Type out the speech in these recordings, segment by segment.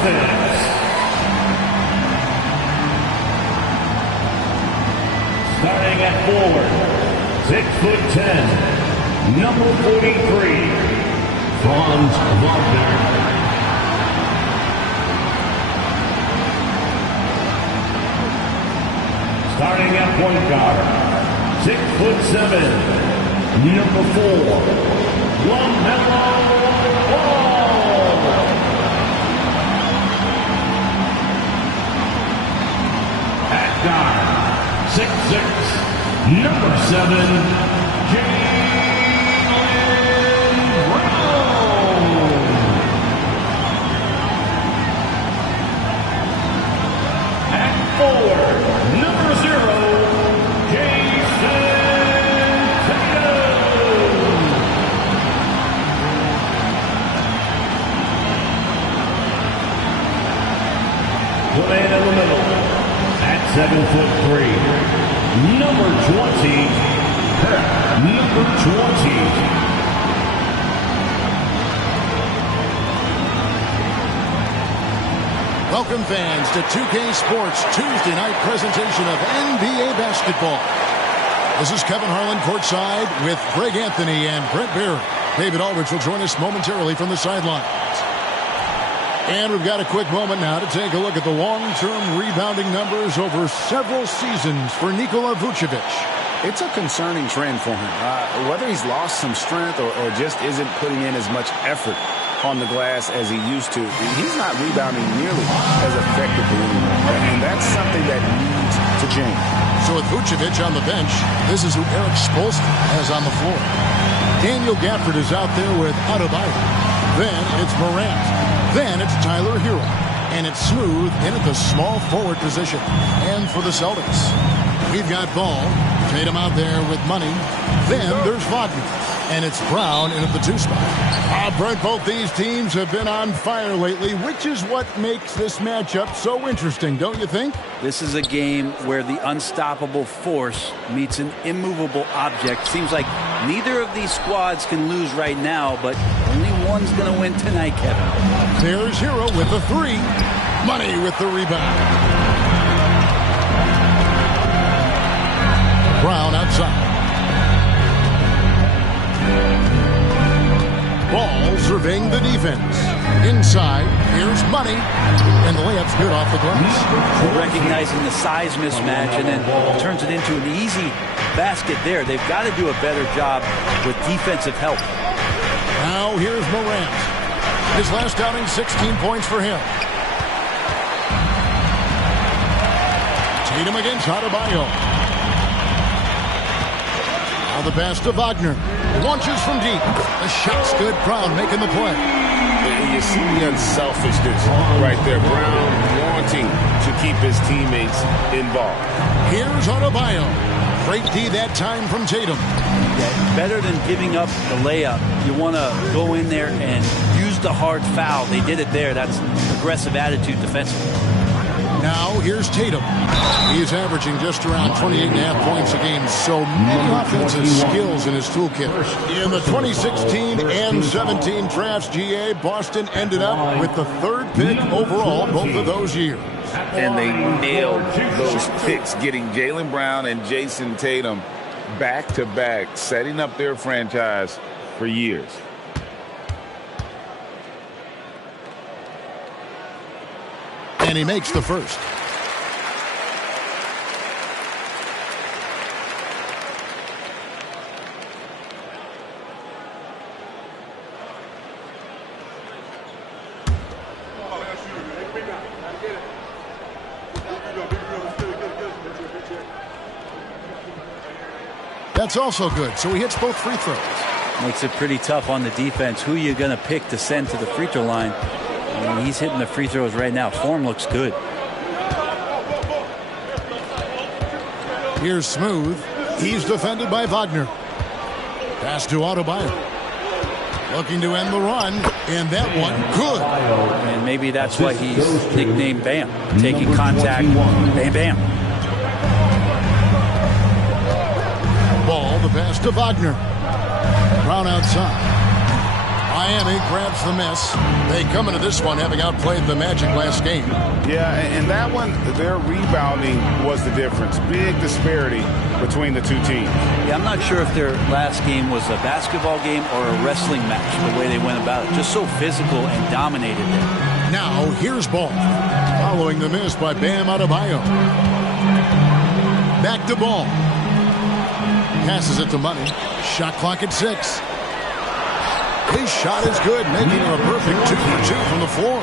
offense. Starting at forward, 6'10", number 43, Franz Wagner. Starting at point guard, 6'7", number 4, LaMelo Ball. At guard, 6'6", number 7, Jaylen Brown. At forward, number 0, Jason Tatum. The man in the middle, at 7'3", number 20, number 20. Welcome fans to 2K Sports Tuesday night presentation of NBA basketball. This is Kevin Harlan courtside with Greg Anthony and Brent Barry. David Aldridge will join us momentarily from the sidelines. And we've got a quick moment now to take a look at the long-term rebounding numbers over several seasons for Nikola Vucevic. It's a concerning trend for him. Whether he's lost some strength or just isn't putting in as much effort on the glass as he used to, he's not rebounding nearly as effectively anymore. And that's something that needs to change. So with Vucevic on the bench, this is who Eric Spoelstra has on the floor. Daniel Gafford is out there with Adebayo. Then it's Morant. Then it's Tyler Hero. And it's Smooth in at the small forward position. And for the Celtics, we've got Ball. Tatum out there with Money. Then there's Wagner. And it's Brown in at the 2 spot. Brent, both these teams have been on fire lately, which is what makes this matchup so interesting, don't you think? This is a game where the unstoppable force meets an immovable object. Seems like neither of these squads can lose right now, but only one's going to win tonight, Kevin. There's Hero with the 3. Money with the rebound. Brown outside. Ball surveying the defense. Inside, here's Money. And the layup's good off the glass. Recognizing the size mismatch and then turns it into an easy basket there. They've got to do a better job with defensive help. Now here's Morant. His last outing, 16 points for him. Tatum against Adebayo. Now the pass to Wagner. Launches from deep. The shot's good. Brown making the play. You see the unselfishness right there. Brown wanting to keep his teammates involved. Here's Adebayo. Great D that time from Tatum. Yeah, better than giving up the layup, you want to go in there and use the hard foul. They did it there. That's aggressive attitude defensively. Now here's Tatum. He's averaging just around 28.5 points a game, so many offensive skills in his toolkit. In the 2016 and 17 drafts, GA, Boston ended up with the 3rd pick overall both of those years. And they nailed those picks, getting Jaylen Brown and Jason Tatum back-to-back, setting up their franchise for years. And he makes the first. That's also good, so he hits both free throws. Makes it pretty tough on the defense. Who you going to pick to send to the free throw line? I mean, he's hitting the free throws right now. Form looks good. Here's Smooth. He's defended by Wagner. Pass to Adebayo. Looking to end the run, and that one good. And maybe that's why he's nicknamed Bam. Taking contact, bam, bam. Ball, the pass to Wagner. Brown outside. Miami grabs the miss. They come into this one having outplayed the Magic last game. Yeah, and that one, their rebounding was the difference. Big disparity between the two teams. Yeah, I'm not sure if their last game was a basketball game or a wrestling match, the way they went about it. Just so physical and dominated there. Now, here's Ball. Following the miss by Bam Adebayo. Back to Ball. Passes it to Money. Shot clock at 6. His shot is good, making him a perfect 2 for 2 from the floor.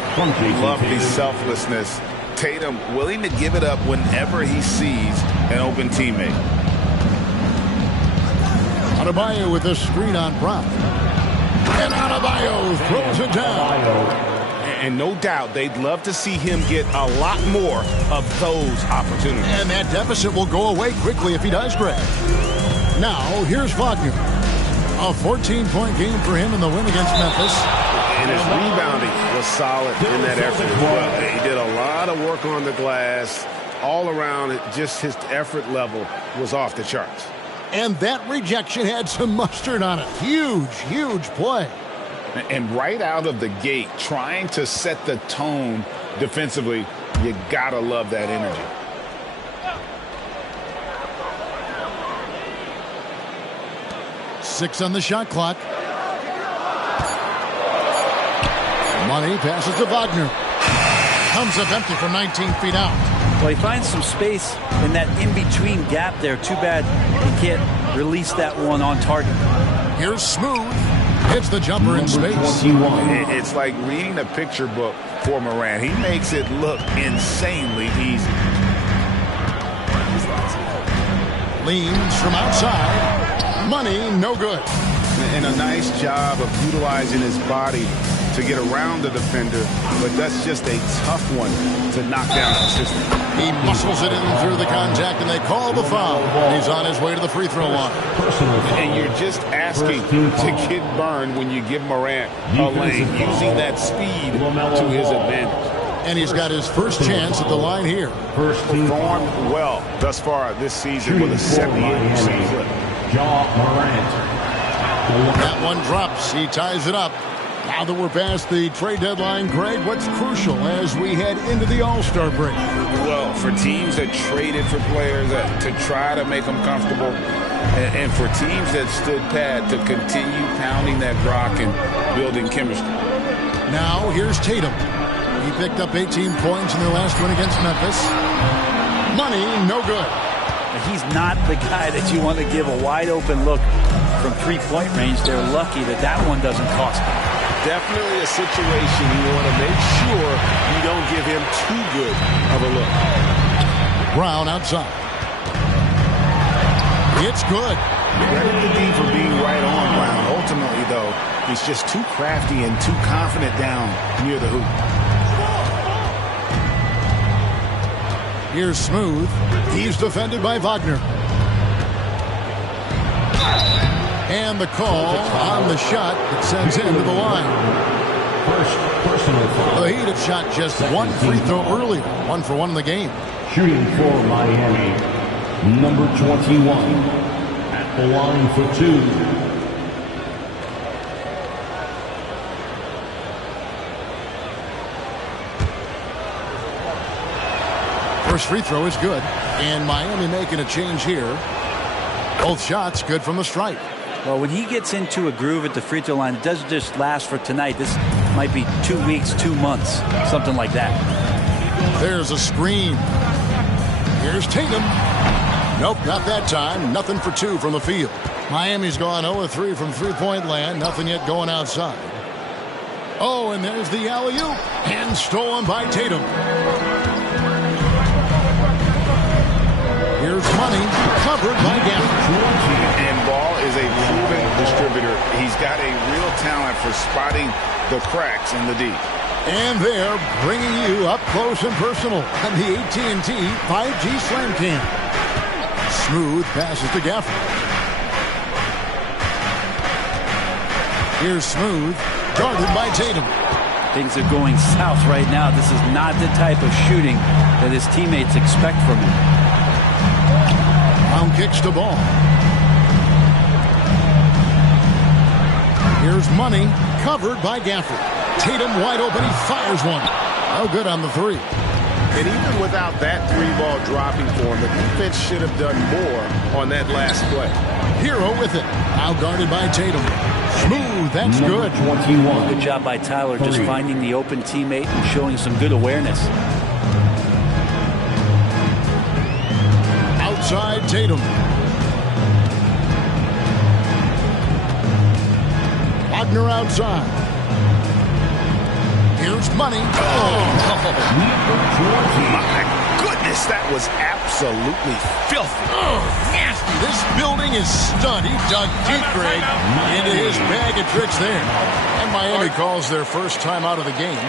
Love the selflessness. Tatum willing to give it up whenever he sees an open teammate. Adebayo with a screen on Brown. And Adebayo throws it down. And no doubt they'd love to see him get a lot more of those opportunities. And that deficit will go away quickly if he does, Greg. Now, here's Wagner. A 14-point game for him in the win against Memphis. And his rebounding was solid in that effort as well. He did a lot of work on the glass. All around, just his effort level was off the charts. And that rejection had some mustard on it. Huge, huge play. And right out of the gate, trying to set the tone defensively, you gotta love that energy. Six on the shot clock. Money passes to Wagner. Comes up empty from 19 feet out. Well, he finds some space in that in-between gap there. Too bad he can't release that one on target. Here's Smooth. Hits the jumper in space. It's like reading a picture book for Morant. He makes it look insanely easy. Leans from outside. Money, no good. And a nice job of utilizing his body to get around the defender, but that's just a tough one to knock down consistently. He muscles it in through the contact, and they call the foul. He's on his way to the free throw line. And you're just asking to get burned when you give Morant a lane, using that speed to his advantage. And he's got his first chance at the line here. Performed well thus far this season with a 78% clip. That one drops. He ties it up. Now that we're past the trade deadline, Greg, what's crucial as we head into the All-Star break? Well, for teams that traded for players to try to make them comfortable, and for teams that stood pat to continue pounding that rock and building chemistry. Now here's Tatum. He picked up 18 points in their last win against Memphis. Money, no good. He's not the guy that you want to give a wide-open look from three-point range. They're lucky that that one doesn't cost them. Definitely a situation you want to make sure you don't give him too good of a look. Brown outside. It's good. Credit to D for being right on Brown. Ultimately, though, he's just too crafty and too confident down near the hoop. Here's Smooth. He's defended by Wagner. And the call on the shot that sends him to the line. The Heat have shot just one free throw earlier. 1 for 1 in the game. Shooting for Miami, number 21 at the line for 2. First free throw is good. And Miami making a change here. Both shots good from the stripe. Well, when he gets into a groove at the free throw line, it doesn't just last for tonight. This might be 2 weeks, 2 months, something like that. There's a screen. Here's Tatum. Nope, not that time. Nothing for 2 from the field. Miami's gone 0-3 from three-point land. Nothing yet going outside. Oh, and there's the alley-oop. And stolen by Tatum. Here's Money, covered by Gafford. And Ball is a proven distributor. He's got a real talent for spotting the cracks in the D. And they're bringing you up close and personal on the AT&T 5G Slam Cam. Smooth passes to Gafford. Here's Smooth, guarded by Tatum. Things are going south right now. This is not the type of shooting that his teammates expect from him. Brown kicks the ball. Here's Money covered by Gafford. Tatum wide open. He fires one. No good on the three. And even without that three ball dropping for him, the defense should have done more on that last play. Hero with it. Now guarded by Tatum. Smooth. That's good. 21. Good job by Tyler just finding the open teammate and showing some good awareness. Outside Tatum. Wagner outside. Here's Money. My goodness, that was absolutely filthy. Nasty. This building is stunned. He dug deep, Greg, into his bag of tricks there. And Miami calls their first time out of the game.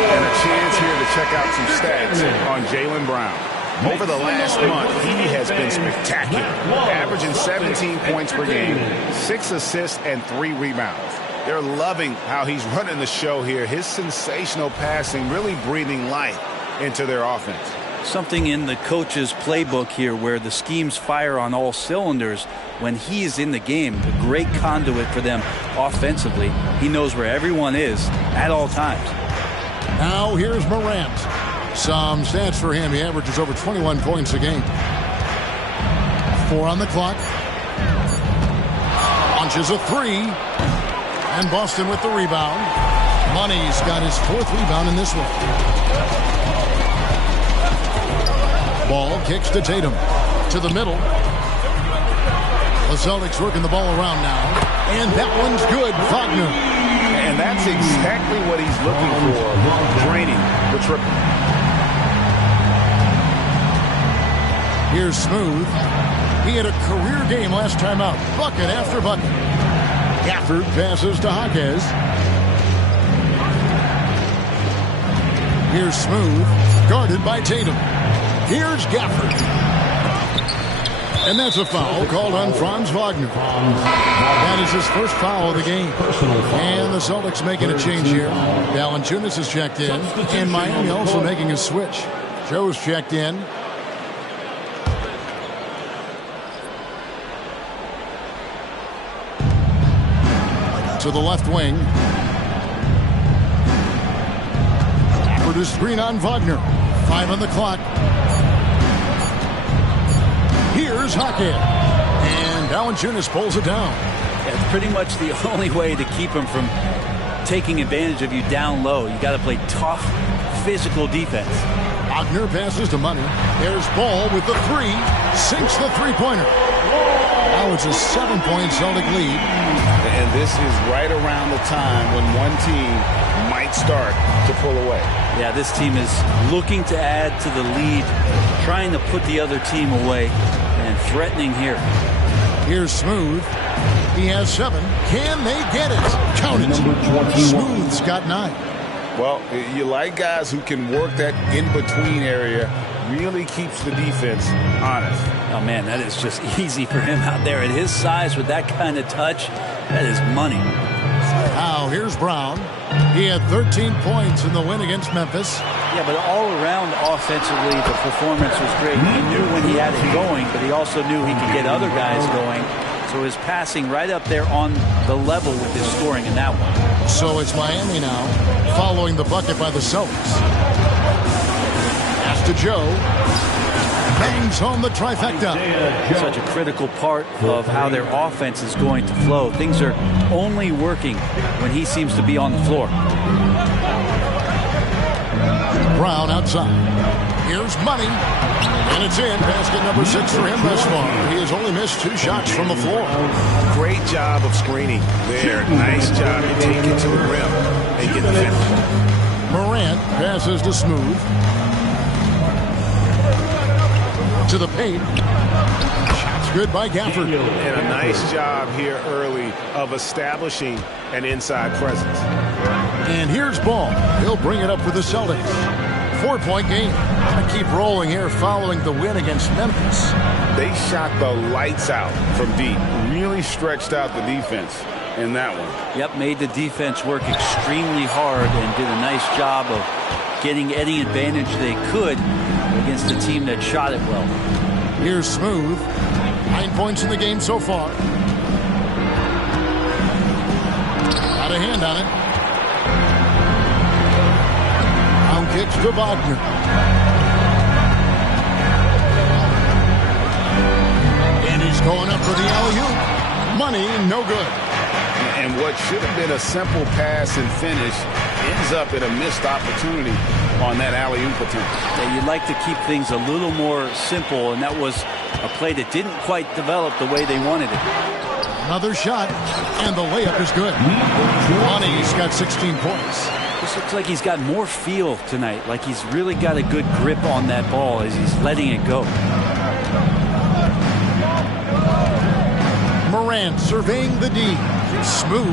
And a chance here to check out some stats on Jaylen Brown. Over the last month, he has been spectacular, averaging 17 points per game, 6 assists, and 3 rebounds. They're loving how he's running the show here. His sensational passing really breathing life into their offense. Something in the coach's playbook here where the schemes fire on all cylinders. When he is in the game, a great conduit for them offensively. He knows where everyone is at all times. Now here's Morant. Some stats for him. He averages over 21 points a game. 4 on the clock. Launches a three. And Boston with the rebound. Money's got his 4th rebound in this one. Ball kicks to Tatum. To the middle. The Celtics working the ball around now. And that one's good. Wagner. And that's exactly what he's looking for. Draining the triple. Here's Smooth. He had a career game last time out. Bucket after bucket. Gafford passes to Jaquez. Here's Smooth. Guarded by Tatum. Here's Gafford. And that's a foul called on Franz Wagner. That is his first foul of the game. And the Celtics making a change here. Valanciunas is checked in. And Miami also making a switch. Joe's checked in. To the left wing. For the screen on Wagner. 5 on the clock. Here's Jaquez. And Valanciunas pulls it down. It's pretty much the only way to keep him from taking advantage of you down low. You got to play tough, physical defense. Wagner passes to Money. There's Ball with the three. Sinks the three-pointer. Now it's a 7-point Celtic lead. And this is right around the time when one team might start to pull away. Yeah, this team is looking to add to the lead, trying to put the other team away, and threatening here. Here's Smooth. He has 7. Can they get it? Count it. Smooth's got 9. Well, you like guys who can work that in-between area, really keeps the defense honest. Oh, man, that is just easy for him out there. At his size with that kind of touch, that is money. Now, here's Brown. He had 13 points in the win against Memphis. Yeah, but all around offensively, the performance was great. He knew when he had it going, but he also knew he could get other guys going. So his passing right up there on the level with his scoring in that one. So it's Miami now, following the bucket by the Celtics. Pass to Joe. Bangs home the trifecta. Such a critical part of how their offense is going to flow. Things are only working when he seems to be on the floor. Brown outside. Here's Money. And it's in. Basket number 6 for him thus far. He has only missed 2 shots from the floor. Great job of screening there. Nice job to take it to the rim and get finished. Morant passes to Smooth. To the paint. Shots good by Gafford. And a nice job here early of establishing an inside presence. And here's Ball. He'll bring it up for the Celtics. 4-point game. I keep rolling here following the win against Memphis. They shot the lights out from deep. Really stretched out the defense in that one. Yep, made the defense work extremely hard and did a nice job of getting any advantage they could against a team that shot it well. Here's Smooth. 9 points in the game so far. Got a hand on it. Down kicks to Wagner. And he's going up for the alley-oop. Money, no good. And what should have been a simple pass and finish ends up in a missed opportunity on that alley-oop attempt. Yeah, you'd like to keep things a little more simple, and that was a play that didn't quite develop the way they wanted it. Another shot, and the layup is good. Money's got 16 points. This looks like he's got more feel tonight, like he's really got a good grip on that ball as he's letting it go. Morant surveying the D. Smooth.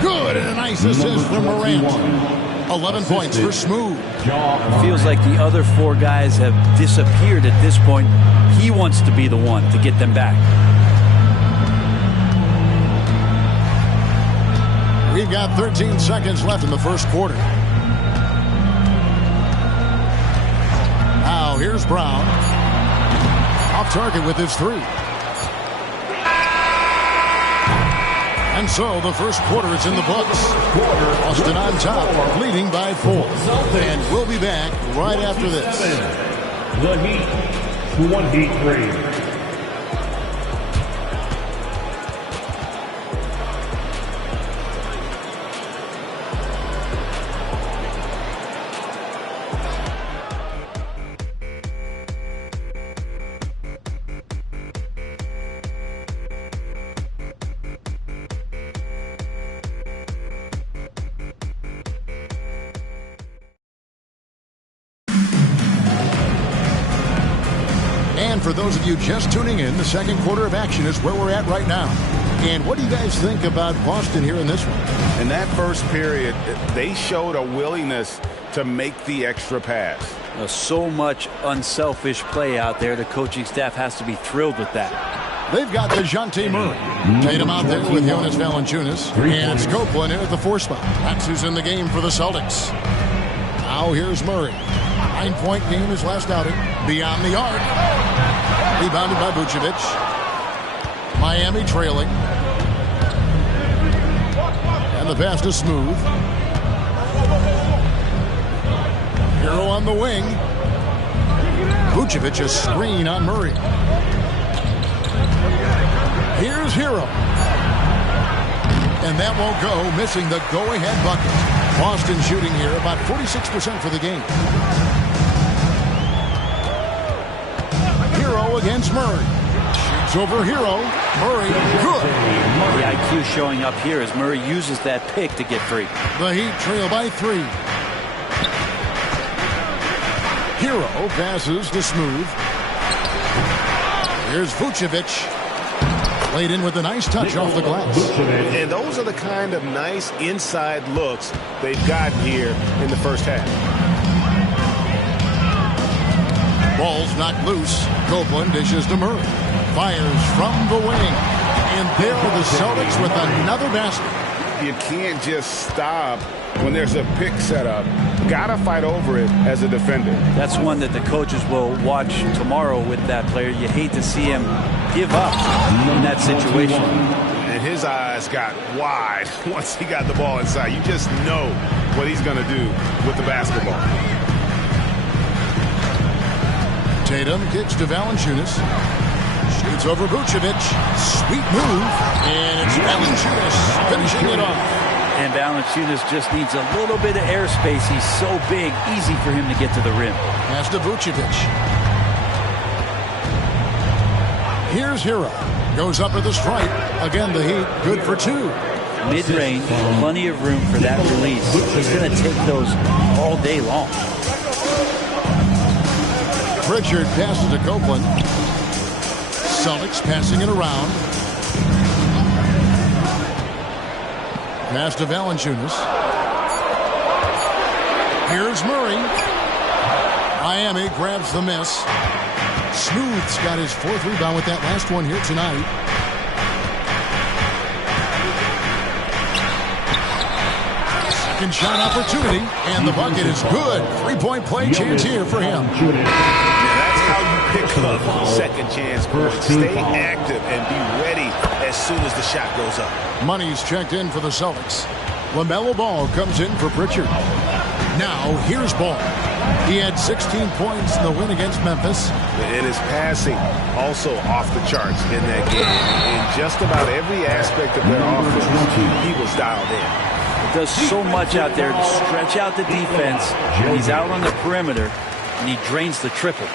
Good, and a nice assist from Morant. 11 points for Smooth. It feels like the other four guys have disappeared at this point. He wants to be the one to get them back. We've got 13 seconds left in the first quarter. Now here's Brown. Off target with his three. And so the first quarter is in the books. Boston on top, leading by 4. And we'll be back right after this. The Heat, 23. For those of you just tuning in, the second quarter of action is where we're at right now. And what do you guys think about Boston here in this one? In that first period, they showed a willingness to make the extra pass. So much unselfish play out there. The coaching staff has to be thrilled with that. They've got DeJounte Murray. Tatum out there with Jonas Valanciunas. And it's Copeland in at the 4 spot. That's who's in the game for the Celtics. Now here's Murray. 9-point game his last outing. Beyond the arc. Rebounded by Vucevic. Miami trailing. And the pass to Smooth. Hero on the wing. Vucevic a screen on Murray. Here's Hero. And that won't go, missing the go-ahead bucket. Boston shooting here about 46% for the game. Hero against Murray. Shoots over Hero. Murray, good. The IQ showing up here as Murray uses that pick to get free. The Heat trail by 3. Hero passes to Smooth. Here's Vucevic. Laid in with a nice touch off the glass. And those are the kind of nice inside looks they've gotten here in the first half. Ball's knocked loose. Copeland dishes to Murray. Fires from the wing. And there are the Celtics with another basket. You can't just stop when there's a pick set up. Gotta fight over it as a defender. That's one that the coaches will watch tomorrow with that player. You hate to see him give up in that situation. And his eyes got wide once he got the ball inside. You just know what he's going to do with the basketball. Tatum kicks to Valanciunas. Shoots over Vucevic. Sweet move. And it's Valanciunas finishing it off. And Valanciunas just needs a little bit of airspace. He's so big, easy for him to get to the rim. Pass to Vucevic. Here's Hero. Goes up at the stripe. Again, the Heat good for 2. Mid-range, plenty of room for that release. He's going to take those all day long. Pritchard passes to Copeland. Celtics passing it around. Pass to Valanciunas. Here's Murray. Miami grabs the miss. Smooth's got his 4th rebound with that last one here tonight. Second shot opportunity, and the bucket is good. 3-point play chance here for him. That's how you pick of second chance points. Stay active and be ready as soon as the shot goes up. Money's checked in for the Celtics. LaMelo Ball comes in for Pritchard. Now, here's Ball. He had 16 points in the win against Memphis. And his passing also off the charts in that game. In just about every aspect of their offense, he was dialed in. Does so much out there to stretch out the defense. He's out on the perimeter, and he drains the triple.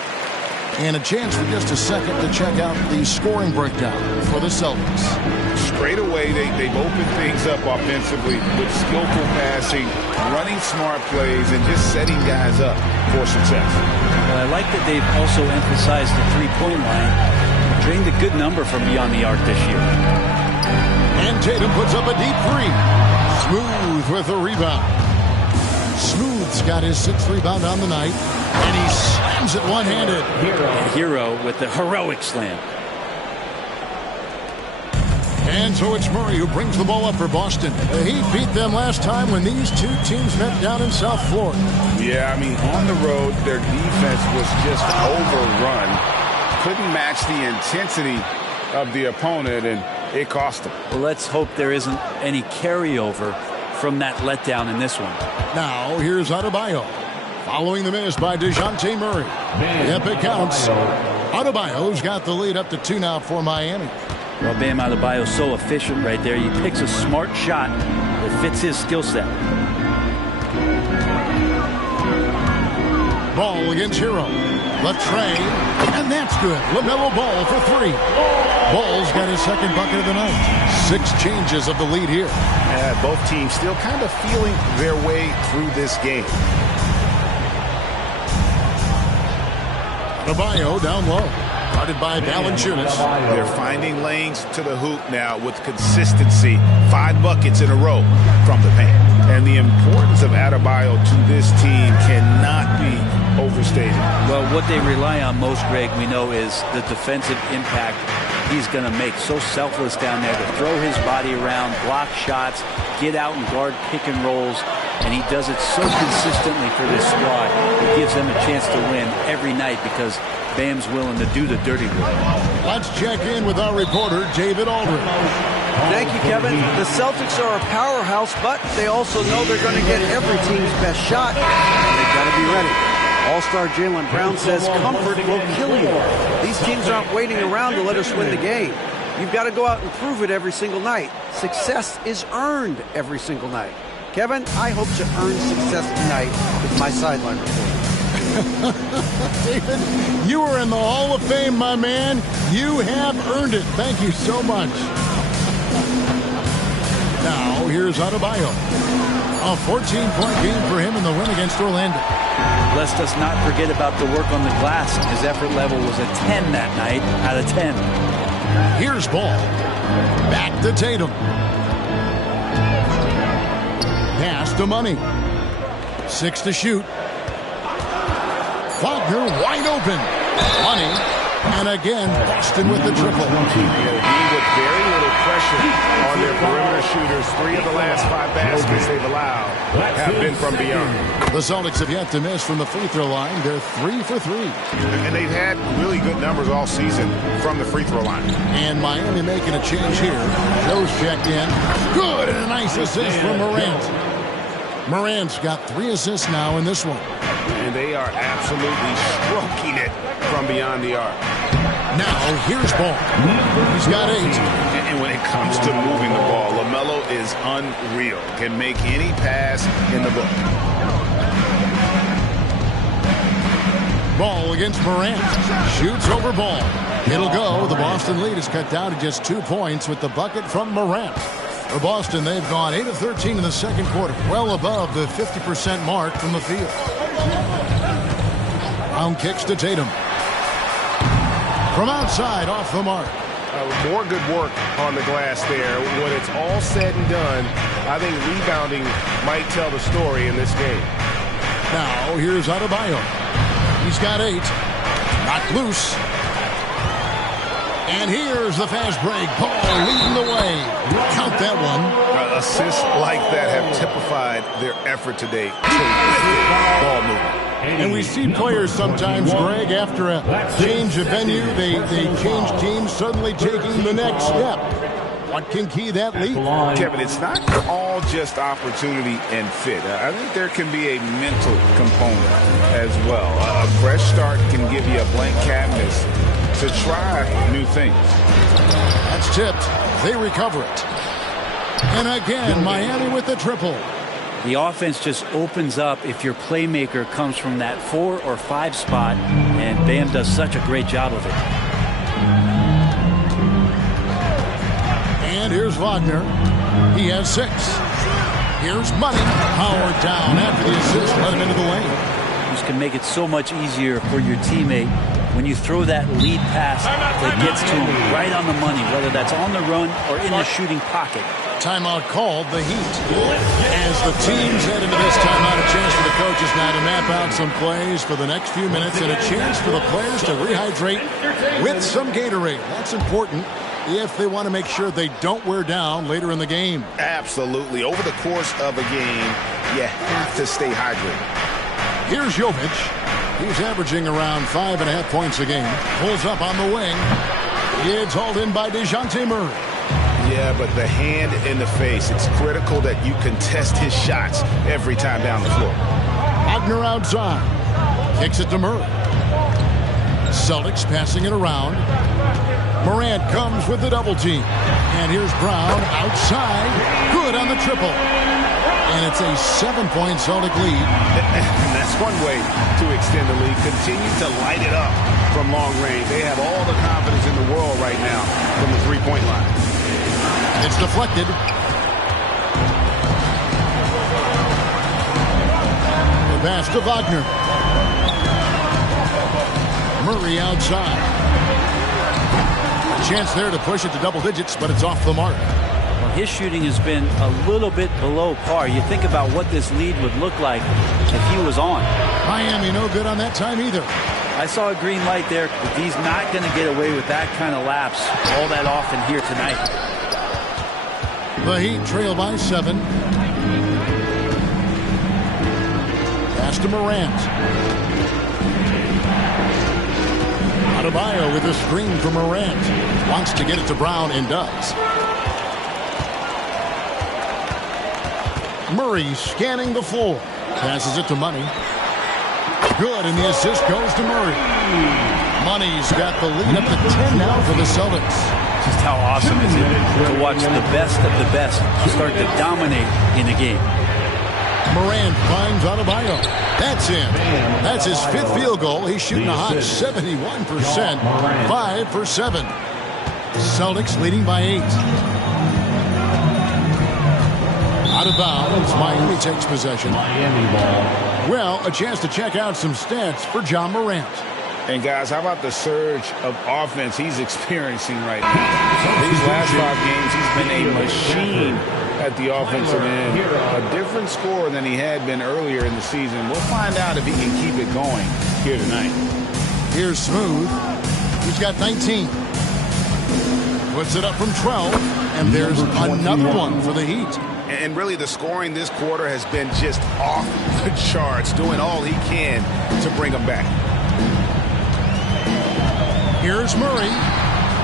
And a chance for just a second to check out the scoring breakdown for the Celtics. Straight away, they've opened things up offensively with skillful passing, running smart plays, and just setting guys up for success. Well, I like that they've also emphasized the three-point line. Drained a good number from beyond the arc this year. And Tatum puts up a deep three. Smooth with a rebound. Smooth's got his 6th rebound on the night, and he slams it one-handed. And Hero with the heroic slam. And so it's Murray who brings the ball up for Boston. The Heat beat them last time when these two teams met down in South Florida. Yeah, I mean, on the road, their defense was just overrun. Couldn't match the intensity of the opponent, and it cost them. Well, let's hope there isn't any carryover from that letdown in this one. Now, here's Adebayo. Following the miss by DeJounte Murray. Yep, it counts. Adebayo's got the lead up to 2 now for Miami. Well, Bam Adebayo's so efficient right there. He picks a smart shot that fits his skill set. Ball against Hero. Left tray, and that's good. LaMelo Ball for 3. Ball's got his 2nd bucket of the night. 6 changes of the lead here. Both teams still kind of feeling their way through this game. Adebayo down low. Guarded by Valanciunas. They're finding lanes to the hoop now with consistency. 5 buckets in a row from the paint. And the importance of Adebayo to this team cannot be overstated. Well, what they rely on most, Greg, we know, is the defensive impact he's going to make. So selfless down there to throw his body around, block shots, get out and guard pick and rolls. And he does it so consistently for this squad. It gives them a chance to win every night because Bam's willing to do the dirty work. Let's check in with our reporter, David Aldridge. Thank you, Kevin. The Celtics are a powerhouse, but they also know they're going to get every team's best shot. They've got to be ready. All-star Jaylen Brown says comfort will kill you. These teams aren't waiting around to let us win the game. You've got to go out and prove it every single night. Success is earned every single night. Kevin, I hope to earn success tonight with my sideline report. David, you are in the Hall of Fame, my man. You have earned it. Thank you so much. Now, here's Adebayo. A 14-point game for him in the win against Orlando. Let's just not forget about the work on the glass. His effort level was a 10 that night out of 10. Here's Ball. Back to Tatum. Pass to Money. 6 to shoot. Wagner wide open. Money. And again, Boston with the triple. With very little pressure on their perimeter shooters. 3 of the last 5 baskets they've allowed have been from beyond. The Celtics have yet to miss from the free throw line. They're 3 for 3. And they've had really good numbers all season from the free throw line. And Miami making a change here. Joe's checked in. Good, and a nice assist from Morant. Morant's got 3 assists now in this one. And they are absolutely stroking it from beyond the arc. Now, here's Ball. He's got 8. And when it comes to moving the ball, LaMelo is unreal. Can make any pass in the book. Ball against Morant. Shoots over Ball. It'll go. The Boston lead is cut down to just 2 points with the bucket from Morant. For Boston, they've gone 8 of 13 in the second quarter, well above the 50% mark from the field. Round kicks to Tatum. From outside, off the mark. More good work on the glass there. When it's all said and done, I think rebounding might tell the story in this game. Now, here's Adebayo. He's got 8. Knocked loose. And here's the fast break. Ball leading the way. Count that one. Assists like that have typified their effort today. Terrific ball movement. And we see players sometimes, Greg, after a change of venue, they change teams, suddenly taking the next step. What can key that lead? Kevin, it's not all just opportunity and fit. I think there can be a mental component as well. A fresh start can give you a blank canvas to try new things. That's tipped. They recover it. And again, Miami with the triple. The offense just opens up if your playmaker comes from that 4 or 5 spot, and Bam does such a great job of it. And here's Wagner. He has 6. Here's Money. Howard down after the assist. Let him into the lane. This can make it so much easier for your teammate when you throw that lead pass that gets to him right on the money, whether that's on the run or in the shooting pocket. Timeout called, the Heat. As the teams head into this timeout, a chance for the coaches now to map out some plays for the next few minutes and a chance for the players to rehydrate with some Gatorade. That's important if they want to make sure they don't wear down later in the game. Absolutely. Over the course of a game, you have to stay hydrated. Here's Jovic. He's averaging around 5.5 points a game. Pulls up on the wing. It's hauled in by DeJounte Murray. Yeah, but the hand in the face, it's critical that you contest his shots every time down the floor. Wagner outside. Kicks it to Murray. Celtics passing it around. Morant comes with the double team. And here's Brown outside. Good on the triple. And it's a 7-point Celtic lead. And that's one way to extend the lead. Continue to light it up from long range. They have all the confidence in the world right now from the three-point line. It's deflected. The pass to Wagner. Murray outside. A chance there to push it to double digits, but it's off the mark. Well, his shooting has been a little bit below par. You think about what this lead would look like if he was on. Miami no good on that time either. I saw a green light there, but he's not going to get away with that kind of lapse all that often here tonight. The Heat trail by 7. Pass to Morant. Adebayo with a screen for Morant. Wants to get it to Brown and does. Murray scanning the floor. Passes it to Money. Good, and the assist goes to Murray. Money's got the lead up to 10 now for the Celtics. Just how awesome is it to watch the best of the best start to dominate in a game. Morant finds Adebayo. That's in. That's his 5th field goal. He's shooting a hot 71%. 5 for 7. Celtics leading by 8. Out of bounds. Miami takes possession. Miami ball. Well, a chance to check out some stats for John Morant. And, guys, how about the surge of offense he's experiencing right now? These last 5 games, he's been a machine at the offensive end. A different scorer than he had been earlier in the season. We'll find out if he can keep it going here tonight. Here's Smooth. He's got 19. Puts it up from 12. And there's another one for the Heat. And really, the scoring this quarter has been just off the charts, doing all he can to bring them back. Here's Murray.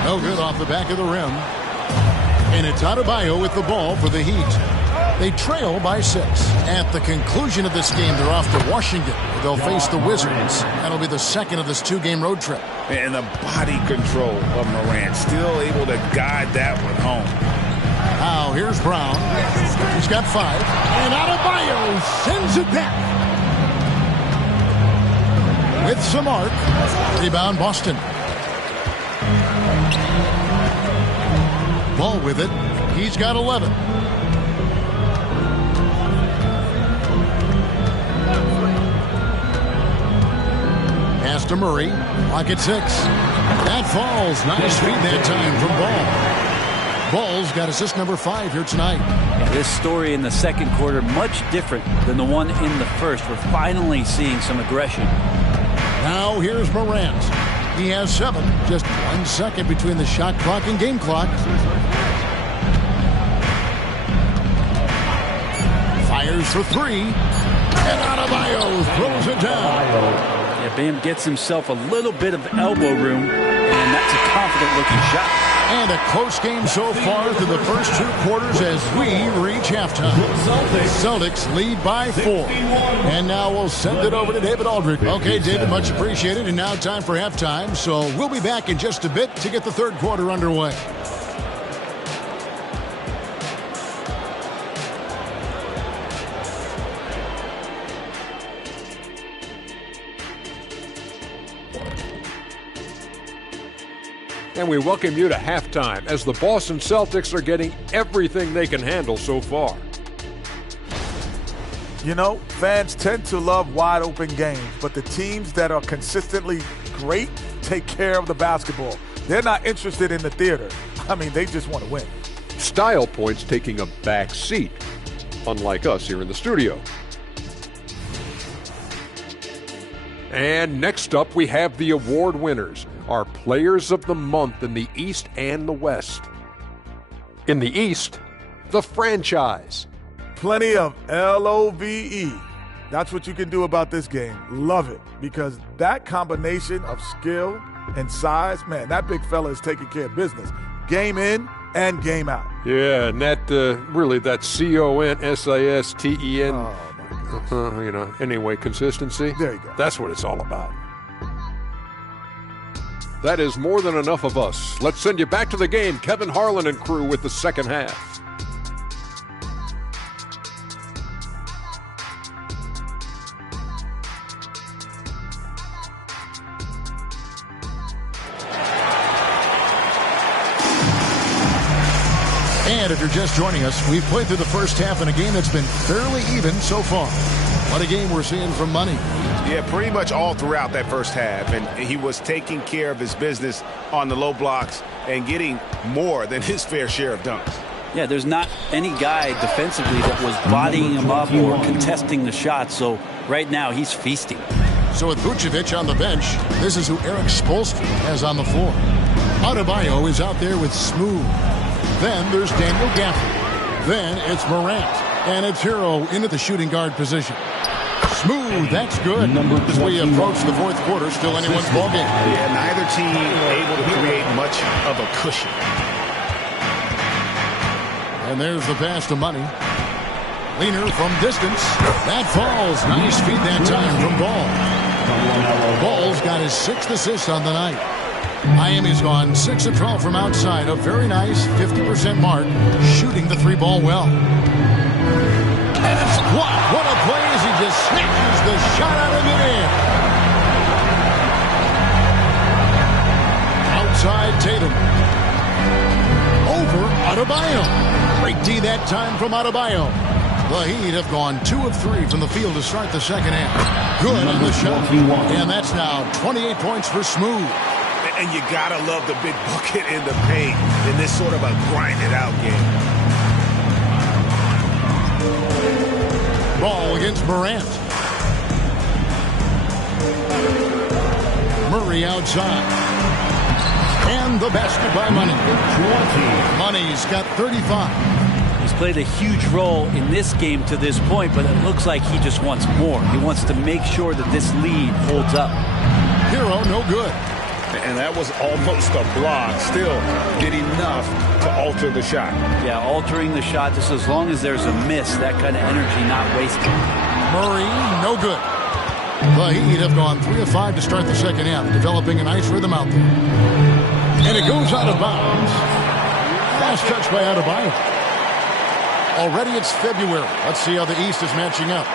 No good off the back of the rim. And it's Adebayo with the ball for the Heat. They trail by 6. At the conclusion of this game, they're off to Washington, where they'll face the Wizards. That'll be the second of this 2-game road trip. And the body control of Morant, still able to guide that one home. Now, here's Brown. He's got 5. And Adebayo sends it back. With some arc. Rebound, Boston. Ball with it. He's got 11. Pass to Murray. Lock at 6. That falls. Nice feed that time from Ball. Ball's got assist number 5 here tonight. Yeah, this story in the second quarter much different than the one in the first. We're finally seeing some aggression. Now here's Morant. He has 7. Just 1 second between the shot clock and game clock. Fires for 3. And Adebayo throws it down. Yeah, Bam gets himself a little bit of elbow room, and that's a confident-looking shot. And a close game so far through the first 2 quarters as we reach halftime. Celtics lead by 4. And now we'll send it over to David Aldridge. Okay, David, much appreciated. And now time for halftime. So we'll be back in just a bit to get the third quarter underway. And we welcome you to halftime as the Boston Celtics are getting everything they can handle so far. You know, fans tend to love wide-open games, but the teams that are consistently great take care of the basketball. They're not interested in the theater. I mean, they just want to win. Style points taking a back seat, unlike us here in the studio. And next up, we have the award winners, our Players of the Month in the East and the West. In the East, the franchise. Plenty of LOVE. That's what you can do about this game. Love it, because that combination of skill and size, man, that big fella is taking care of business. Game in and game out. Yeah, and that really, that CONSISTEN. Oh, my gosh. Anyway, consistency. There you go. That's what it's all about. That is more than enough of us. Let's send you back to the game, Kevin Harlan and crew, with the second half. And if you're just joining us, we've played through the first half in a game that's been fairly even so far. What a game we're seeing from Money. Yeah, pretty much all throughout that first half. And he was taking care of his business on the low blocks and getting more than his fair share of dunks. Yeah, there's not any guy defensively that was bodying him up or contesting the shot. So right now he's feasting. So with Vucevic on the bench, this is who Eric Spoelstra has on the floor. Adebayo is out there with Smooth. Then there's Daniel Gafford. Then it's Morant. And it's Hero into the shooting guard position. Smooth, that's good. As we approach the fourth quarter, still anyone's ballgame. Yeah, neither team able to create much of a cushion. And there's the pass to Money. Leaner from distance. That falls. Nice feed that time from Ball. Ball's got his 6th assist on the night. Miami's gone 6 of 12 from outside. A very nice 50% mark. Shooting the 3-ball well. And it's blocked. What a play as he just snatches the shot out of midair. Outside Tatum. Over Adebayo. Great D that time from Adebayo. The Heat have gone 2 of 3 from the field to start the second half. Good on the shot. And that's now 28 points for Smooth. And you gotta love the big bucket in the paint in this sort of a grinded-out game. Ball against Morant. Murray outside. And the basket by Money. Money's got 35. He's played a huge role in this game to this point, but it looks like he just wants more. He wants to make sure that this lead holds up. Hero, no good. And that was almost a block. Still did enough to alter the shot. Yeah, altering the shot just as long as there's a miss, that kind of energy not wasted. Murray, no good. The Heat have gone 3 of 5 to start the second half, developing a nice rhythm out there. And it goes out of bounds. Fast touch by Adebayo. Already it's February. Let's see how the East is matching up.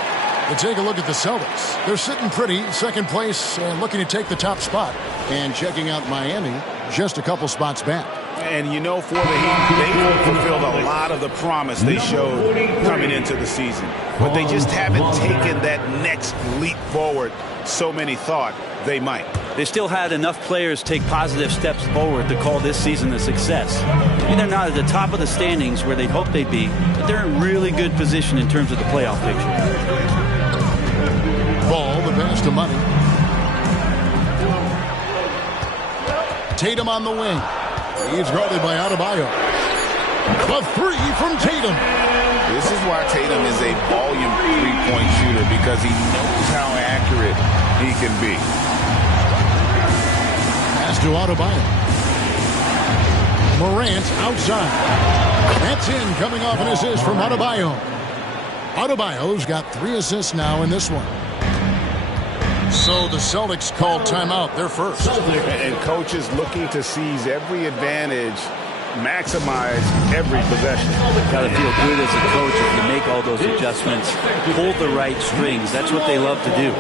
We'll take a look at the Celtics. They're sitting pretty, second place, looking to take the top spot. And checking out Miami, just a couple spots back. And you know, for the Heat, they fulfilled a lot of the promise they showed coming into the season. But they just haven't taken that next leap forward so many thought they might. They still had enough players take positive steps forward to call this season a success. Maybe they're not at the top of the standings where they'd hope they'd be, but they're in really good position in terms of the playoff picture. Ball, the pass to Money. Tatum on the wing. He's guarded by Adebayo. A three from Tatum. This is why Tatum is a volume three-point shooter, because he knows how accurate he can be. Pass to Adebayo. Morant outside. That's in, coming off an assist from Adebayo. Adebayo's got 3 assists now in this one. So the Celtics called timeout. They're first. And coaches looking to seize every advantage, maximize every possession. Got to feel good as a coach if you make all those adjustments, pull the right strings. That's what they love to do.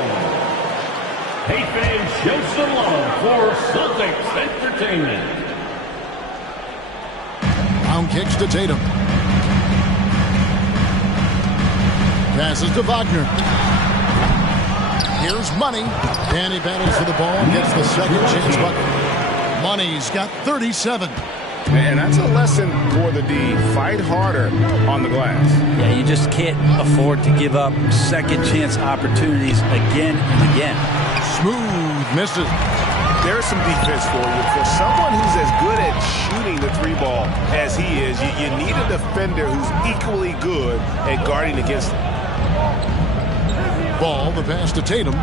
Hey fans, show some love for Celtics Entertainment. Brown kicks to Tatum. Passes to Wagner. Here's Money. And he battles for the ball and gets the second chance bucket. Money's got 37. And that's a lesson for the D. Fight harder on the glass. Yeah, you just can't afford to give up second chance opportunities again and again. Smooth misses. There's some defense for you. For someone who's as good at shooting the three ball as he is, you need a defender who's equally good at guarding against him. Ball, the pass to Tatum.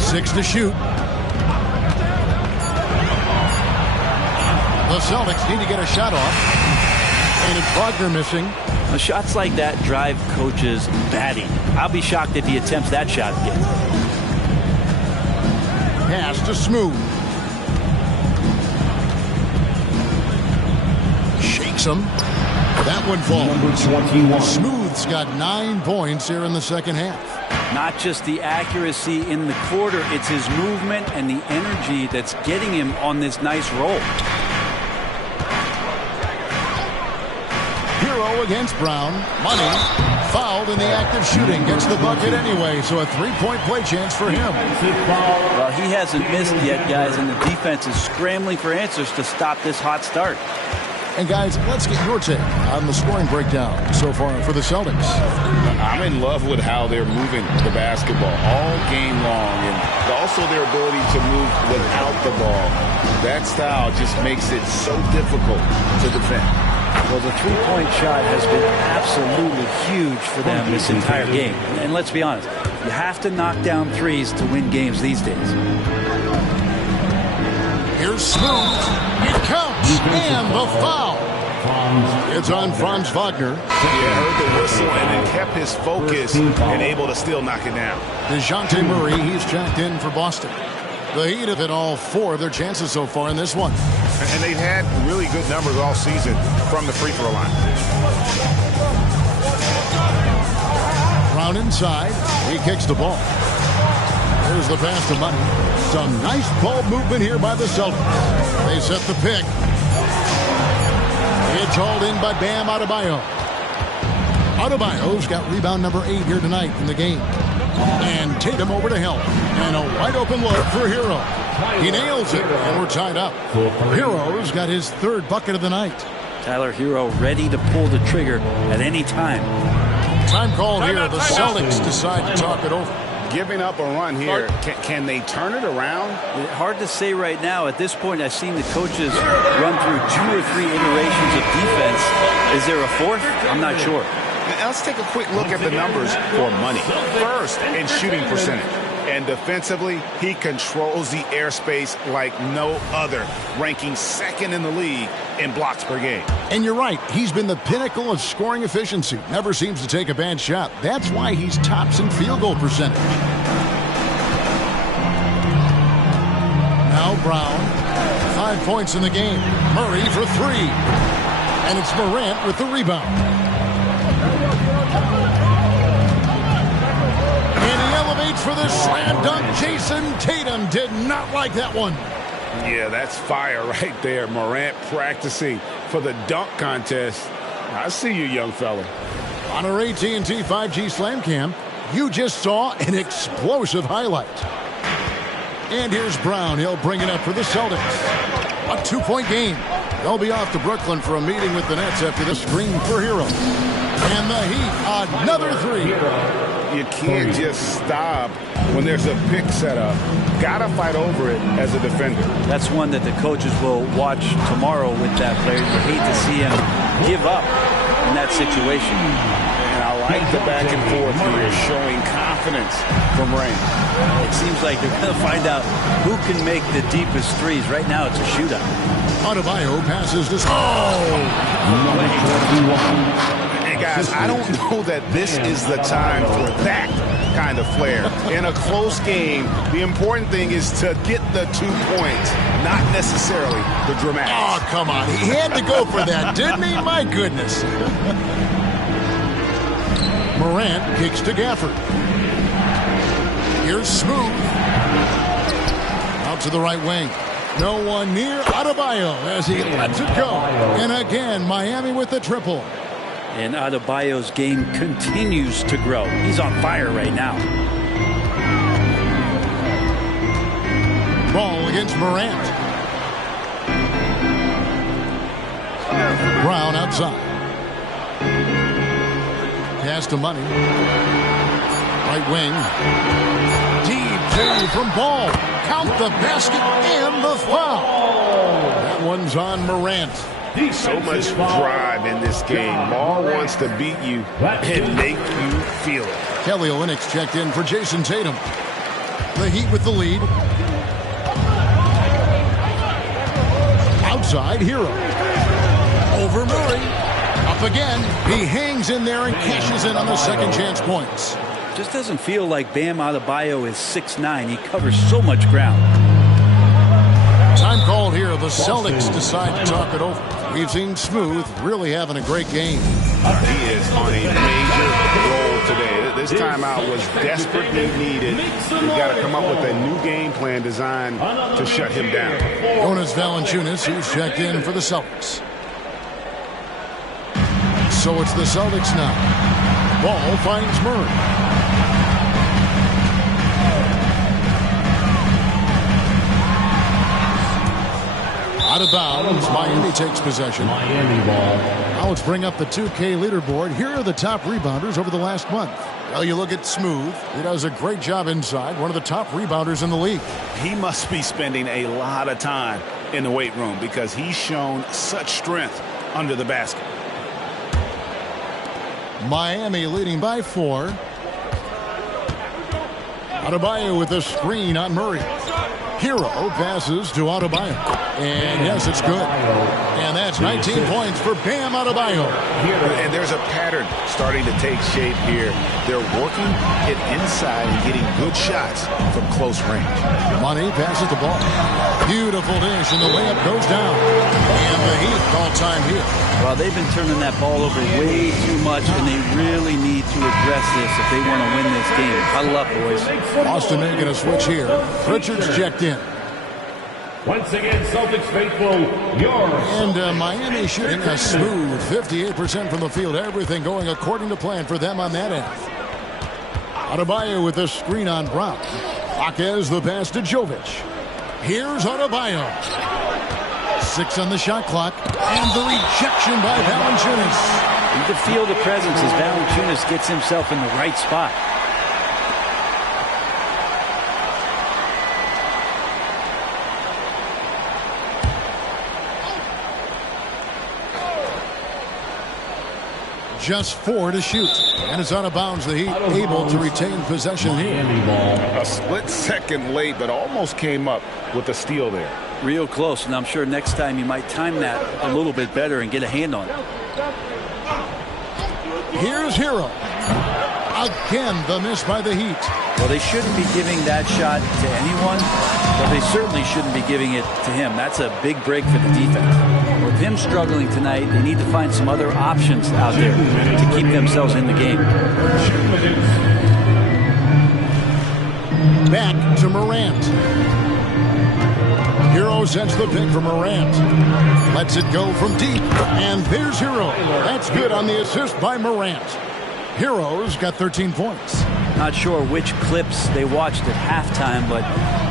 6 to shoot. The Celtics need to get a shot off. And it's Wagner missing. Shots like that drive coaches batty. I'll be shocked if he attempts that shot again. Pass to Smooth. Shakes him. That one falls. Number 21. Smooth's got 9 points here in the second half. Not just the accuracy in the quarter, it's his movement and the energy that's getting him on this nice roll. Hero against Brown. Money. Fouled in the act of shooting. Gets the bucket anyway, so a 3-point play chance for him. Well, he hasn't missed yet, guys, and the defense is scrambling for answers to stop this hot start. And guys, let's get your take on the scoring breakdown so far for the Celtics. I'm in love with how they're moving the basketball all game long, and also their ability to move without the ball. That style just makes it so difficult to defend. Well, the three-point shot has been absolutely huge for them this entire game. And let's be honest, you have to knock down threes to win games these days. Here's Smooth. It counts. And the foul. It's on Franz Wagner. He heard the whistle and then kept his focus and able to still knock it down. DeJounte Murray, he's checked in for Boston. The Heat have hit all 4 of their chances so far in this one. And they've had really good numbers all season from the free throw line. Brown inside. He kicks the ball. Here's the pass to Money. Some nice ball movement here by the Celtics. They set the pick. It's hauled in by Bam Adebayo. Adebayo's got rebound number 8 here tonight in the game. And Tatum over to help. And a wide open look for Hero. He nails it, and we're tied up. Hero's got his 3rd bucket of the night. Tyler Hero ready to pull the trigger at any time. Time called here. The Celtics decide to talk it over. Giving up a run here. Can they turn it around? Hard to say right now. At this point, I've seen the coaches run through 2 or 3 iterations of defense. Is there a 4th? I'm not sure. Now let's take a quick look at the numbers for Money. First in shooting percentage. And defensively, he controls the airspace like no other, ranking 2nd in the league in blocks per game. And you're right. He's been the pinnacle of scoring efficiency. Never seems to take a bad shot. That's why he's tops in field goal percentage. Now Brown. 5 points in the game. Murray for 3. And it's Morant with the rebound. And he elevates for the slam dunk. Jason Tatum did not like that one. Yeah, that's fire right there. Morant practicing for the dunk contest. I see you, young fella. On our AT&T 5G Slam Cam, you just saw an explosive highlight. And here's Brown. He'll bring it up for the Celtics. A 2-point game. They'll be off to Brooklyn for a meeting with the Nets after the screen for Hero. And the Heat, another 3. You can't just stop when there's a pick set up. Gotta fight over it as a defender. That's one that the coaches will watch tomorrow with that player. You hate to see him give up in that situation. And I like the back and forth here, showing confidence from Rain. It seems like they're going to find out who can make the deepest threes. Right now, it's a shootout. Adebayo passes this. Hey, guys, I don't know that this is the time for that kind of flair. In a close game, the important thing is to get the 2 points, not necessarily the dramatics. Oh, come on. He had to go for that, didn't he? My goodness. Morant kicks to Gafford. Here's Smooth. Out to the right wing. No one near Adebayo as he lets it go. And again, Miami with the triple. And Adebayo's game continues to grow. He's on fire right now. Ball against Morant. Brown outside. Pass to Money. Right wing. Deep two from Ball. Count the basket and the foul. That one's on Morant. So much drive in this game. Ball wants to beat you and make you feel it. Kelly Olynyk's checked in for Jason Tatum. The Heat with the lead. Outside, Hero. Over Murray. Up again. He hangs in there and cashes in on the second chance points. Just doesn't feel like Bam Adebayo is 6'9". He covers so much ground. Time called here. The Celtics decide to talk it over. We've seen Smooth really having a great game. He is on a major roll today. This timeout was desperately needed. You've got to come up with a new game plan designed to shut him down. Jonas Valanciunas, who's checked in for the Celtics. So it's the Celtics now. Ball finds Murray. Out of bounds. Miami takes possession. Miami ball. Now let's bring up the 2K leaderboard. Here are the top rebounders over the last month. Well, you look at Smooth. He does a great job inside. One of the top rebounders in the league. He must be spending a lot of time in the weight room because he's shown such strength under the basket. Miami leading by 4. Adebayo with a screen on Murray. Hero passes to Adebayo. And yes, it's good. And that's 19 points for Bam Adebayo. And there's a pattern starting to take shape here. They're working it inside and getting good shots from close range. Money passes the ball. Beautiful dish, and the layup goes down. And the Heat call time here. Well, they've been turning that ball over way too much, and they really need to address this if they want to win this game. Huddle up, boys. Boston making a switch here. Richards checked in. Once again, Celtics faithful, yours. And Miami shooting a smooth 58% from the field. Everything going according to plan for them on that end. Adebayo with the screen on Brown. Jaquez the pass to Jovic. Here's Adebayo. 6 on the shot clock. And the rejection by Valanciunas. You can feel the presence as Valanciunas gets himself in the right spot. Just 4 to shoot. And it's out of bounds. The Heat able to retain possession here. A split second late, but almost came up with a steal there. Real close, and I'm sure next time you might time that a little bit better and get a hand on it. Here's Hero. Again, the miss by the Heat. Well, they shouldn't be giving that shot to anyone, but they certainly shouldn't be giving it to him. That's a big break for the defense. With him struggling tonight, they need to find some other options out there to keep themselves in the game. Back to Morant. Hero sets the pick for Morant. Lets it go from deep. And there's Hero. That's good on the assist by Morant. Hero's got 13 points. Not sure which clips they watched at halftime, but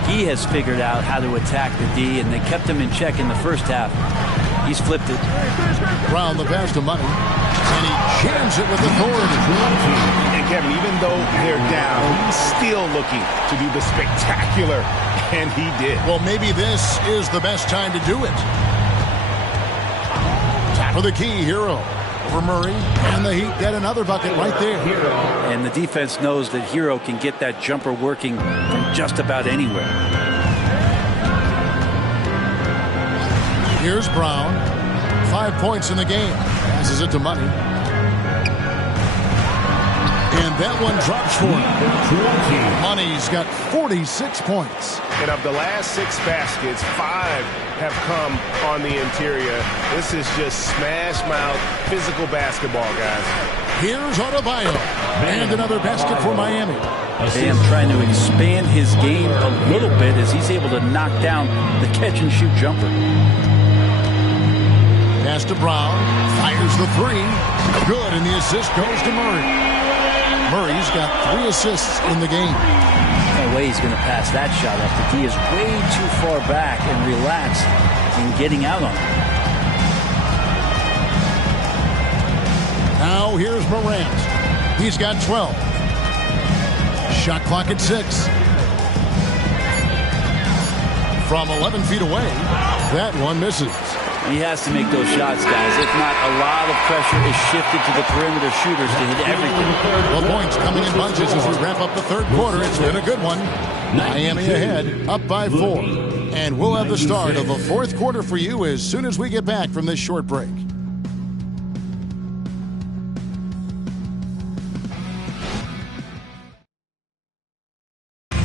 he has figured out how to attack the D, and they kept him in check in the first half. He's flipped it. Brown the pass to Money. And he jams it with authority. And Kevin, even though they're down, he's still looking to do the spectacular. And he did. Well, maybe this is the best time to do it. for the key Hero. For Murray, and the Heat get another bucket right there. And the defense knows that Hero can get that jumper working from just about anywhere. Here's Brown. 5 points in the game. Passes it to Money. And that one drops for him. Money's got 46 points. And of the last 6 baskets, 5 have come on the interior. This is just smash mouth physical basketball, guys. Here's Adebayo. And another basket for Miami. Bam trying to expand his game a little bit as he's able to knock down the catch-and-shoot jumper. Pass to Brown. Fires the 3. Good, and the assist goes to Murray. Murray's got 3 assists in the game. No way he's going to pass that shot up. The D is way too far back and relaxed in getting out on it. Now here's Morant. He's got 12. Shot clock at 6. From 11 feet away, that one misses. He has to make those shots, guys. If not, a lot of pressure is shifted to the perimeter shooters to hit everything. The points coming in bunches as we wrap up the third quarter. It's been a good one. Miami ahead, up by 4. And we'll have the start of the fourth quarter for you as soon as we get back from this short break.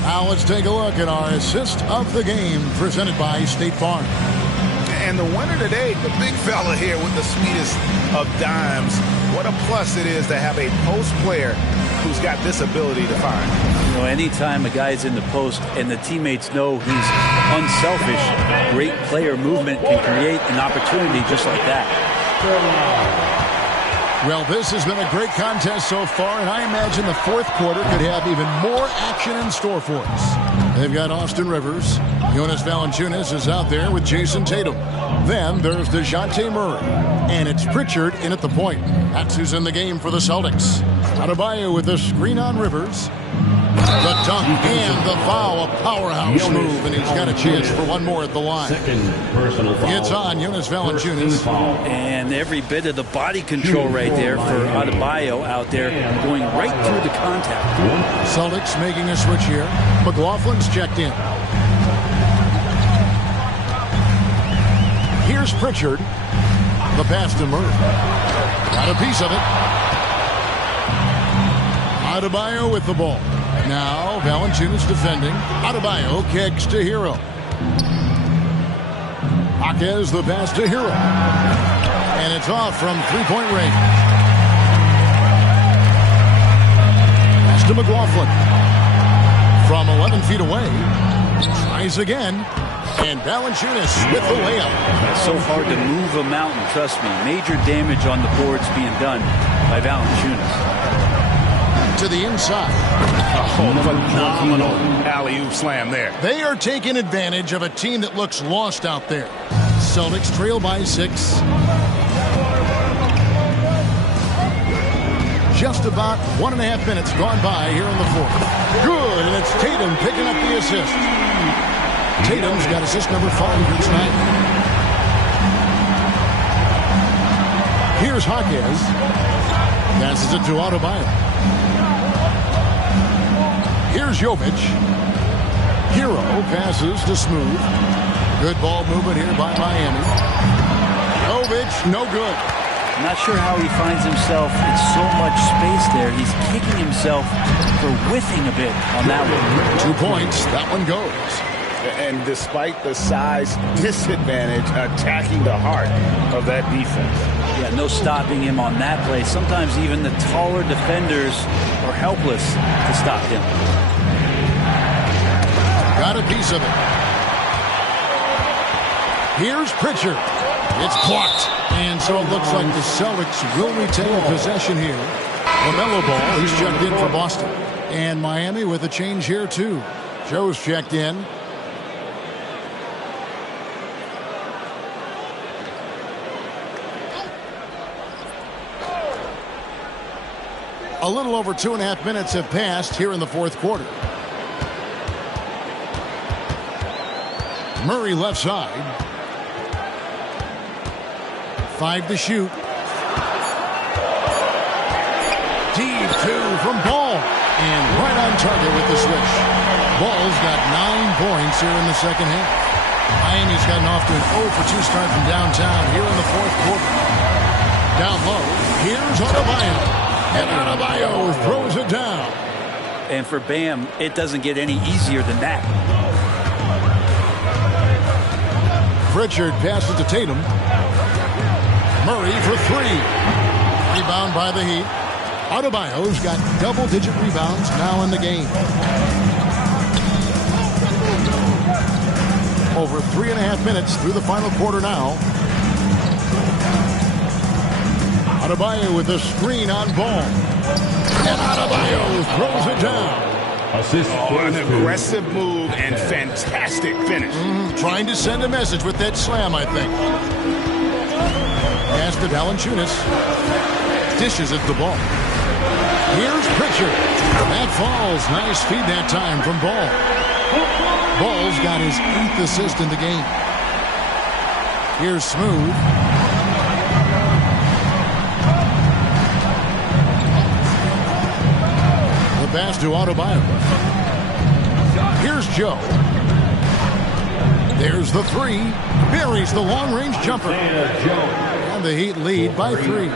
Now let's take a look at our assist of the game presented by State Farm. And the winner today, the big fella here with the sweetest of dimes. What a plus it is to have a post player who's got this ability to find. You know, anytime a guy's in the post and the teammates know he's unselfish, great player movement can create an opportunity just like that. Well, this has been a great contest so far, and I imagine the fourth quarter could have even more action in store for us. They've got Austin Rivers. Jonas Valanciunas is out there with Jason Tatum. Then there's DeJounte Murray. And it's Pritchard in at the point. That's who's in the game for the Celtics. Adebayo with the screen on Rivers. The dunk and the foul, a powerhouse move, and he's got a chance for one more at the line. It's on Jonas Valanciunas. And every bit of the body control right there for Adebayo out there, going right through the contact. Celtics making a switch here. McLaughlin's checked in. Here's Pritchard. The pass to Murray. Got a piece of it. Adebayo with the ball. Now Valanciunas defending. Adebayo kicks to Hero. Jaquez the pass to Hero. And it's off from three-point range. Pass to McLaughlin. From 11 feet away. Tries again. And Valanciunas with the layup. It's so hard to move a mountain, trust me. Major damage on the boards being done by Valanciunas. To the inside. Phenomenal alley-oop slam there. They are taking advantage of a team that looks lost out there. Celtics trail by 6. Just about 1.5 minutes gone by here in the fourth. Good, and it's Tatum picking up the assist. Tatum's got assist number 5 here tonight. Here's Jaquez. Passes it to Adebayo. Here's Jovic. Hero passes to Smooth. Good ball movement here by Miami. Jovic, no good. I'm not sure how he finds himself in so much space there. He's kicking himself for whiffing a bit on that one. 2 points. That one goes. And despite the size disadvantage, attacking the heart of that defense. Yeah, no stopping him on that play. Sometimes even the taller defenders are helpless to stop him. Got a piece of it. Here's Pritchard. It's blocked. And so it looks like the Celtics will retain possession here. LaMelo Ball, he's checked in for Boston. And Miami with a change here too. Joe's checked in. A little over 2.5 minutes have passed here in the fourth quarter. Murray left side. 5 to shoot. Deep 2 from Ball. And right on target with the switch. Ball's got 9 points here in the second half. Miami's gotten off to an 0-for-2 start from downtown here in the fourth quarter. Down low, here's Adebayo. And Adebayo throws it down. And for Bam, it doesn't get any easier than that. Pritchard passes to Tatum. Murray for 3. Rebound by the Heat. Adebayo's got double-digit rebounds now in the game. Over 3.5 minutes through the final quarter now. Adebayo with the screen on Ball. And Adebayo throws it down. An aggressive move and fantastic finish. Trying to send a message with that slam, I think. Pass to Valanciunas. Dishes at the ball. Here's Pritchard. That falls. Nice feed that time from Ball. Ball's got his 8th assist in the game. Here's Smooth. The pass to Adebayo. Here's Joe. There's the 3. Buries the long-range jumper. And the Heat lead by 3.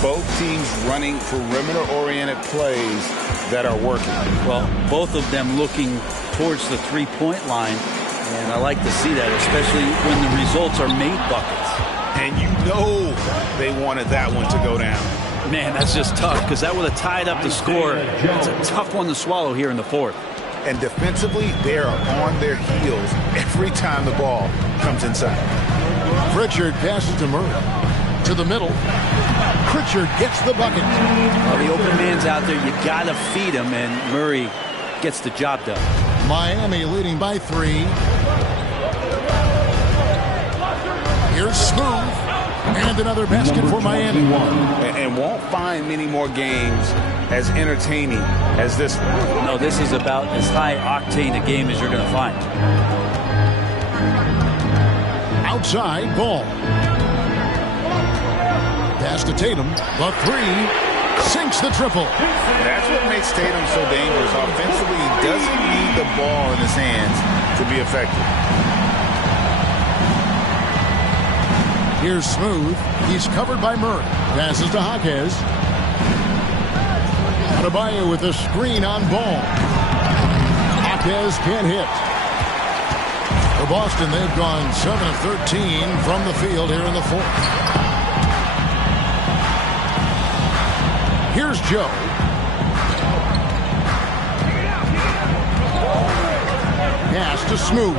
Both teams running perimeter-oriented plays that are working. Well, both of them looking towards the three-point line, and I like to see that, especially when the results are made buckets. And you know they wanted that one to go down. Man, that's just tough, because that would have tied up the score. It's a tough one to swallow here in the fourth. And defensively, they are on their heels every time the ball comes inside. Pritchard passes to Murray. To the middle. Pritchard gets the bucket. Well, the open man's out there. You got to feed him, and Murray gets the job done. Miami leading by 3. Here's Smooth. And another basket for Miami. And won't find many more games as entertaining as this one. No, this is about as high-octane a game as you're going to find. Outside, Ball. Pass to Tatum. The 3. Sinks the triple. That's what makes Tatum so dangerous. Offensively, he doesn't need the ball in his hands to be effective. Here's Smooth. He's covered by Murray. Passes to Jaquez. Adebayo with a screen on Ball. Jaquez can't hit. For Boston, they've gone 7 of 13 from the field here in the fourth. Here's Joe. Pass to Smooth.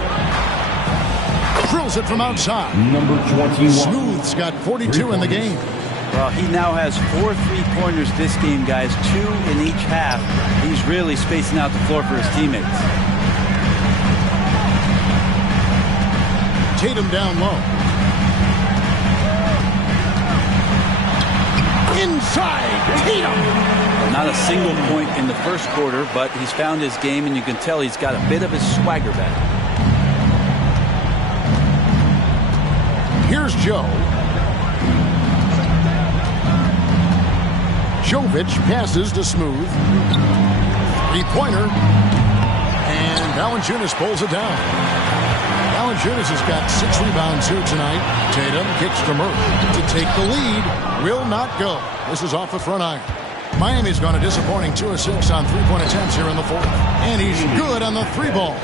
Drills it from outside. Number 21. Smooth's got 42 in the game. Well, he now has 4 3-pointers this game, guys. 2 in each half. He's really spacing out the floor for his teammates. Tatum down low. Inside, Tatum. Not a single point in the first quarter, but he's found his game, and you can tell he's got a bit of his swagger back. Here's Joe. Jovic passes to Smooth. 3-pointer. And Valanciunas pulls it down. Valanciunas has got 6 rebounds here tonight. Tatum kicks to Murray to take the lead. Will not go. This is off the front iron. Miami's gone a disappointing 2 of 6 on 3-point attempts here in the fourth. And he's good on the 3-ball.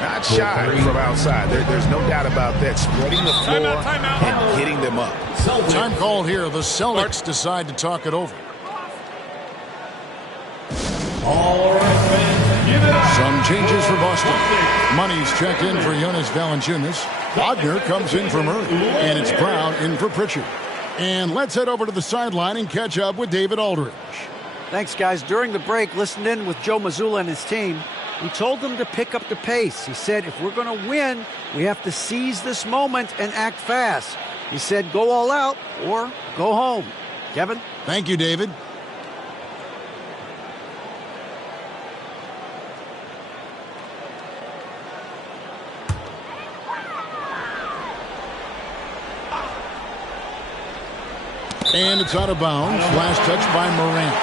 Not shy from outside. There's no doubt about that. Spreading the floor and hitting them up. Time called here. The Celtics decide to talk it over. All right, fans, give it up. Some changes for Boston. Money's checked in for Jonas Valanciunas. Wagner comes in for Murray. And it's Brown in for Pritchard. And let's head over to the sideline and catch up with David Aldridge. Thanks, guys. During the break, listened in with Joe Mazzulla and his team. He told them to pick up the pace. He said, if we're going to win, we have to seize this moment and act fast. He said, go all out or go home. Kevin? Thank you, David. And it's out of bounds. Last touch by Morant.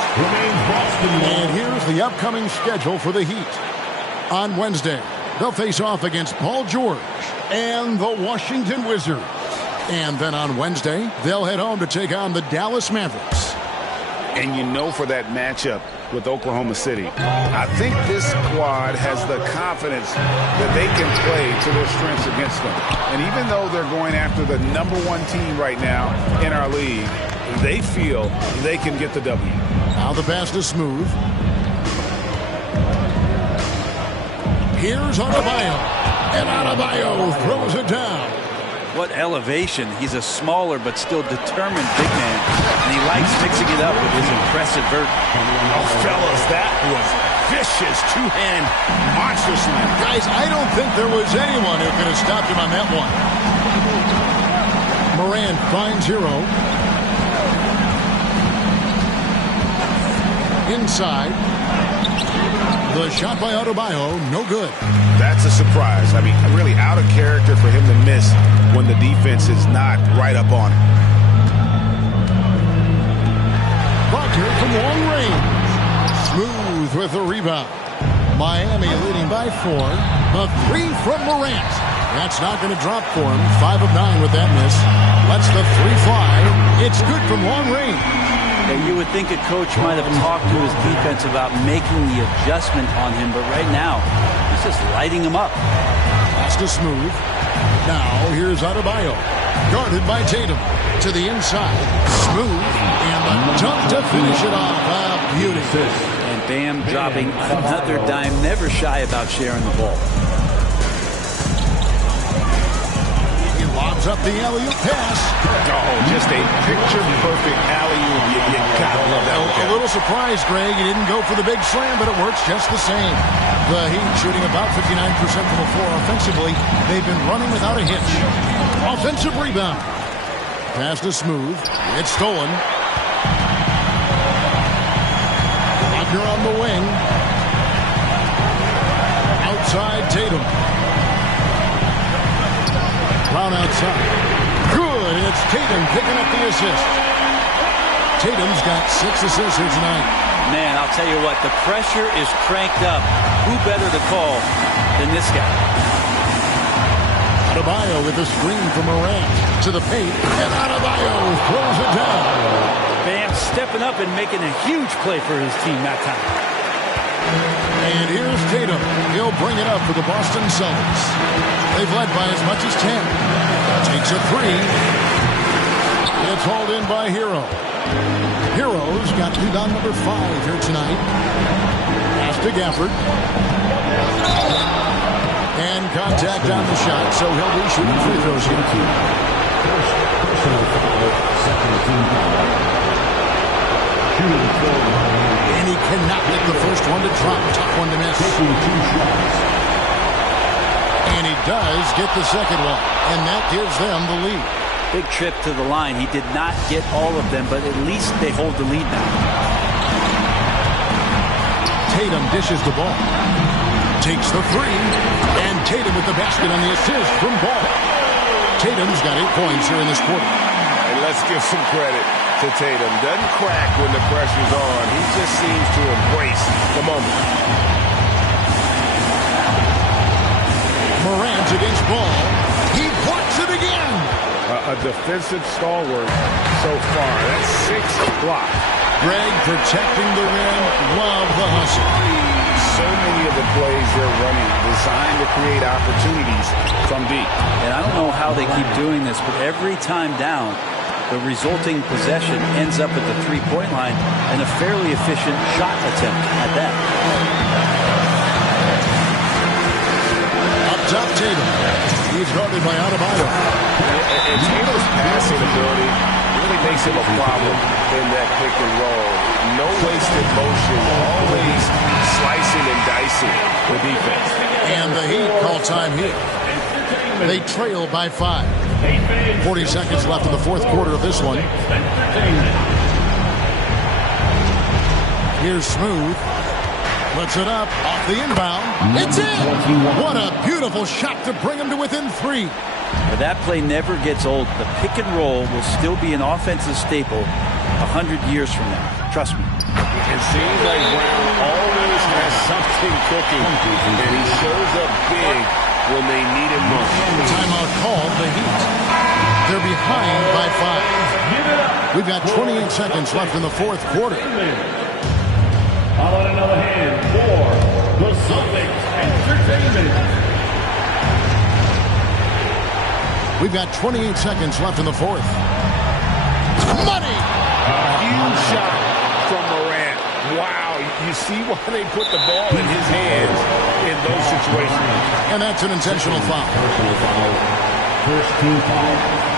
And here's the upcoming schedule for the Heat. On Wednesday, they'll face off against Paul George and the Washington Wizards. And then on Wednesday, they'll head home to take on the Dallas Mavericks. And you know, for that matchup with Oklahoma City, I think this squad has the confidence that they can play to their strengths against them. And even though they're going after the #1 team right now in our league, they feel they can get the W. Now the pass is smooth. Here's Adebayo. And Adebayo throws it down. What elevation. He's a smaller but still determined big man. And he likes mixing it up with his impressive vert. Oh, fellas, that was vicious two-hand monster slam. Guys, I don't think there was anyone who could have stopped him on that one. Morant finds Hero. Inside. The shot by Adebayo, no good. That's a surprise. I mean, really out of character for him to miss when the defense is not right up on it. Butler from long range. Smooth with the rebound. Miami leading by 4. A 3 from Morant. That's not going to drop for him. 5 of 9 with that miss. Lets the 3 fly. It's good from long range. Yeah, you would think a coach might have talked to his defense about making the adjustment on him, but right now, he's just lighting him up. Pass to Smooth. Now, here's Adebayo. Guarded by Tatum. To the inside. Smooth. And the dunk to finish it off. A beauty. And Bam dropping another dime. Never shy about sharing the ball. He lobs up the alley-oop pass. Oh, just a picture-perfect alley-oop. You gotta love that. A little surprised, Greg. He didn't go for the big slam, but it works just the same. The Heat shooting about 59% from the floor offensively. They've been running without a hitch. Offensive rebound. Pass to Smooth. It's stolen. Wagner on the wing. Outside Tatum. Brown outside. Good. It's Tatum picking up the assist. Tatum's got 6 assists here tonight. Man, I'll tell you what, the pressure is cranked up. Who better to call than this guy? Adebayo with a screen from Morant to the paint, and Adebayo throws it down. Bam stepping up and making a huge play for his team that time. And here's Tatum. He'll bring it up for the Boston Celtics. They've led by as much as 10. Takes a 3. It's hauled in by Hero. Hero's got rebound number 5 here tonight. Pass to Gafford. And contact on the shot, so he'll be shooting free throws here. And he cannot get the first one to drop. Tough one to miss. And he does get the second one. And that gives them the lead. Big trip to the line. He did not get all of them, but at least they hold the lead now. Tatum dishes the ball. Takes the 3. And Tatum with the basket on the assist from Ball. Tatum's got 8 points here in this quarter. And let's give some credit to Tatum. Doesn't crack when the pressure's on. He just seems to embrace the moment. Morant against Ball. He blocks it again. A defensive stalwart so far. That's 6 blocks. Greg protecting the rim. Love the hustle. So many of the plays they're running designed to create opportunities from deep. And I don't know how they keep doing this, but every time down, the resulting possession ends up at the three-point line and a fairly efficient shot attempt at that. Up top, Tatum. He's guarded by Adebayo. And Tatum's passing ability really makes him a problem in that pick and roll. No wasted motion, always slicing and dicing the defense. And the Heat call time here. They trail by 5. 40 seconds left in the fourth quarter of this one. Here's Smooth. Puts it up off the inbound. It's in! What a beautiful shot to bring him to within 3. But that play never gets old. The pick and roll will still be an offensive staple 100 years from now. Trust me. It seems like Brown always has something cooking, and he shows up big when they need him most. Timeout called the Heat. They're behind by 5. We've got 28 seconds left in the fourth quarter. How about another hand for the Celtics Entertainment? We've got 28 seconds left in the fourth. Money! A huge shot from Morant. Wow, you see why they put the ball in his hands in those situations. And that's an intentional foul. Personal foul. First team foul.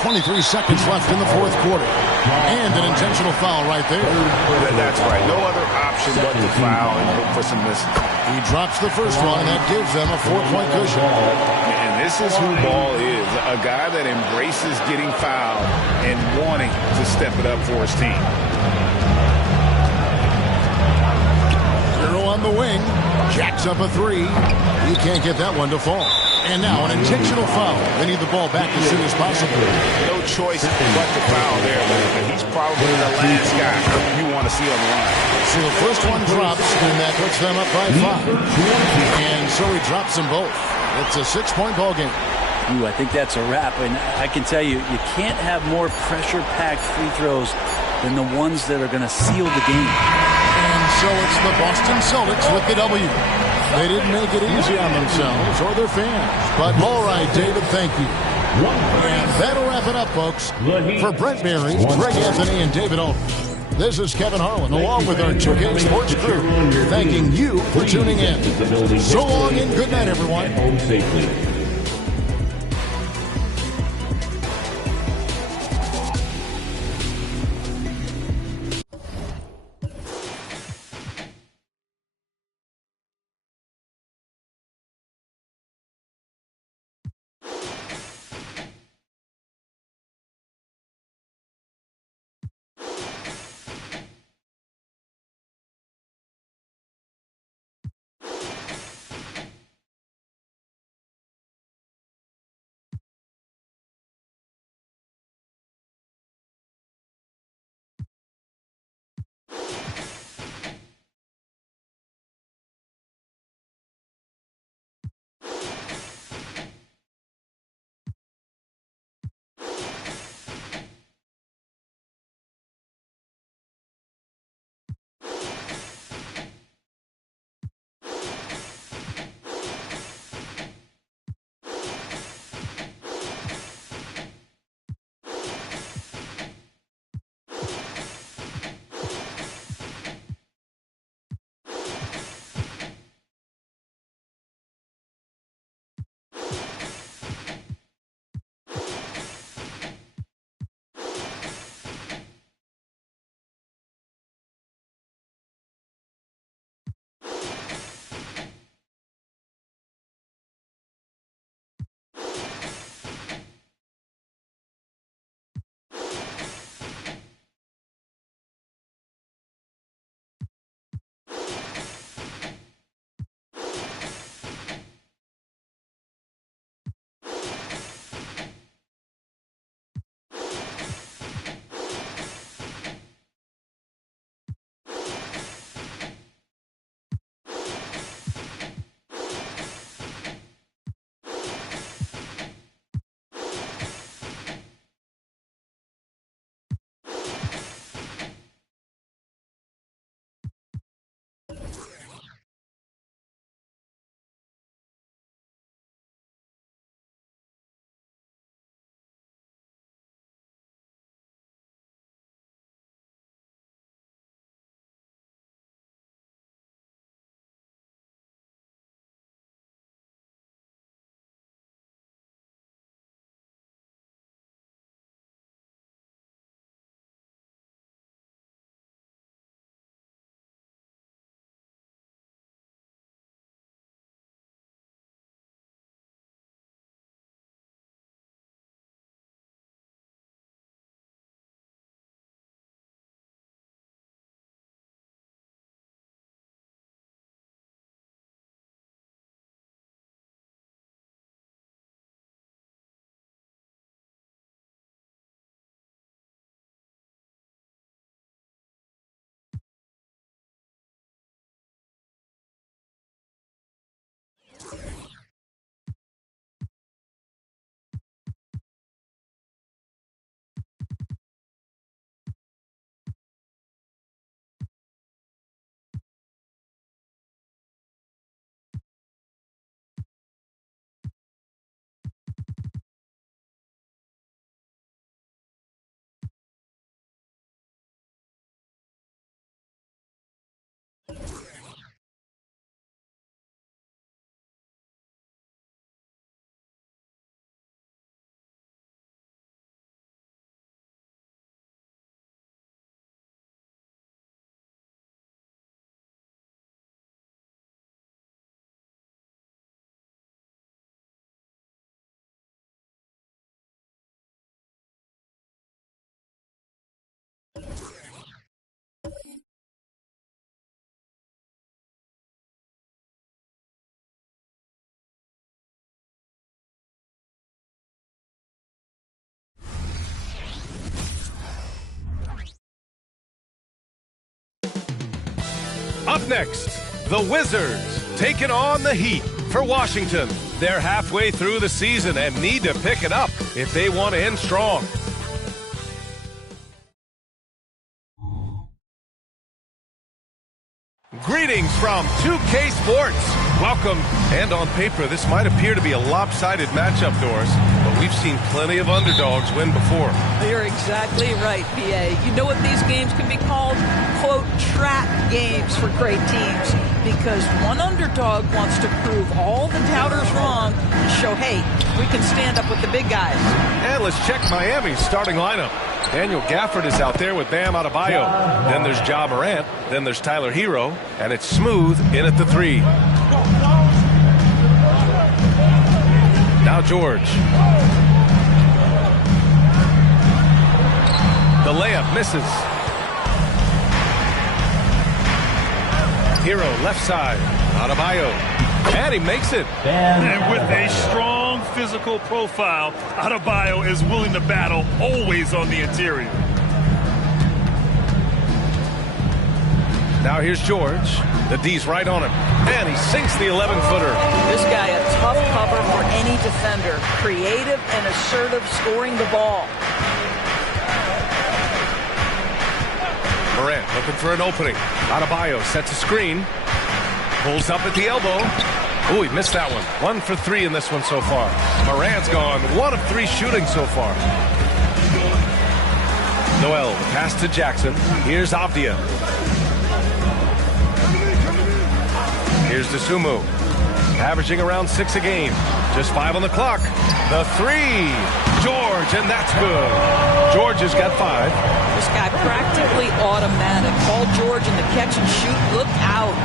23 seconds left in the fourth quarter. And an intentional foul right there. That's right. No other option but to foul and look for some misses. He drops the first one, and that gives them a 4-point cushion. And this is who Ball is, a guy that embraces getting fouled and wanting to step it up for his team. Hero on the wing, jacks up a 3. He can't get that one to fall. And now an intentional foul. They need the ball back as soon as possible. No choice but to foul there. He's probably the last guy you want to see on the line. So the first one drops, and that puts them up by 5. And so he drops them both. It's a 6-point ball game. Ooh, I think that's a wrap. And I can tell you, you can't have more pressure-packed free throws than the ones that are going to seal the game. And so it's the Boston Celtics with the W. They didn't make it easy on themselves or their fans. But all right, David, thank you. And that'll wrap it up, folks. For Brent Berry, Greg Anthony, and David Aldridge, this is Kevin Harlan, along with our 2K Sports crew, thanking you for tuning in. So long and good night, everyone. Home safely. next, the Wizards taking on the Heat for Washington. They're halfway through the season and need to pick it up if they want to end strong. Greetings from 2K Sports. Welcome. And on paper, this might appear to be a lopsided matchup, Doris, but we've seen plenty of underdogs win before. You're exactly right, PA. You know what these games can be called? Quote, trap games for great teams. Because one underdog wants to prove all the doubters wrong and show, hey, we can stand up with the big guys. And let's check Miami's starting lineup. Daniel Gafford is out there with Bam Adebayo. Then there's Ja Morant. Then there's Tyler Hero. And it's Smooth in at the 3. Now George. The layup misses. Hero left side. Adebayo. And he makes it. And with a strong physical profile, Adebayo is willing to battle, always on the interior. Now here's George. The D's right on him. And he sinks the 11-footer. This guy a tough cover for any defender. Creative and assertive scoring the ball. Morant looking for an opening. Adebayo sets a screen. Pulls up at the elbow. Oh, he missed that one. 1 for 3 in this one so far. Morant's gone 1 of 3 shooting so far. Noel, pass to Jackson. Here's Avdia. Here's Dosunmu. Averaging around 6 a game. Just 5 on the clock. The 3. George, and that's good. George has got 5. This guy practically automatic. Paul George in the catch and shoot. Look out.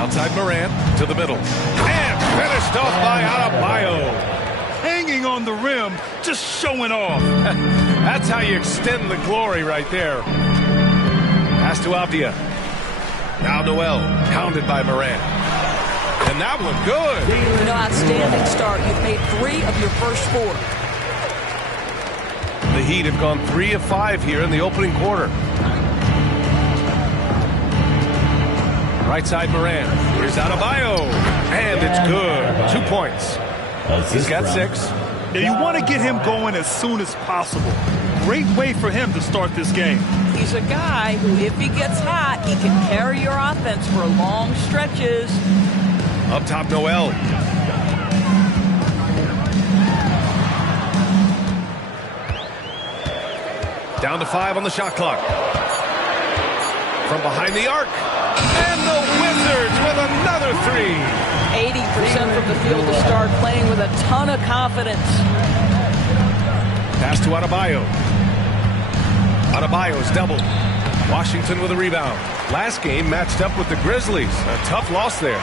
Outside Morant to the middle. And finished off by Adebayo. Hanging on the rim, just showing off. That's how you extend the glory right there. Pass to Avdia. Now Noel, pounded by Morant. And that one good. You know, outstanding start. You've made 3 of your first 4. The Heat have gone 3 of 5 here in the opening quarter. Right side Morant. Here's Adebayo. And it's good. 2 points. He's got 6. Yeah, you want to get him going as soon as possible. Great way for him to start this game. He's a guy who, if he gets hot, he can carry your offense for long stretches. Up top, Noel. Down to 5 on the shot clock. From behind the arc. And the Wizards with another 3. 80% from the field to start, playing with a ton of confidence. Pass to Adebayo. Adebayo's doubled. Washington with a rebound. Last game matched up with the Grizzlies. A tough loss there.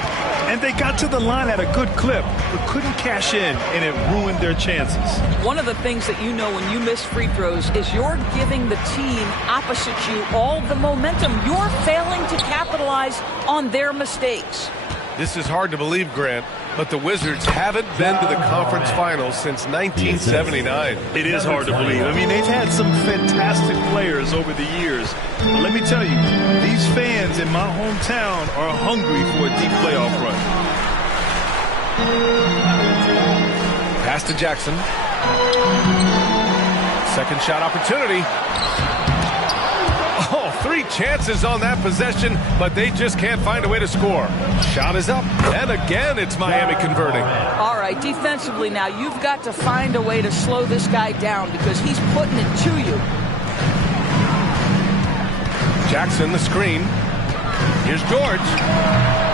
And they got to the line at a good clip, but couldn't cash in, and it ruined their chances. One of the things that you know when you miss free throws is you're giving the team opposite you all the momentum. You're failing to capitalize on their mistakes. This is hard to believe, Grant, but the Wizards haven't been to the conference finals since 1979. It is hard to believe. I mean, they've had some fantastic players over the years. But let me tell you, these fans in my hometown are hungry for a deep playoff run. Pass to Jackson. Second shot opportunity. Oh, 3 chances on that possession, but they just can't find a way to score. Shot is up, and again it's Miami converting. All right, defensively now, you've got to find a way to slow this guy down because he's putting it to you. Jackson, the screen. Here's George.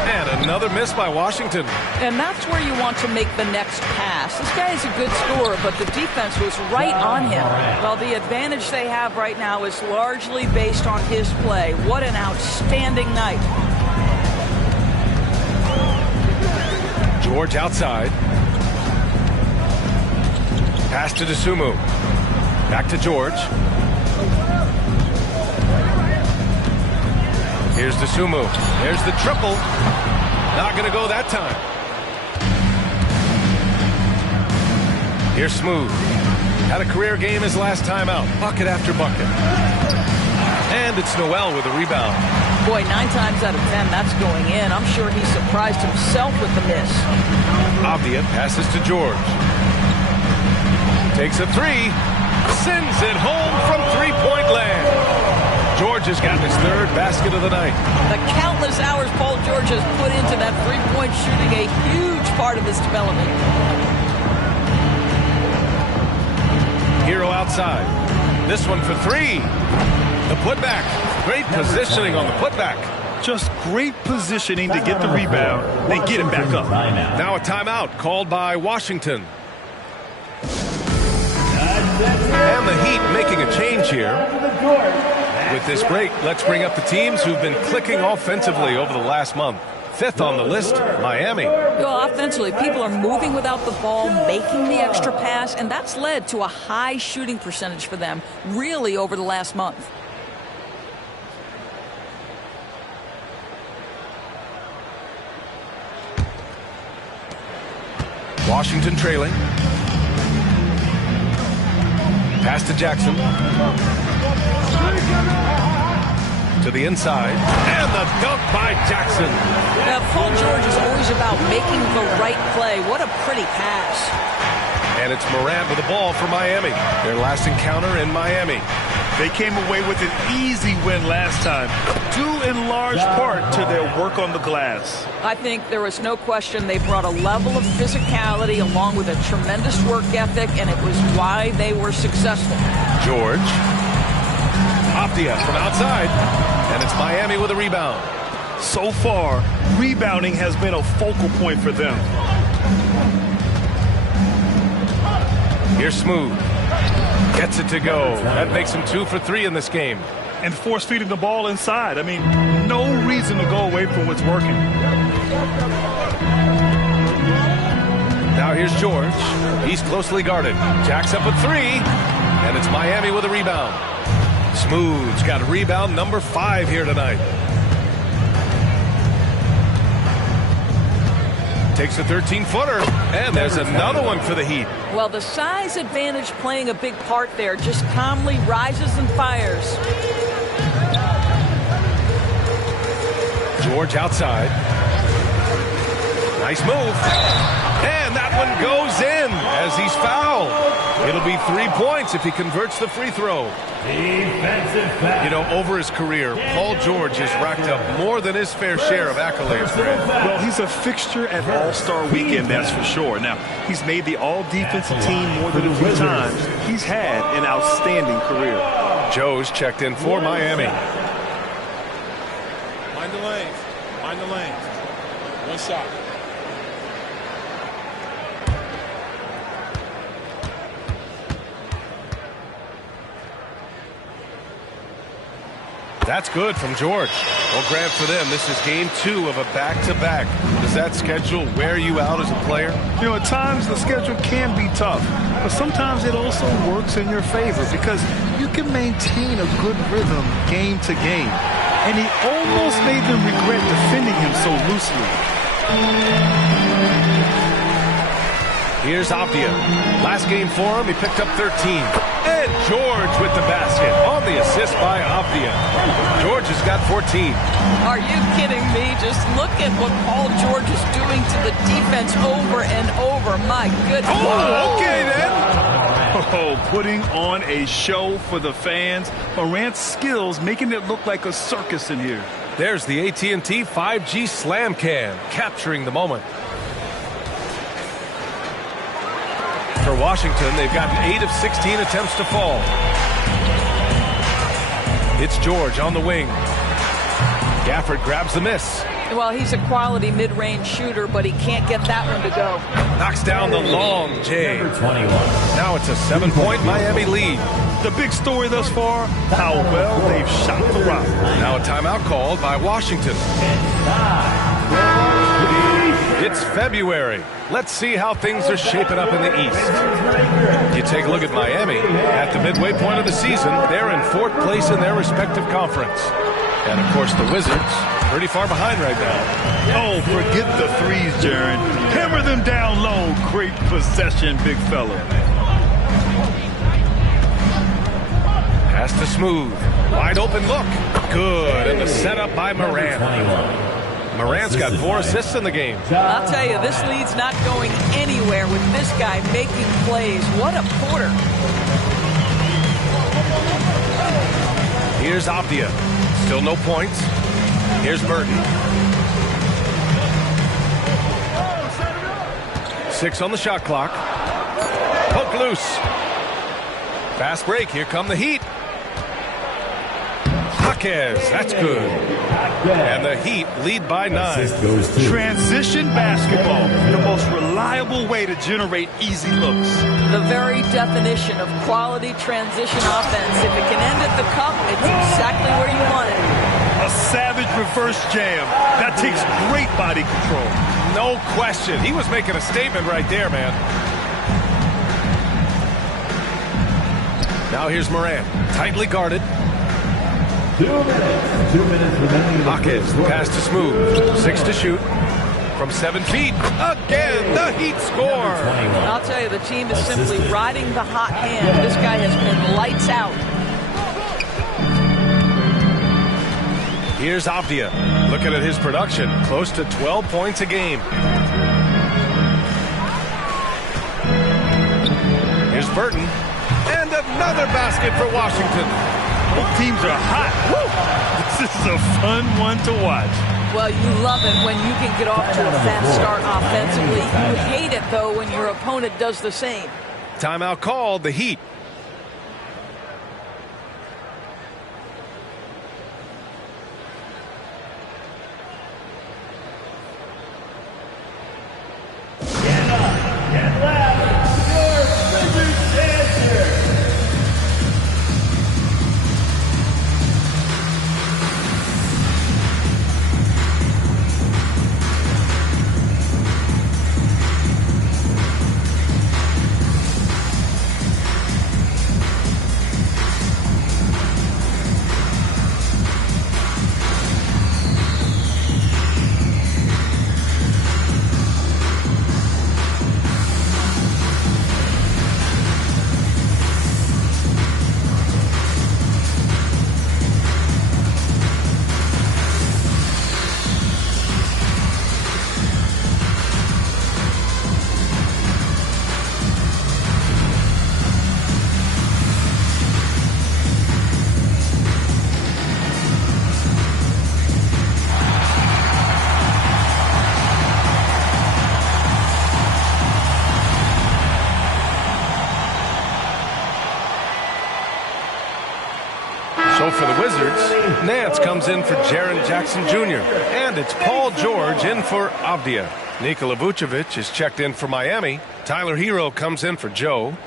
And another miss by Washington. And that's where you want to make the next pass. This guy is a good scorer, but the defense was right on him. Well, the advantage they have right now is largely based on his play. What an outstanding night. George outside. Pass to Dosunmu. Back to George. Here's Dosunmu. There's the triple. Not going to go that time. Here's Smooth. Had a career game his last time out. Bucket after bucket. And it's Noel with a rebound. Boy, 9 times out of 10, that's going in. I'm sure he surprised himself with the miss. Avdia passes to George. Takes a three. Sends it home from three-point land. George has gotten his 3rd basket of the night. The countless hours Paul George has put into that three-point shooting, a huge part of his development. Hero outside. This one for 3. The putback. Great positioning on the putback. Just great positioning to get the rebound, then get it back up. Now a timeout called by Washington. And the Heat making a change here. With this break, let's bring up the teams who've been clicking offensively over the last month. 5th on the list, Miami. Well, offensively, people are moving without the ball, making the extra pass, and that's led to a high shooting percentage for them, really, over the last month. Washington trailing. Pass to Jackson. To the inside. And the dunk by Jackson. Now, Paul George is always about making the right play. What a pretty pass. And it's Morant with the ball for Miami. Their last encounter in Miami. They came away with an easy win last time, due in large part to their work on the glass. I think there was no question they brought a level of physicality along with a tremendous work ethic, and it was why they were successful. George. Avdia from outside. And it's Miami with a rebound. So far, rebounding has been a focal point for them. Here's Smooth. Gets it to go. That makes him 2 for 3 in this game. And force feeding the ball inside. I mean, no reason to go away from what's working. Now here's George. He's closely guarded. Jacks up a 3. And it's Miami with a rebound. Smooth's got a rebound number 5 here tonight. Takes a 13-footer, and there's another one for the Heat. Well, the size advantage playing a big part there. Just calmly rises and fires. George outside. Nice move. And that one goes in as he's fouled. It'll be 3 points if he converts the free throw. You know, over his career, Paul George has racked up more than his fair share of accolades, Grant. Well, he's a fixture at All-Star Weekend, that's for sure. Now, he's made the All-Defensive team more than a few times. He's had an outstanding career. Joe's checked in for Miami. Mind the lanes. Mind the lanes. One shot. That's good from George. Well, Grant, for them, this is game 2 of a back-to-back. Does that schedule wear you out as a player? You know, at times the schedule can be tough, but sometimes it also works in your favor because you can maintain a good rhythm game to game. And he almost made them regret defending him so loosely. Here's Avdia. Last game for him, he picked up 13. And George with the basket on the assist by Avdia. George has got 14. Are you kidding me? Just look at what Paul George is doing to the defense over and over. My goodness. Oh, okay then. Oh, putting on a show for the fans. Morant's skills making it look like a circus in here. There's the AT&T 5G Slam Cam, capturing the moment. For Washington, they've gotten 8 of 16 attempts to fall. It's George on the wing. Gafford grabs the miss. Well, he's a quality mid-range shooter, but he can't get that one to go. Knocks down the long J. Now it's a 7-point Miami lead. The big story thus far, how well they've shot the rock. Now a timeout called by Washington. It's February. Let's see how things are shaping up in the East. You take a look at Miami. At the midway point of the season, they're in 4th place in their respective conference. And, of course, the Wizards, pretty far behind right now. Oh, forget the threes, Jaron. Hammer them down low. Great possession, big fella. Pass to Smooth. Wide open look. Good. And the setup by Morant. Morant's got 4 assists in the game. I'll tell you, this lead's not going anywhere with this guy making plays. What a quarter. Here's Avdia. Still no points. Here's Burton. 6 on the shot clock. Poke loose. Fast break. Here come the Heat. Jaquez. That's good. And the Heat lead by 9. Transition basketball, the most reliable way to generate easy looks. The very definition of quality transition offense. If it can end at the cup, it's exactly where you want it. A savage reverse jam. That takes great body control. No question. He was making a statement right there, man. Now here's Morant. Tightly guarded. 2 minutes remaining. Jaquez, the pass to Smooth. 6 to shoot. From 7 feet. Again, the Heat score. I'll tell you, the team is simply riding the hot hand. This guy has been lights out. Here's Avdia. Looking at his production. Close to 12 points a game. Here's Burton. And another basket for Washington. Both teams are hot. Woo! This is a fun one to watch. Well, you love it when you can get off to a fast start offensively. You hate it, though, when your opponent does the same. Timeout called, the Heat. So for the Wizards, Nance comes in for Jaren Jackson Jr. And it's Paul George in for Avdia. Nikola Vucevic is checked in for Miami. Tyler Hero comes in for Joe.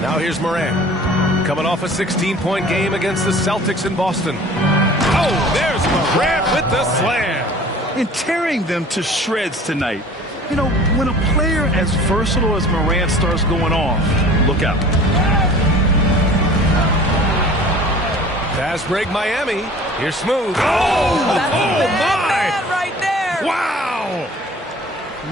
Now here's Morant. Coming off a 16-point game against the Celtics in Boston. Oh, there's Morant with the slam. And tearing them to shreds tonight. You know, when a player as versatile as Morant starts going off, look out. Fast break Miami. Here's Smooth. That's a bad man right there. Wow.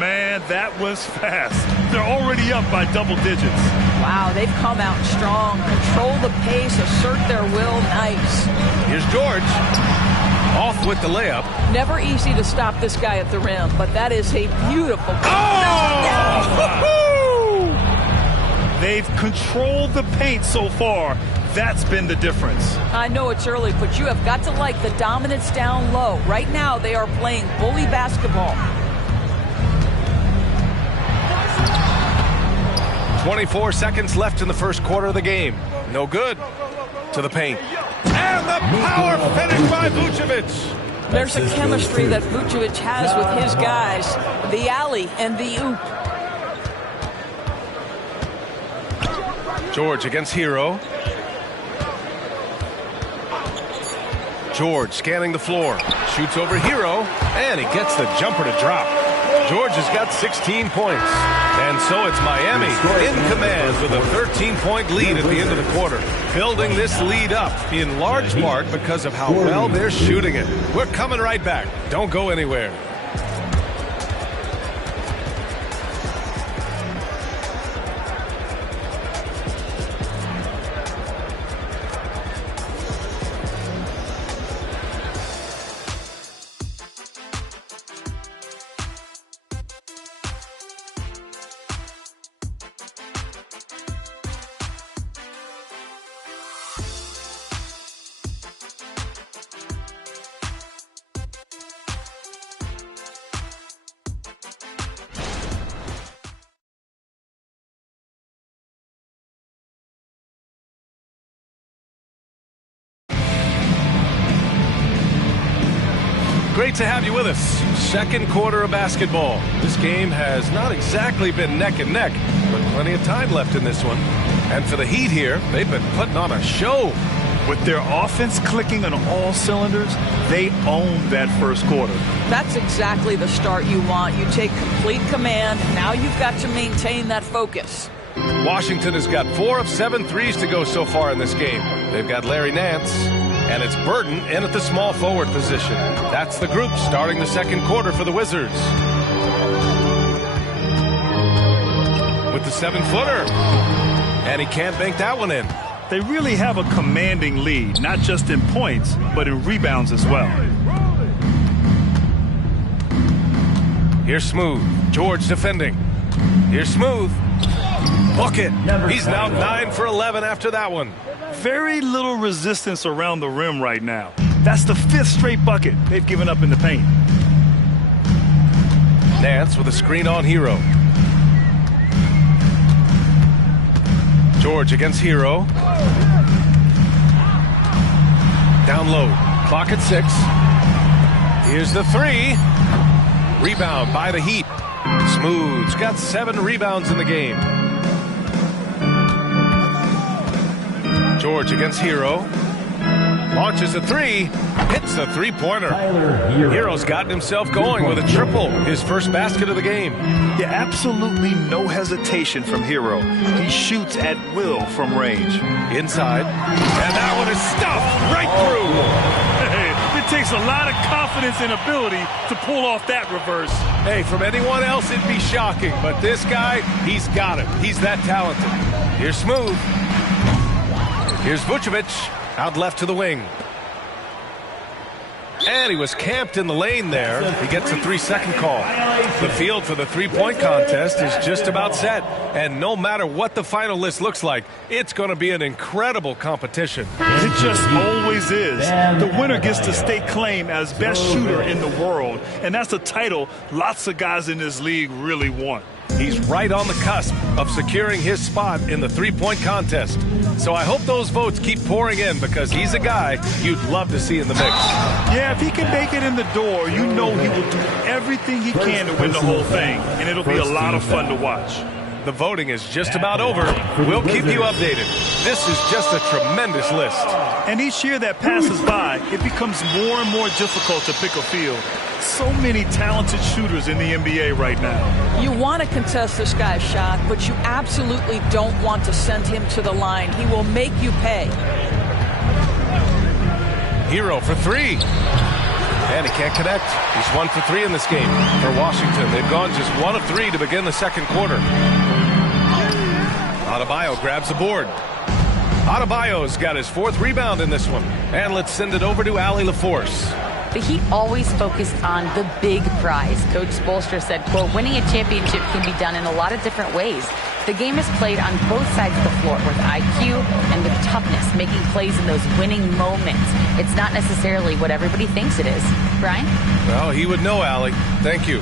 Man, that was fast. They're already up by double digits. Wow, they've come out strong. Control the pace, assert their will. Nice. Here's George. Off with the layup. Never easy to stop this guy at the rim, but that is a beautiful. They've controlled the paint so far. That's been the difference. I know it's early, but you have got to like the dominance down low. Right now, they are playing bully basketball. 24 seconds left in the first quarter of the game. No good. To the paint. And the power finish by Vucevic. There's a chemistry that Vucevic has with his guys. The alley and the oop. George against Hero. George scanning the floor. Shoots over Hero, and he gets the jumper to drop. George has got 16 points. And so it's Miami in command with a 13-point lead at the end of the quarter. Building this lead up in large part because of how well they're shooting it. We're coming right back. Don't go anywhere. Great to have you with us. Second quarter of basketball. This game has not exactly been neck and neck, but plenty of time left in this one. And for the Heat here, they've been putting on a show. With their offense clicking on all cylinders, they own that first quarter. That's exactly the start you want. You take complete command. Now you've got to maintain that focus. Washington has got 4 of 7 threes to go so far in this game. They've got Larry Nance, and it's Burton in at the small forward position. That's the group starting the second quarter for the Wizards. With the 7-footer, and he can't bank that one in. They really have a commanding lead, not just in points, but in rebounds as well. Here's Smooth. George defending. Here's Smooth. Bucket. He's now 9 for 11 after that one. Very little resistance around the rim right now. That's the 5th straight bucket they've given up in the paint. Nance with a screen on Hero. George against Hero. Down low. Clock at 6. Here's the 3. Rebound by the Heat. Smooth's got 7 rebounds in the game. George against Hero. Launches a 3. Hits the three-pointer. Hero's gotten himself going with a triple. His first basket of the game. Yeah, absolutely no hesitation from Hero. He shoots at will from range. Inside. And that one is stuffed right through. Hey, it takes a lot of confidence and ability to pull off that reverse. Hey, from anyone else, it'd be shocking. But this guy, he's got it. He's that talented. Here's Smooth. Here's Vucevic, out left to the wing. And he was camped in the lane there. He gets a 3-second call. The field for the three-point contest is just about set. And no matter what the final list looks like, it's going to be an incredible competition. It just always is. The winner gets to stake claim as best shooter in the world. And that's a title lots of guys in this league really want. He's right on the cusp of securing his spot in the three-point contest. So I hope those votes keep pouring in because he's a guy you'd love to see in the mix. Yeah, if he can make it in the door, you know he will do everything he can to win the whole thing. And it'll be a lot of fun to watch. The voting is just about over. We'll keep you updated. This is just a tremendous list. And each year that passes by, it becomes more and more difficult to pick a field. So many talented shooters in the NBA right now. You want to contest this guy's shot, but you absolutely don't want to send him to the line. He will make you pay. Hero for 3. And he can't connect. He's 1 for 3 in this game for Washington. They've gone just 1 of 3 to begin the second quarter. Adebayo grabs the board. Adebayo's got his 4th rebound in this one. And let's send it over to Allie LaForce. The Heat always focused on the big prize. Coach Spoelstra said, quote, winning a championship can be done in a lot of different ways. The game is played on both sides of the floor with IQ and with toughness, making plays in those winning moments. It's not necessarily what everybody thinks it is. Brian? Well, he would know, Allie. Thank you.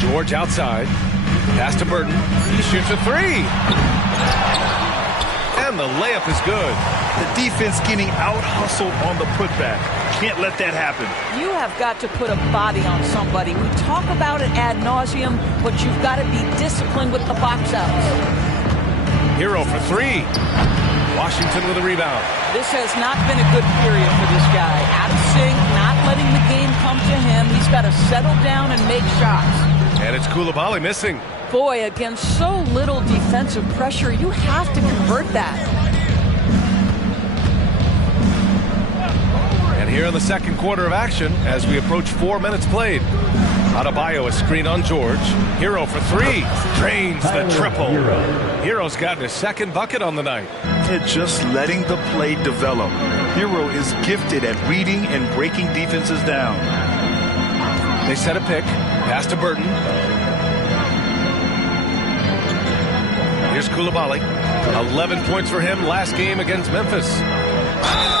George outside. Pass to Burton. He shoots a 3. And the layup is good. The defense getting out-hustled on the putback. Can't let that happen. You have got to put a body on somebody. We talk about it ad nauseum, but you've got to be disciplined with the box outs. Hero for 3. Washington with a rebound. This has not been a good period for this guy. Out of sync, not letting the game come to him. He's got to settle down and make shots. And it's Coulibaly missing. Boy, against so little defensive pressure, you have to convert that. And here in the second quarter of action, as we approach 4 minutes played. Adebayo, a screen on George. Hero for three. Drains the triple. Hero's gotten his second bucket on the night. They're just letting the play develop. Hero is gifted at reading and breaking defenses down. They set a pick. Pass to Burton. Here's Coulibaly. 11 points for him last game against Memphis.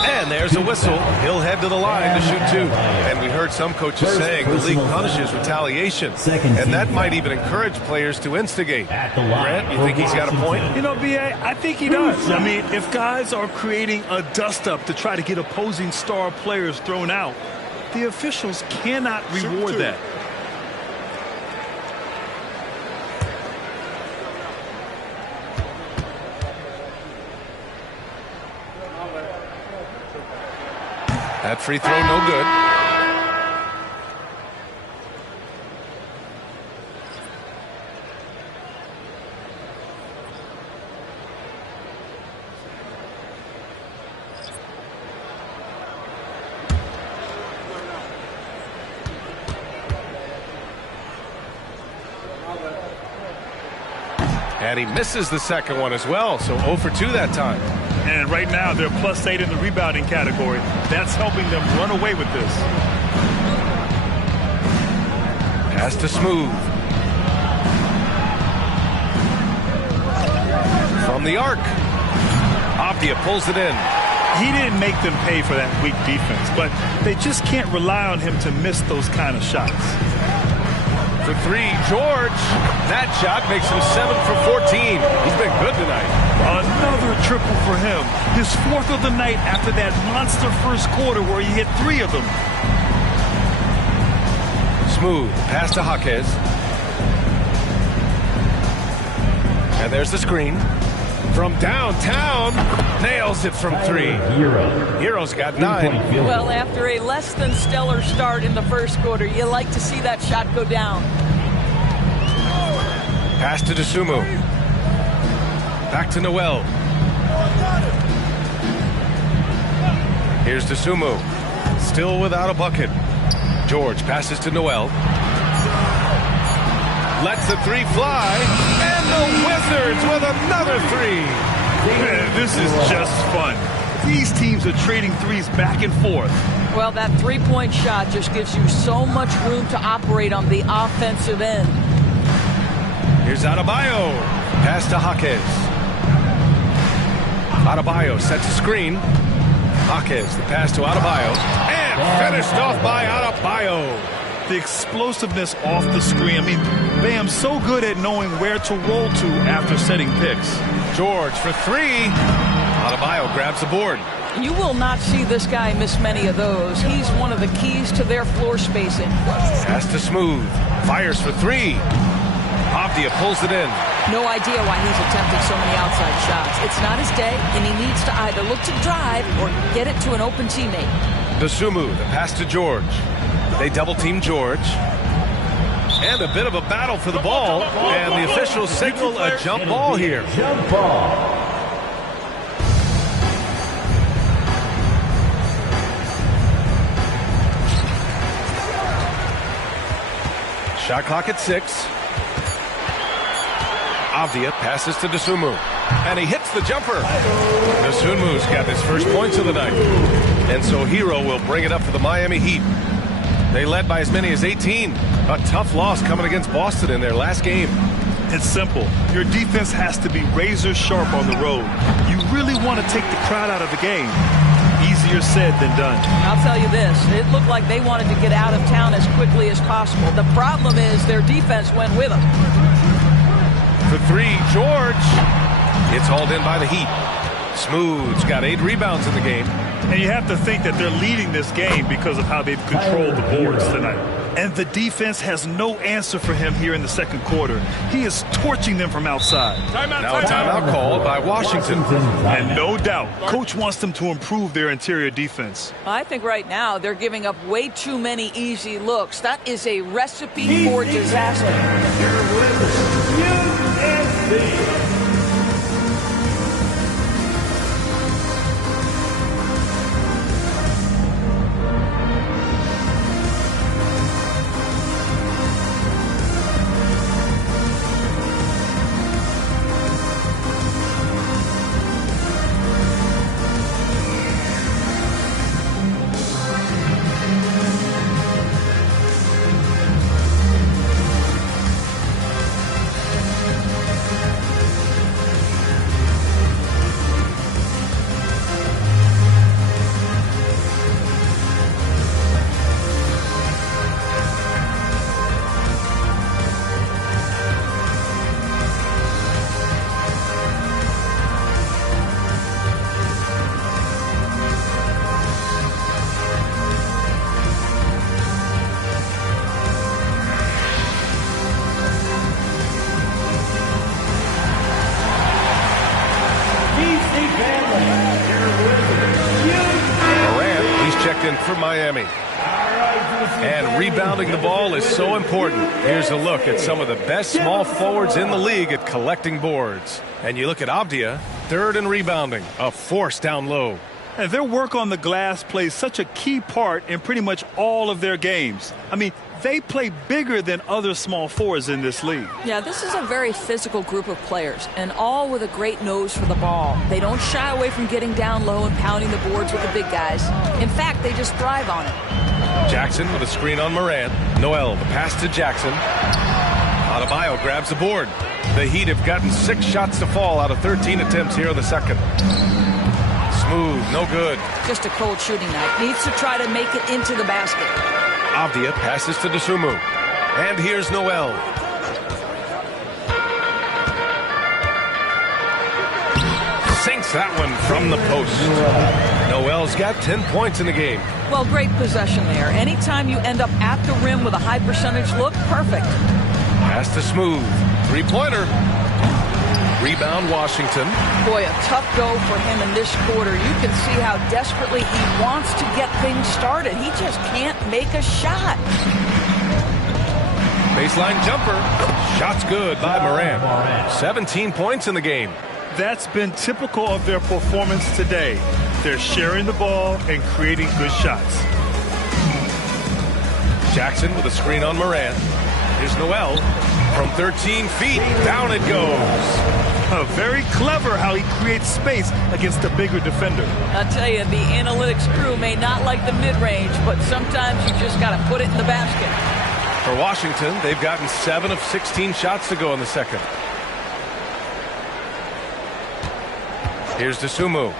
And there's a whistle. He'll head to the line to shoot two. And we heard some coaches saying the league punishes retaliation. And that might even encourage players to instigate. Grant, you think he's got a point? You know, B.A., I think he does. I mean, if guys are creating a dust-up to try to get opposing star players thrown out, the officials cannot reward that. That free throw, no good. And he misses the second one as well, so 0 for 2 that time. And right now, they're +8 in the rebounding category. That's helping them run away with this. Pass to Smooth. From the arc. Avdia pulls it in. He didn't make them pay for that weak defense, but they just can't rely on him to miss those kind of shots. For three, George. That shot makes him 7 for 14. He's been good tonight. Another triple for him. His fourth of the night after that monster first quarter where he hit 3 of them. Smooth. Pass to Jaquez. And there's the screen. From downtown. Nails it from 3. Hero's got 9. Well, after a less than stellar start in the first quarter, you like to see that shot go down. Pass to Dosunmu. Back to Noel. Here's Dosunmu. Still without a bucket. George passes to Noel. Lets the 3 fly. And the Wizards with another 3. Man, this is just fun. These teams are trading threes back and forth. Well, that three-point shot just gives you so much room to operate on the offensive end. Here's Adebayo. Pass to Jaquez. Adebayo sets a screen. Jaquez, the pass to Adebayo. And finished off by Adebayo. The explosiveness off the screen. I mean, Bam's so good at knowing where to roll to after setting picks. George for 3. Adebayo grabs the board. You will not see this guy miss many of those. He's one of the keys to their floor spacing. Pass to Smooth. Fires for 3. Avdia pulls it in. No idea why he's attempting so many outside shots. It's not his day, and he needs to either look to drive or get it to an open teammate. Dosunmu, the pass to George. They double-team George. And a bit of a battle for the ball. And the officials signal a jump ball here. Jump ball. Shot clock at 6. Avdia passes to Dosunmu. And he hits the jumper. Dosunmu's got his first points of the night. And so Hero will bring it up for the Miami Heat. They led by as many as 18. A tough loss coming against Boston in their last game. It's simple. Your defense has to be razor sharp on the road. You really want to take the crowd out of the game. Easier said than done. I'll tell you this. It looked like they wanted to get out of town as quickly as possible. The problem is their defense went with them. For 3, George. It's hauled in by the Heat. Smooth's got 8 rebounds in the game. And you have to think that they're leading this game because of how they've controlled the boards tonight. And the defense has no answer for him here in the second quarter. He is torching them from outside. Now a timeout called by Washington. And no doubt, coach wants them to improve their interior defense. I think right now they're giving up way too many easy looks. That is a recipe for disaster. For Miami. And rebounding the ball is so important. Here's a look at some of the best small forwards in the league at collecting boards. And you look at Avdia, third in rebounding, a force down low. And their work on the glass plays such a key part in pretty much all of their games. I mean, they play bigger than other small forwards in this league. Yeah, this is a very physical group of players, and all with a great nose for the ball. They don't shy away from getting down low and pounding the boards with the big guys. In fact, they just thrive on it. Jackson with a screen on Morant. Noel, the pass to Jackson. Adebayo grabs the board. The Heat have gotten 6 shots to fall out of 13 attempts here in the second. Smooth, no good. Just a cold shooting night. Needs to try to make it into the basket. Avdia passes to Dosunmu. And here's Noel. Sinks that one from the post. Noel's got 10 points in the game. Well, great possession there. Anytime you end up at the rim with a high percentage look, perfect. Pass to Smooth. Three-pointer. Rebound Washington. Boy, a tough go for him in this quarter. You can see how desperately he wants to get things started. He just can't make a shot. Baseline jumper. Shot's good by Morant. 17 points in the game. That's been typical of their performance today. They're sharing the ball and creating good shots. Jackson with a screen on Morant. Here's Noel. From 13 feet, down it goes. Very clever how he creates space against a bigger defender. I'll tell you, the analytics crew may not like the mid-range, but sometimes you just got to put it in the basket. For Washington, they've gotten 7 of 16 shots to go in the second. Here's Dosunmu.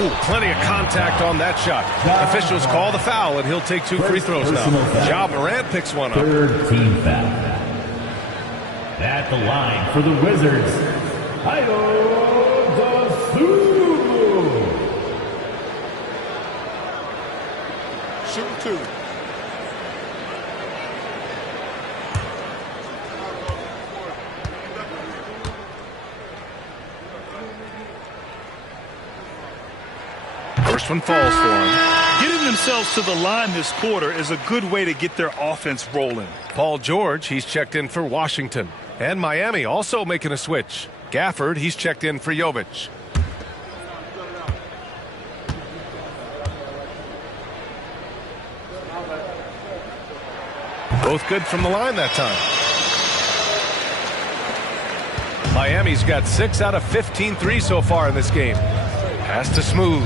Oh, plenty of contact on that shot. Officials call the foul, and he'll take 2 free throws now. Ja Morant picks one up. Third team foul. At the line for the Wizards, Shoot 2. First one falls for him. Getting themselves to the line this quarter is a good way to get their offense rolling. Paul George, he's checked in for Washington. And Miami also making a switch. Gafford, he's checked in for Jovic. Both good from the line that time. Miami's got 6 out of 15 threes so far in this game. Pass to Smooth.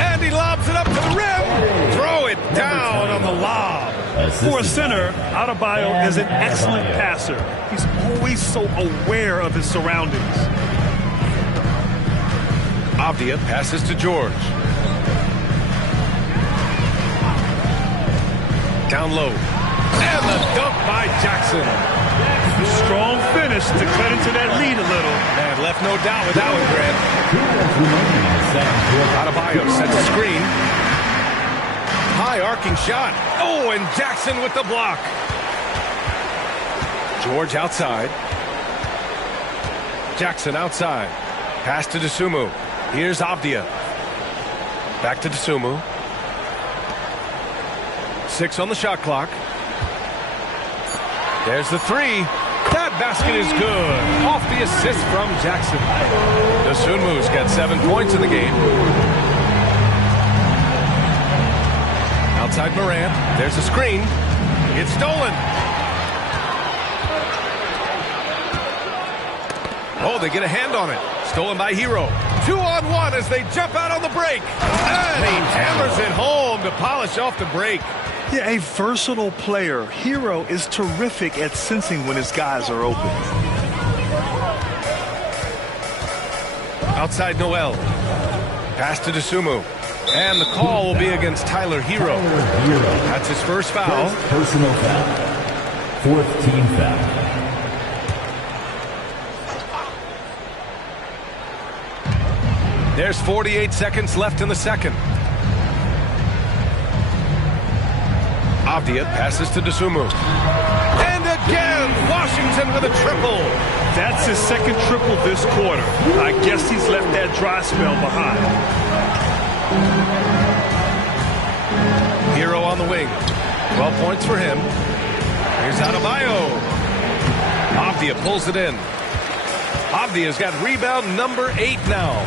And he lobs it up to the rim. Throw it down on the lob. For a center, Adebayo is an excellent passer. He's always so aware of his surroundings. Avdia passes to George. Down low. And the dunk by Jackson. Strong finish to cut into that lead a little. And left no doubt with that one, Grant. Adebayo sets a screen. High arcing shot. Oh, and Jackson with the block. George outside. Jackson outside. Pass to Dosunmu. Here's Avdia. Back to Dosunmu. 6 on the shot clock. There's the three. That basket is good. Off the assist from Jackson. Dosunmu's got 7 points in the game. Outside Morant. There's a screen. It's stolen. Oh, they get a hand on it. Stolen by Hero. 2-on-1 as they jump out on the break. And he hammers it home to polish off the break. Yeah, a versatile player. Hero is terrific at sensing when his guys are open. Outside Noel. Pass to Dosunmu. And the call will be against Tyler Hero. That's his first foul. Personal foul. 4th team foul. There's 48 seconds left in the second. Avdia passes to Dosunmu. And again, Washington with a triple. That's his second triple this quarter. I guess he's left that dry spell behind. Hero on the wing. 12 points for him. Here's Adebayo. Avdia pulls it in. Avdia's got rebound number 8 now.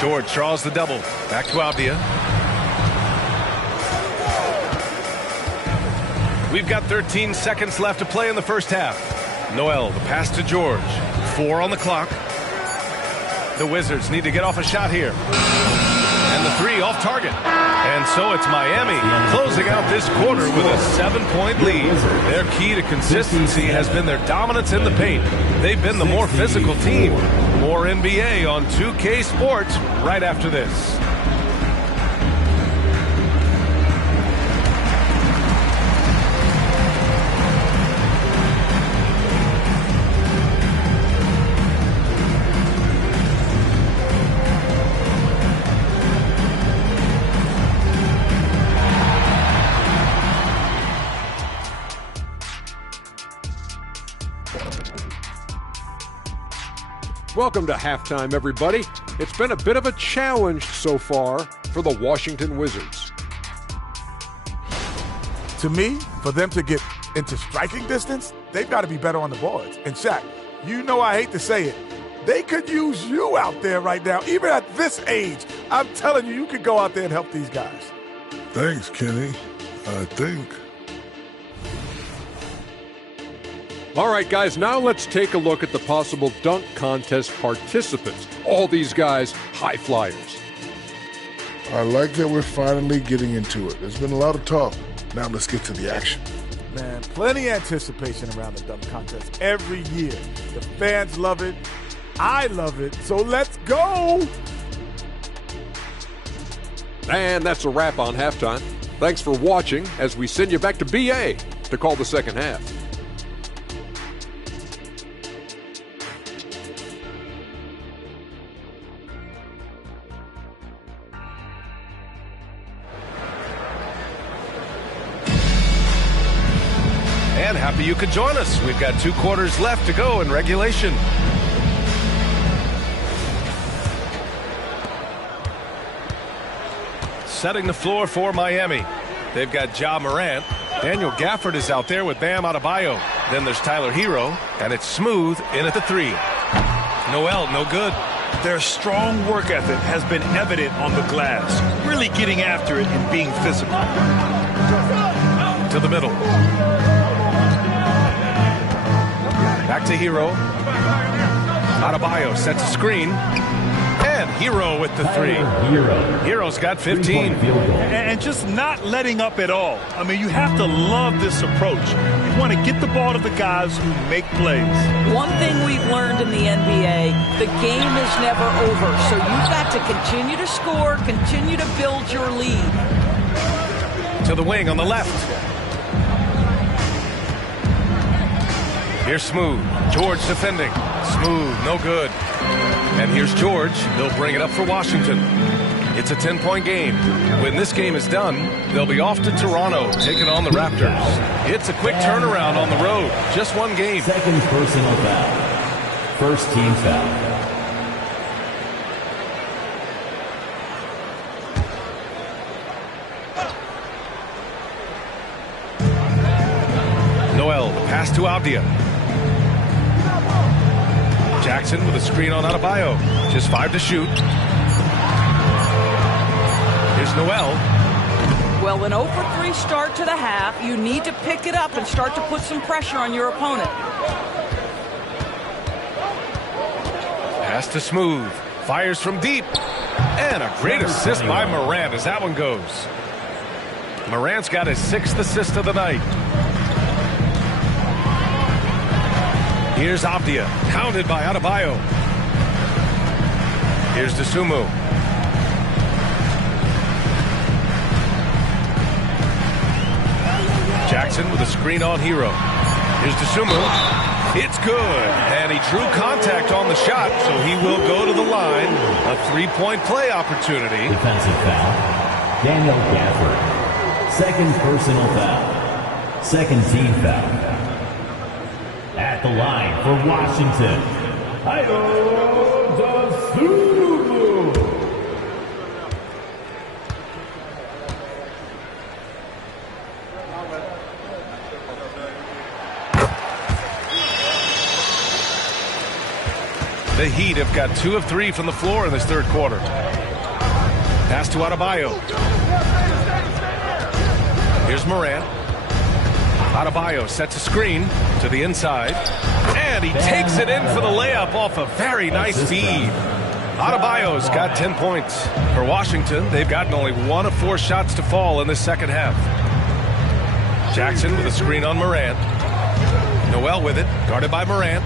George draws the double. Back to Avdia. We've got 13 seconds left to play in the first half. Noel, the pass to George. 4 on the clock. The Wizards need to get off a shot here. And the 3 off target. And so it's Miami closing out this quarter with a 7-point lead. Their key to consistency has been their dominance in the paint. They've been the more physical team. More NBA on 2K Sports right after this. Welcome to halftime, everybody. It's been a bit of a challenge so far for the Washington Wizards. To me, for them to get into striking distance, they've got to be better on the boards. And Shaq, you know I hate to say it, they could use you out there right now. Even at this age, I'm telling you, you could go out there and help these guys. Thanks, Kenny. I think. All right, guys, now let's take a look at the possible dunk contest participants. All these guys, high flyers. I like that we're finally getting into it. There's been a lot of talk. Now let's get to the action. Man, plenty of anticipation around the dunk contest every year. The fans love it. I love it. So let's go. And that's a wrap on halftime. Thanks for watching as we send you back to BA to call the second half. And happy you could join us. We've got 2 quarters left to go in regulation. Setting the floor for Miami. They've got Ja Morant. Daniel Gafford is out there with Bam Adebayo. Then there's Tyler Hero, and it's Smooth in at the 3. Noel, no good. Their strong work ethic has been evident on the glass, really getting after it and being physical. To the middle. Back to Hero. Adebayo sets a screen. And Hero with the 3. Hero's got 15. And just not letting up at all. I mean, you have to love this approach. You want to get the ball to the guys who make plays. One thing we've learned in the NBA, the game is never over. So you've got to continue to score, continue to build your lead. To the wing on the left. Here's Smooth. George defending. Smooth, no good. And here's George. They'll bring it up for Washington. It's a 10-point game. When this game is done, they'll be off to Toronto, taking on the Raptors. It's a quick turnaround on the road. Just one game. Second personal foul. First team foul. Noel, the pass to Avdia. Jackson with a screen on Adebayo. Just 5 to shoot. Here's Noel. Well, an 0-for-3 start to the half. You need to pick it up and start to put some pressure on your opponent. Pass to Smooth. Fires from deep. And a great assist by Morant as that one goes. Morant's got his 6th assist of the night. Here's Avdia, pounded by Adebayo. Here's Dosunmu. Jackson with a screen on Hero. Here's Dosunmu. It's good. And he drew contact on the shot, so he will go to the line. A 3-point play opportunity. Defensive foul. Daniel Gafford. Second personal foul. Second team foul. At the line for Washington, Dosunmu. The Heat have got 2 of 3 from the floor in this third quarter. Pass to Adebayo. Here's Morant. Adebayo sets a screen to the inside. And he takes it in for the layup off a very nice feed. Adebayo's got 10 points. For Washington, they've gotten only 1 of 4 shots to fall in the second half. Jackson with a screen on Morant. Noel with it, guarded by Morant.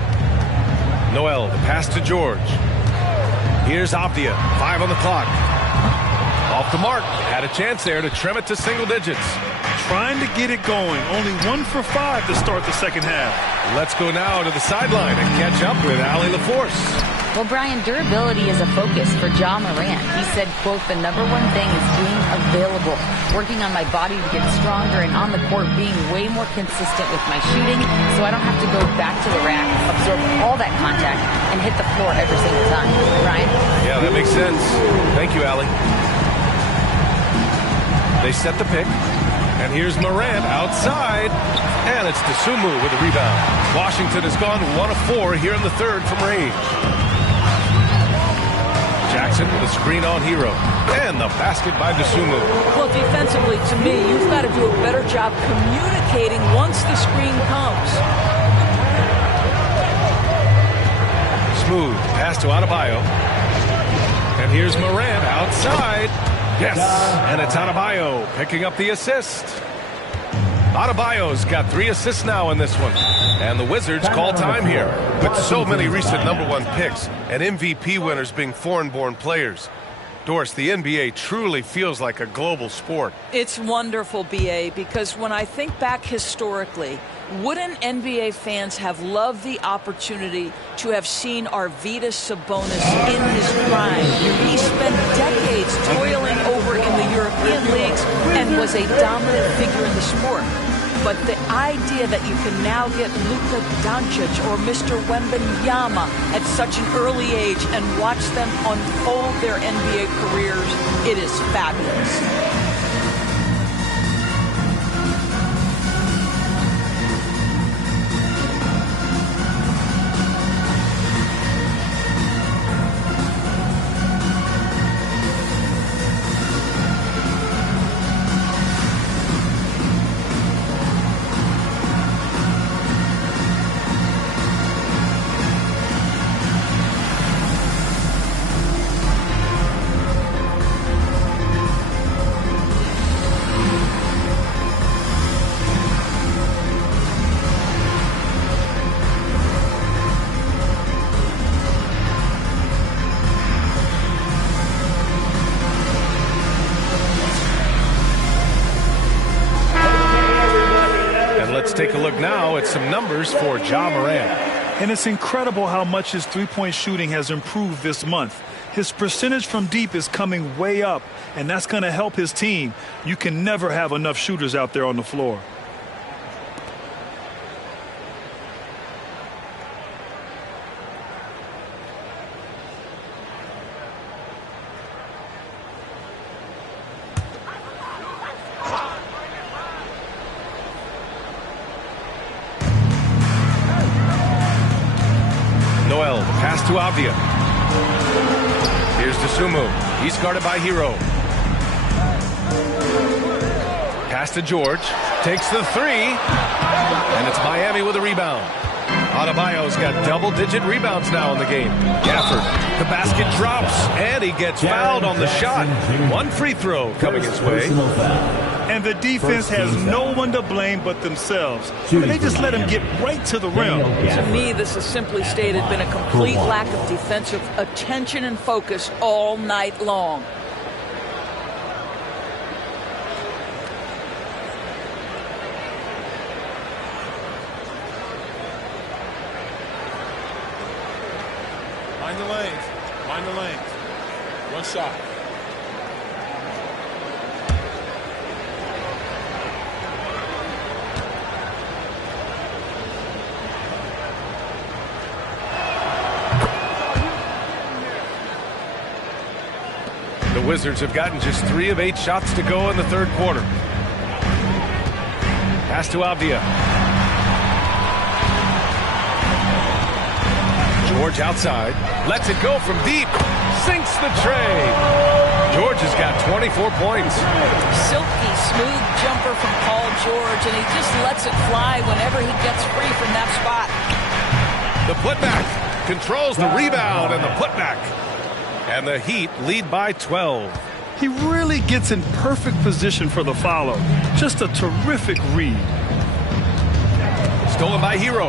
Noel, the pass to George. Here's Avdia, 5 on the clock. Off the mark, had a chance there to trim it to single digits. Trying to get it going. Only 1 for 5 to start the second half. Let's go now to the sideline and catch up with Allie LaForce. Well, Brian, durability is a focus for Ja Morant. He said, quote, the #1 thing is being available, working on my body to get stronger, and on the court being way more consistent with my shooting so I don't have to go back to the rack, absorb all that contact, and hit the floor every single time. Brian? Yeah, that makes sense. Thank you, Allie. They set the pick. And here's Morant outside. And it's Dosunmu with the rebound. Washington has gone 1 of 4 here in the third from range. Jackson with a screen on Hero. And the basket by Dosunmu. Well, defensively, to me, you've got to do a better job communicating once the screen comes. Smooth pass to Adebayo. And here's Morant outside. Yes, and it's Adebayo picking up the assist. Adebayo's got 3 assists now in this one. And the Wizards call time here. With so many recent #1 picks and MVP winners being foreign-born players, Doris, the NBA truly feels like a global sport. It's wonderful, BA, because when I think back historically, wouldn't NBA fans have loved the opportunity to have seen Arvydas Sabonis in his prime? He spent decades toiling over in the European leagues and was a dominant figure in the sport. But the idea that you can now get Luka Doncic or Mr. Wembanyama at such an early age and watch them unfold their NBA careers, it is fabulous. Let's take a look now at some numbers for Ja Morant. And it's incredible how much his three-point shooting has improved this month. His percentage from deep is coming way up, and that's going to help his team. You can never have enough shooters out there on the floor. Noel, the pass to Avdia. Here's Dosunmu. He's guarded by Hero. Pass to George. Takes the three. And it's Miami with a rebound. Adebayo's got double-digit rebounds now in the game. Gafford, the basket drops, and he gets fouled on the shot. One free throw coming his way. And the defense has no one to blame but themselves. They just let him get right to the rim. To me, this has simply stated been a complete lack of defensive attention and focus all night long. Mind the lanes. Mind the lanes. One shot. The Wizards have gotten just 3 of 8 shots to go in the third quarter. Pass to Avdia. George outside. Lets it go from deep. Sinks the tray. George has got 24 points. Silky, smooth jumper from Paul George, and he just lets it fly whenever he gets free from that spot. The putback. Controls the rebound and the putback. And the Heat lead by 12. He really gets in perfect position for the follow. Just a terrific read. Stolen by Hero.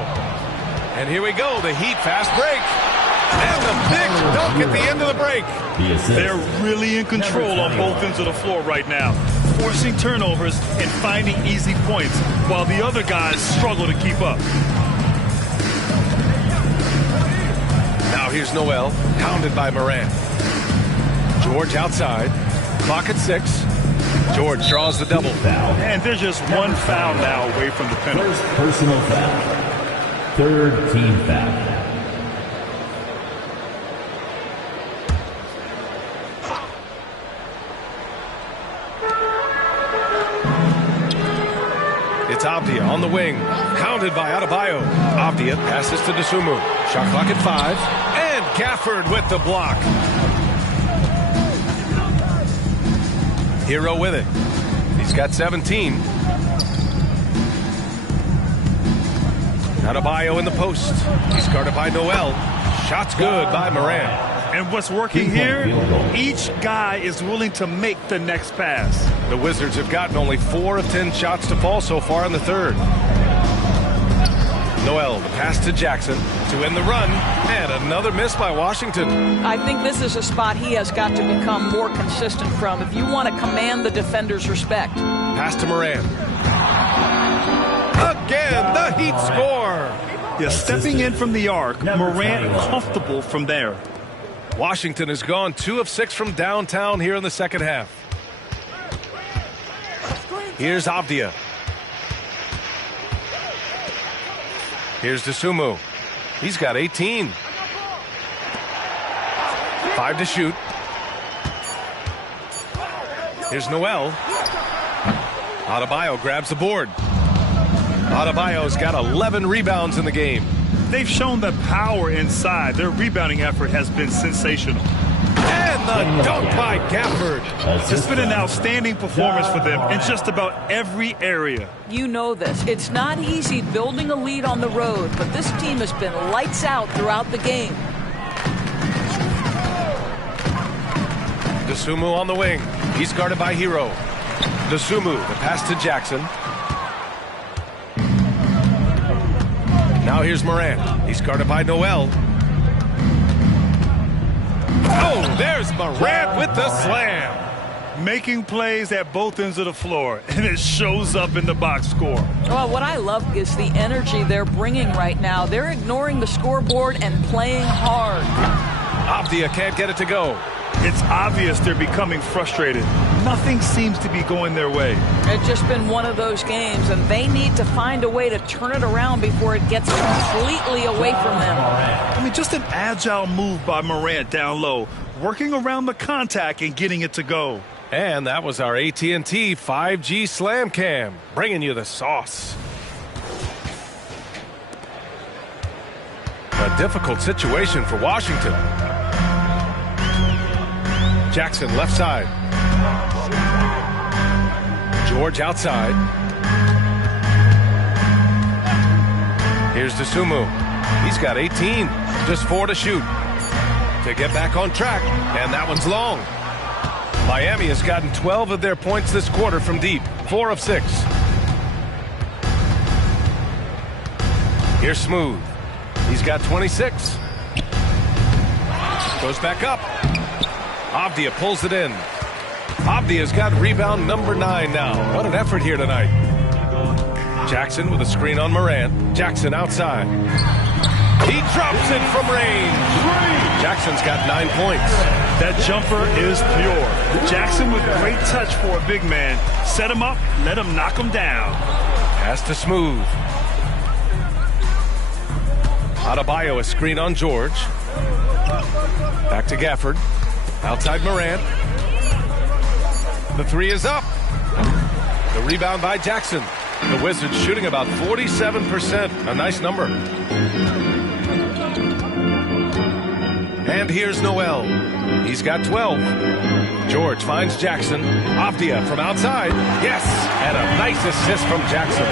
And here we go, the Heat fast break. And the big dunk at the end of the break. They're really in control on both ends of the floor right now, forcing turnovers and finding easy points while the other guys struggle to keep up. Now here's Noel, hounded by Morant. George outside. Clock at 6. George draws the double. And there's just one foul now away from the penalty. First personal foul. Third team foul. It's Avdia on the wing, hounded by Adebayo. Avdia passes to Dosunmu. Shot clock at 5. And Gafford with the block. Hero with it. He's got 17. Adebayo in the post. He's guarded by Noel. Shot's good by Morant. And what's working here, each guy is willing to make the next pass. The Wizards have gotten only 4 of 10 shots to fall so far in the third. Noel, the pass to Jackson to end the run, and another miss by Washington. I think this is a spot he has got to become more consistent from if you want to command the defender's respect. Pass to Morant. Again, the Heat score. Yeah, stepping in from the arc, Morant comfortable from there. Washington has gone 2 of 6 from downtown here in the second half. Here's Avdia. Here's Dosunmu. He's got 18. 5 to shoot. Here's Noel. Adebayo grabs the board. Adebayo's got 11 rebounds in the game. They've shown the power inside. Their rebounding effort has been sensational. And the dunk by Gafford. It's been an outstanding performance for them in just about every area. You know this. It's not easy building a lead on the road, but this team has been lights out throughout the game. Dosunmu on the wing. He's guarded by Hero. Dosunmu, the pass to Jackson. Now here's Morant. He's guarded by Noel. Oh, there's Morant with the slam. making plays at both ends of the floor, and it shows up in the box score. Well, what I love is the energy they're bringing right now. They're ignoring the scoreboard and playing hard. Avdia can't get it to go. It's obvious they're becoming frustrated. Nothing seems to be going their way. It's just been one of those games, and they need to find a way to turn it around before it gets completely away from them. I mean, just an agile move by Morant down low, working around the contact and getting it to go. And that was our AT&T 5G Slam Cam, bringing you the sauce. A difficult situation for Washington. Jackson left side. George outside. Here's DeSumo. He's got 18. Just 4 to shoot. To get back on track. And that one's long. Miami has gotten 12 of their points this quarter from deep. 4 of 6. Here's Smooth. He's got 26. Goes back up. Avdia pulls it in. Avdia's got rebound number 9 now. What an effort here tonight. Jackson with a screen on Morant. Jackson outside. He drops it from range. Jackson's got 9 points. That jumper is pure. Jackson with great touch for a big man. Set him up, let him knock him down. Pass to Smooth. Adebayo a screen on George. Back to Gafford. Outside Morant. The 3 is up. The rebound by Jackson. The Wizards shooting about 47%. A nice number. And here's Noel. He's got 12. George finds Jackson. Avdia from outside. Yes! And a nice assist from Jackson.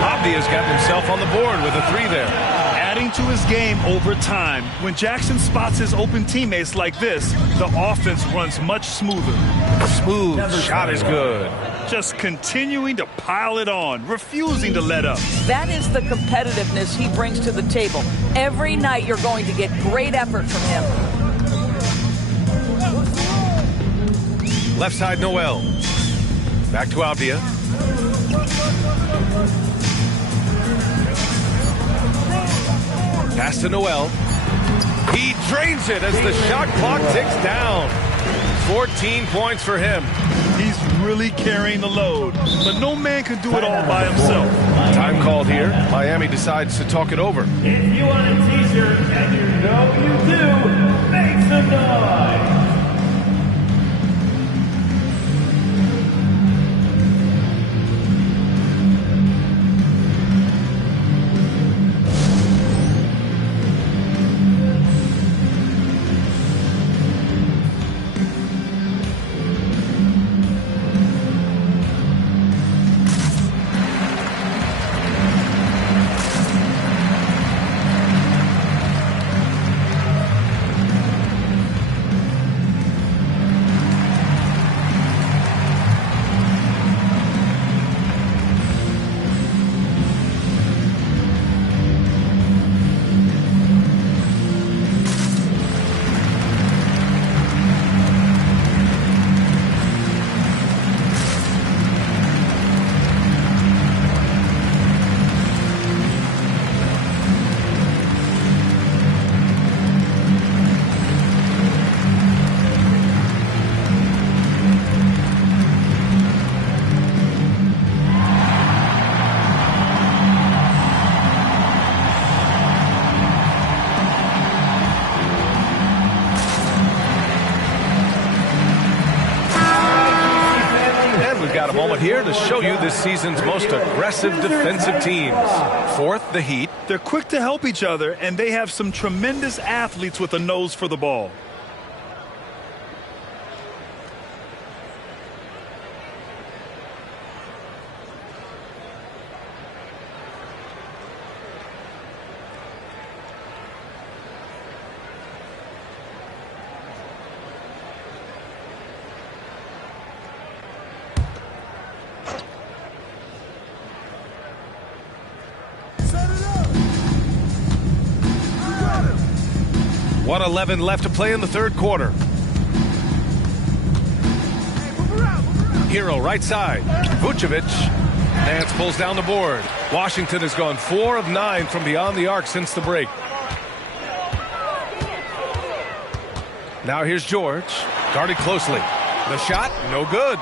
Avdia's got himself on the board with a 3 there. Adding to his game over time. When Jackson spots his open teammates like this, the offense runs much smoother. Smooth shot is good. Just continuing to pile it on, refusing to let up. That is the competitiveness he brings to the table. Every night you're going to get great effort from him. Left side Noel. Back to Avdia. Pass to Noel. He drains it as the shot clock ticks down. 14 points for him. He's really carrying the load, but no man can do it all by himself. Time called here. Miami decides to talk it over. If you want a t-shirt, and you know you do, make some noise. Got a moment here to show you this season's most aggressive defensive teams. Fourth, the Heat. They're quick to help each other, and they have some tremendous athletes with a nose for the ball. .11 left to play in the third quarter. Hero right side. Vucevic. Nance pulls down the board. Washington has gone 4 of 9 from beyond the arc since the break. Now here's George. Guarded closely. The shot, no good.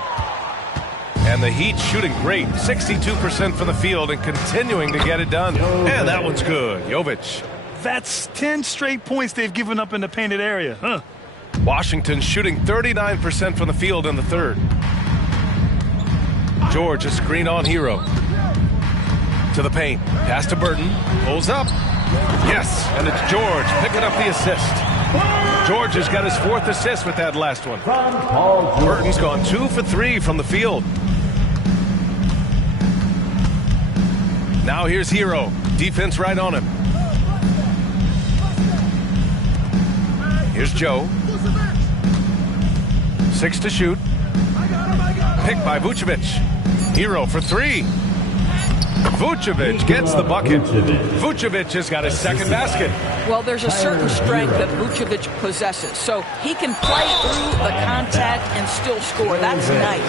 And the Heat shooting great. 62% from the field and continuing to get it done. And that one's good. Jovic. That's 10 straight points they've given up in the painted area. Huh? Washington shooting 39% from the field in the third. George, a screen on Hero. To the paint. Pass to Burton. Pulls up. Yes, and it's George picking up the assist. George has got his 4th assist with that last one. Burton's gone 2 for 3 from the field. Now here's Hero. Defense right on him. Here's Joe. 6 to shoot. Picked by Vucevic. Hero for 3. Vucevic gets the bucket. Vucevic has got his 2nd basket. Well, there's a certain strength that Vucevic possesses, so he can play through the contact and still score. That's nice.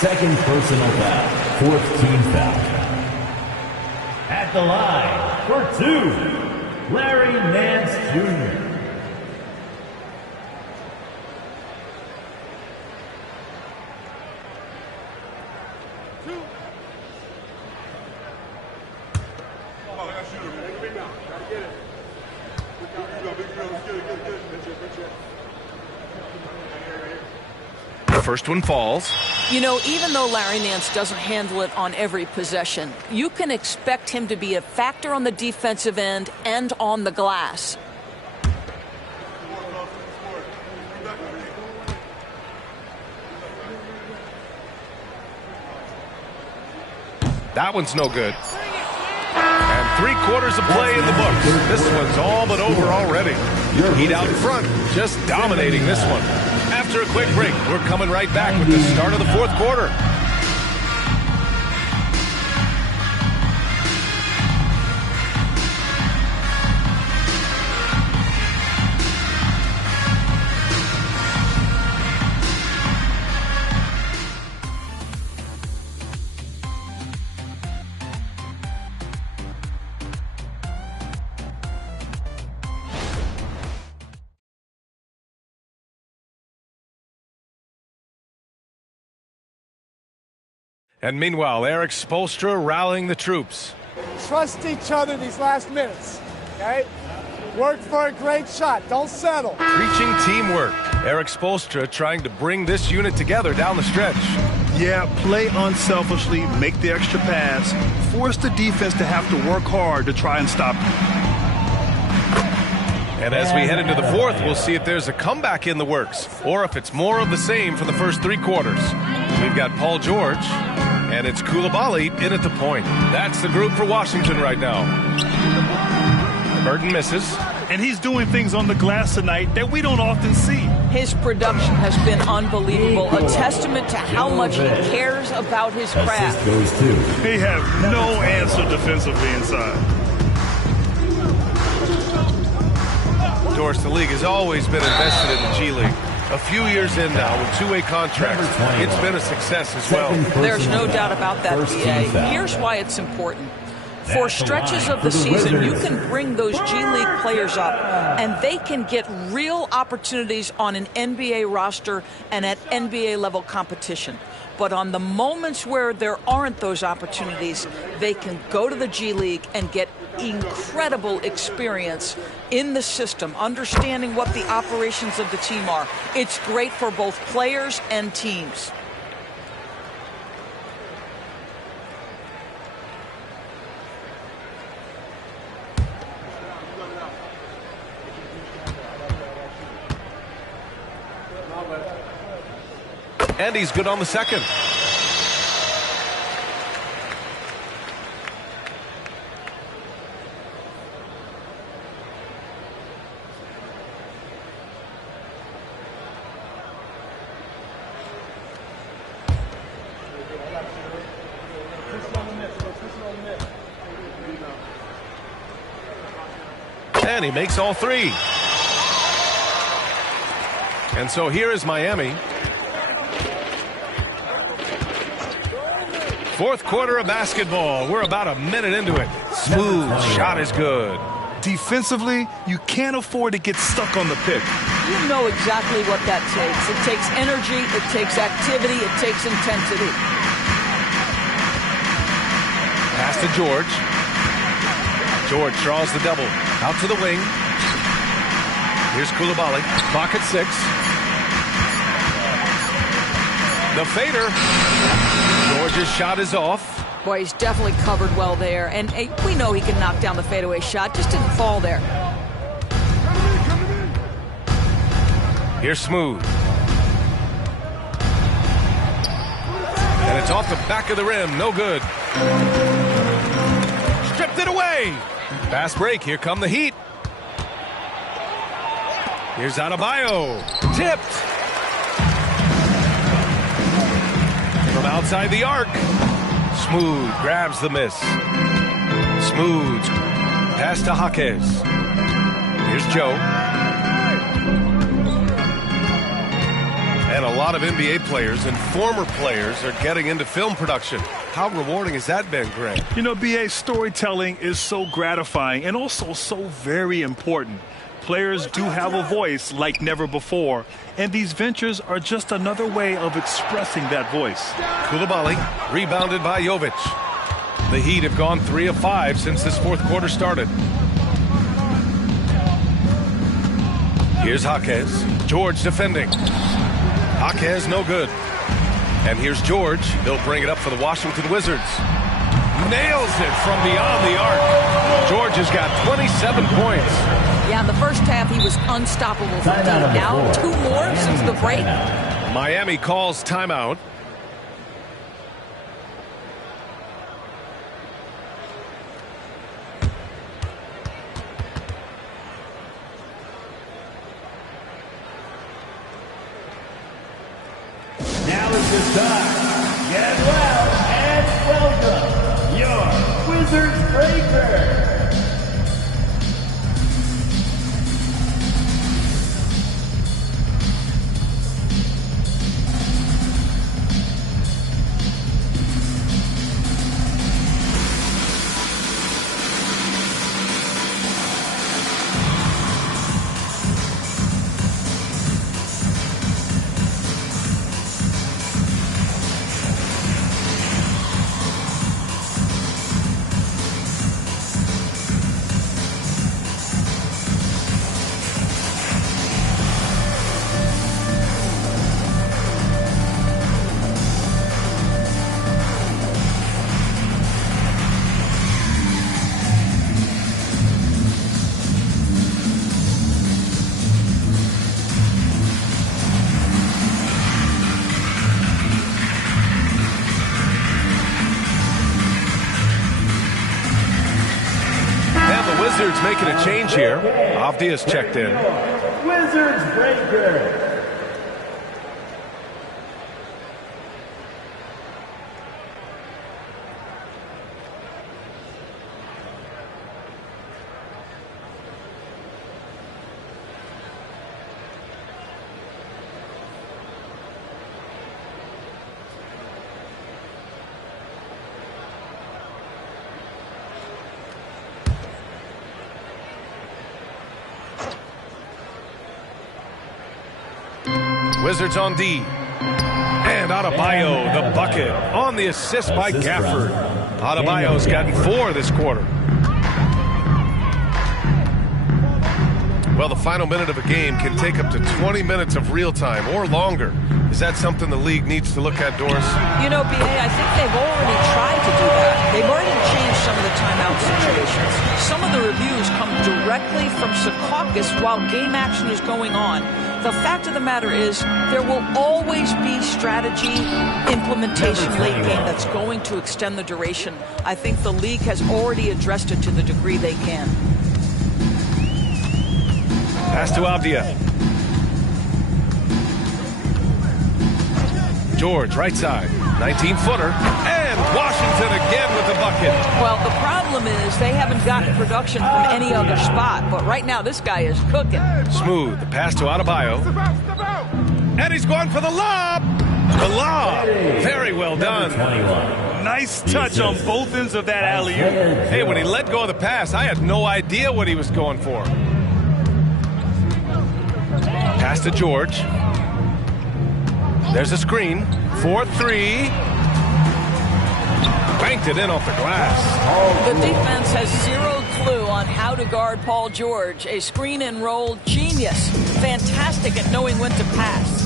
2nd personal foul. 4th team foul. At the line for 2, Larry Nance Jr. First one falls. You know, even though Larry Nance doesn't handle it on every possession, you can expect him to be a factor on the defensive end and on the glass. That one's no good. And 3/4 of play in the books. This one's all but over already. Heat out in front, just dominating this one. After a quick break, we're coming right back with the start of the 4th quarter. And meanwhile, Eric Spoelstra rallying the troops. Trust each other these last minutes, okay? Work for a great shot. Don't settle. Preaching teamwork. Eric Spoelstra trying to bring this unit together down the stretch. Yeah, play unselfishly, make the extra pass, force the defense to have to work hard to try and stop you. And as we head into the 4th, we'll see if there's a comeback in the works or if it's more of the same for the first 3 quarters. We've got Paul George, and it's Coulibaly in at the point. That's the group for Washington right now. Burton misses. And he's doing things on the glass tonight that we don't often see. His production has been unbelievable, a testament to how much he cares about his craft. They have no answer defensively inside. Doris, the league has always been invested in the G League. A few years in now with 2-way contracts, it's been a success as well. There's no doubt about that, BA. Here's why it's important. For stretches of the season, you can bring those G League players up, and they can get real opportunities on an NBA roster and at NBA level competition. But on the moments where there aren't those opportunities, they can go to the G League and get incredible experience in the system, understanding what the operations of the team are. It's great for both players and teams. And he's good on the second. And he makes all 3. And so here is Miami. Fourth quarter of basketball. We're about a minute into it. Smooth shot is good. Defensively, you can't afford to get stuck on the pick. You know exactly what that takes. It takes energy, it takes activity, it takes intensity. Pass to George. George draws the double. Out to the wing. Here's Coulibaly. Clock at 6. The fader. George's shot is off. Boy, he's definitely covered well there. And we know he can knock down the fadeaway shot. Just didn't fall there. Here's Smooth. And it's off the back of the rim. No good. Stripped it away. Fast break. Here come the Heat. Here's Adebayo. Tipped. From outside the arc. Smooth grabs the miss. Smooth. Pass to Jaquez. Here's Joe. And a lot of NBA players and former players are getting into film production. How rewarding has that been, Greg? You know, BA, storytelling is so gratifying and also so very important. Players do have a voice like never before, and these ventures are just another way of expressing that voice. Coulibaly, rebounded by Jovic. The Heat have gone 3 of 5 since this fourth quarter started. Here's Jaquez. George defending. Jaquez no good. And here's George. He'll bring it up for the Washington Wizards. Nails it from beyond the arc. George has got 27 points. Yeah, in the first half, he was unstoppable from deep. Now, 2 more since the break. Miami calls timeout. Now is the time. Get well and welcome your Wizards Breaker. Wizards making a change here. Avdia's checked in. Wizards Breaker. Wizards on D. And Adebayo, the bucket, on the assist by Gafford. Adebayo's gotten 4 this quarter. Well, the final minute of a game can take up to 20 minutes of real time or longer. Is that something the league needs to look at, Doris? You know, BA, I think they've already tried to do that. They've already changed some of the timeout situations. Some of the reviews come directly from Secaucus while game action is going on. The fact of the matter is there will always be strategy implementation late game that's going to extend the duration. I think the league has already addressed it to the degree they can. Pass to Avdia. George, right side, 19-footer, and Washington again with the bucket. Well, the problem is they haven't gotten production from any other spot, but right now this guy is cooking. Smooth, the pass to Adebayo. And he's going for the lob. The lob. Very well done. 21. Nice touch on both ends of that alley-oop. Hey, when he let go of the pass, I had no idea what he was going for. Pass to George. There's a screen. 4-3. Banked it in off the glass. The defense has zero clue on how to guard Paul George. A screen and roll genius. Fantastic at knowing when to pass.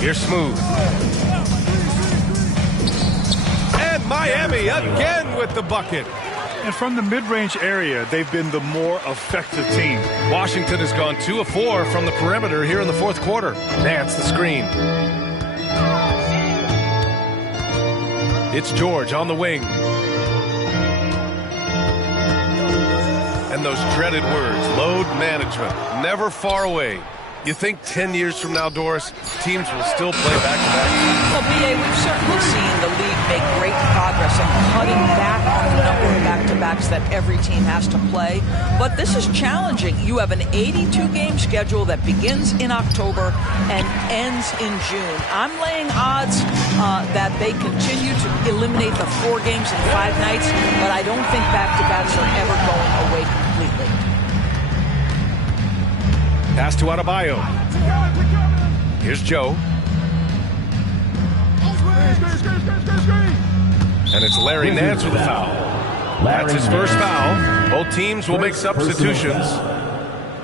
Here's Smooth. And Miami again with the bucket. And from the mid-range area, they've been the more effective team. Washington has gone 2 of 4 from the perimeter here in the fourth quarter. Nance the screen. It's George on the wing. And those dreaded words, load management, never far away. You think 10 years from now, Doris, teams will still play back-to-back? Well, BA, we've certainly seen the league make great progress in cutting back on the number of back-to-backs that every team has to play. But this is challenging. You have an 82-game schedule that begins in October and ends in June. I'm laying odds that they continue to eliminate the 4 games in 5 nights, but I don't think back-to-backs are ever going away completely. Pass to Adebayo. Here's Joe. And it's Larry Nance with a foul. That's his first foul. Both teams will make substitutions.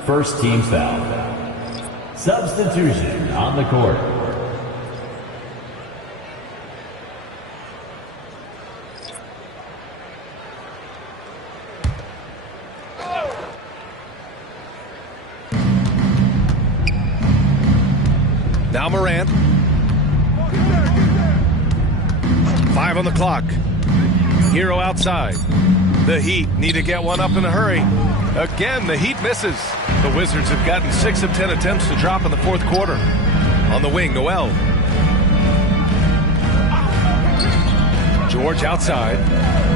First team foul. Substitution on the court. Now Morant. 5 on the clock. Hero outside. The Heat need to get one up in a hurry. Again, the Heat misses. The Wizards have gotten 6 of 10 attempts to drop in the fourth quarter. On the wing, Noel. George outside.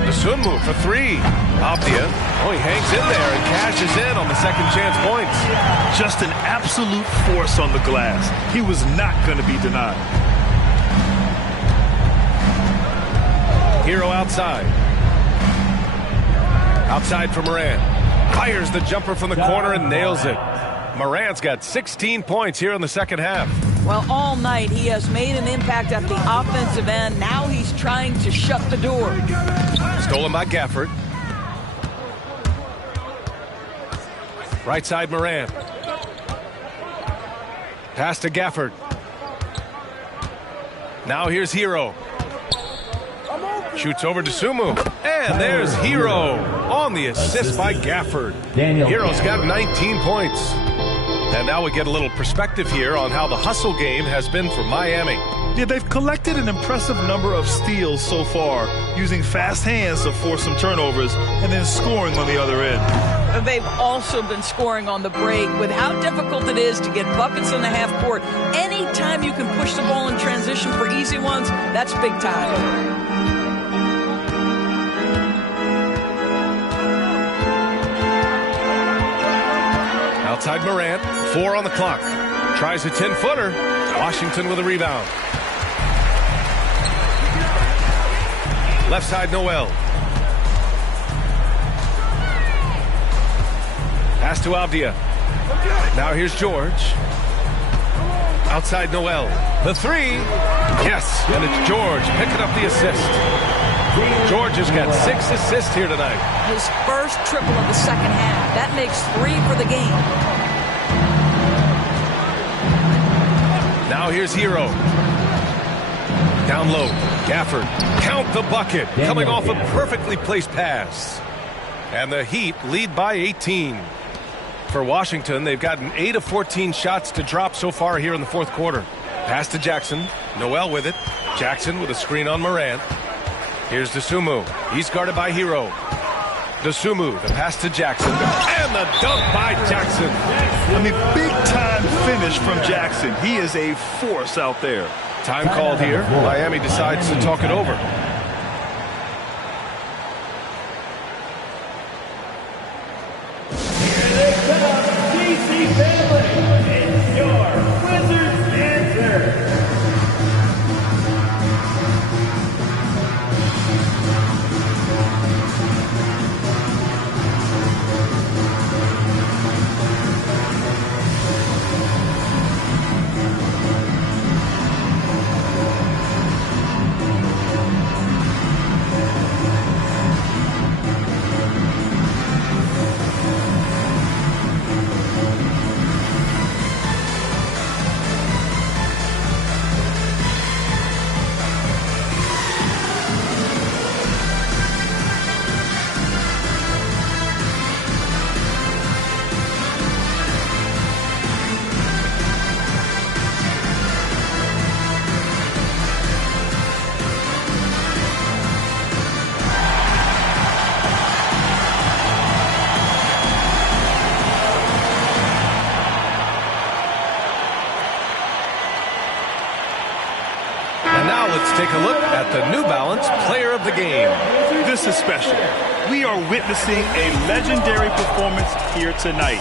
The Sun move for 3. Avdia. Oh, he hangs in there and cashes in on the second chance points. Just an absolute force on the glass. He was not going to be denied. Hero outside. Outside for Morant. Fires the jumper from the corner and nails it. Morant's got 16 points here in the second half. Well, all night he has made an impact at the offensive end. Now he's trying to shut the door. Stolen by Gafford. Right side Morant. Pass to Gafford. Now here's Hero. Shoots over to Sumu. And there's Hero on the assist by Gafford. Hero's got 19 points. And now we get a little perspective here on how the hustle game has been for Miami. Yeah, they've collected an impressive number of steals so far, using fast hands to force some turnovers and then scoring on the other end. They've also been scoring on the break. With how difficult it is to get buckets in the half court, anytime you can push the ball in transition for easy ones, that's big time. Outside Morant, 4 on the clock. Tries a 10-footer. Washington with a rebound. Left side Noel. Pass to Avdia. Now here's George. Outside Noel. The 3. Yes, and it's George picking up the assist. George has got 6 assists here tonight. His first triple of the second half. That makes 3 for the game. Now here's Hero. Down low. Gafford. Count the bucket. Coming off a perfectly placed pass. And the Heat lead by 18. For Washington, they've gotten 8 of 14 shots to drop so far here in the fourth quarter. Pass to Jackson. Noel with it. Jackson with a screen on Morant. Here's Dosunmu. He's guarded by Hero. Dosunmu, the pass to Jackson. And the dunk by Jackson. I mean, big-time finish from Jackson. He is a force out there. Time called here. Miami decides to talk it over. DC family, it's your Now let's take a look at the New Balance Player of the Game. This is special. We are witnessing a legendary performance here tonight.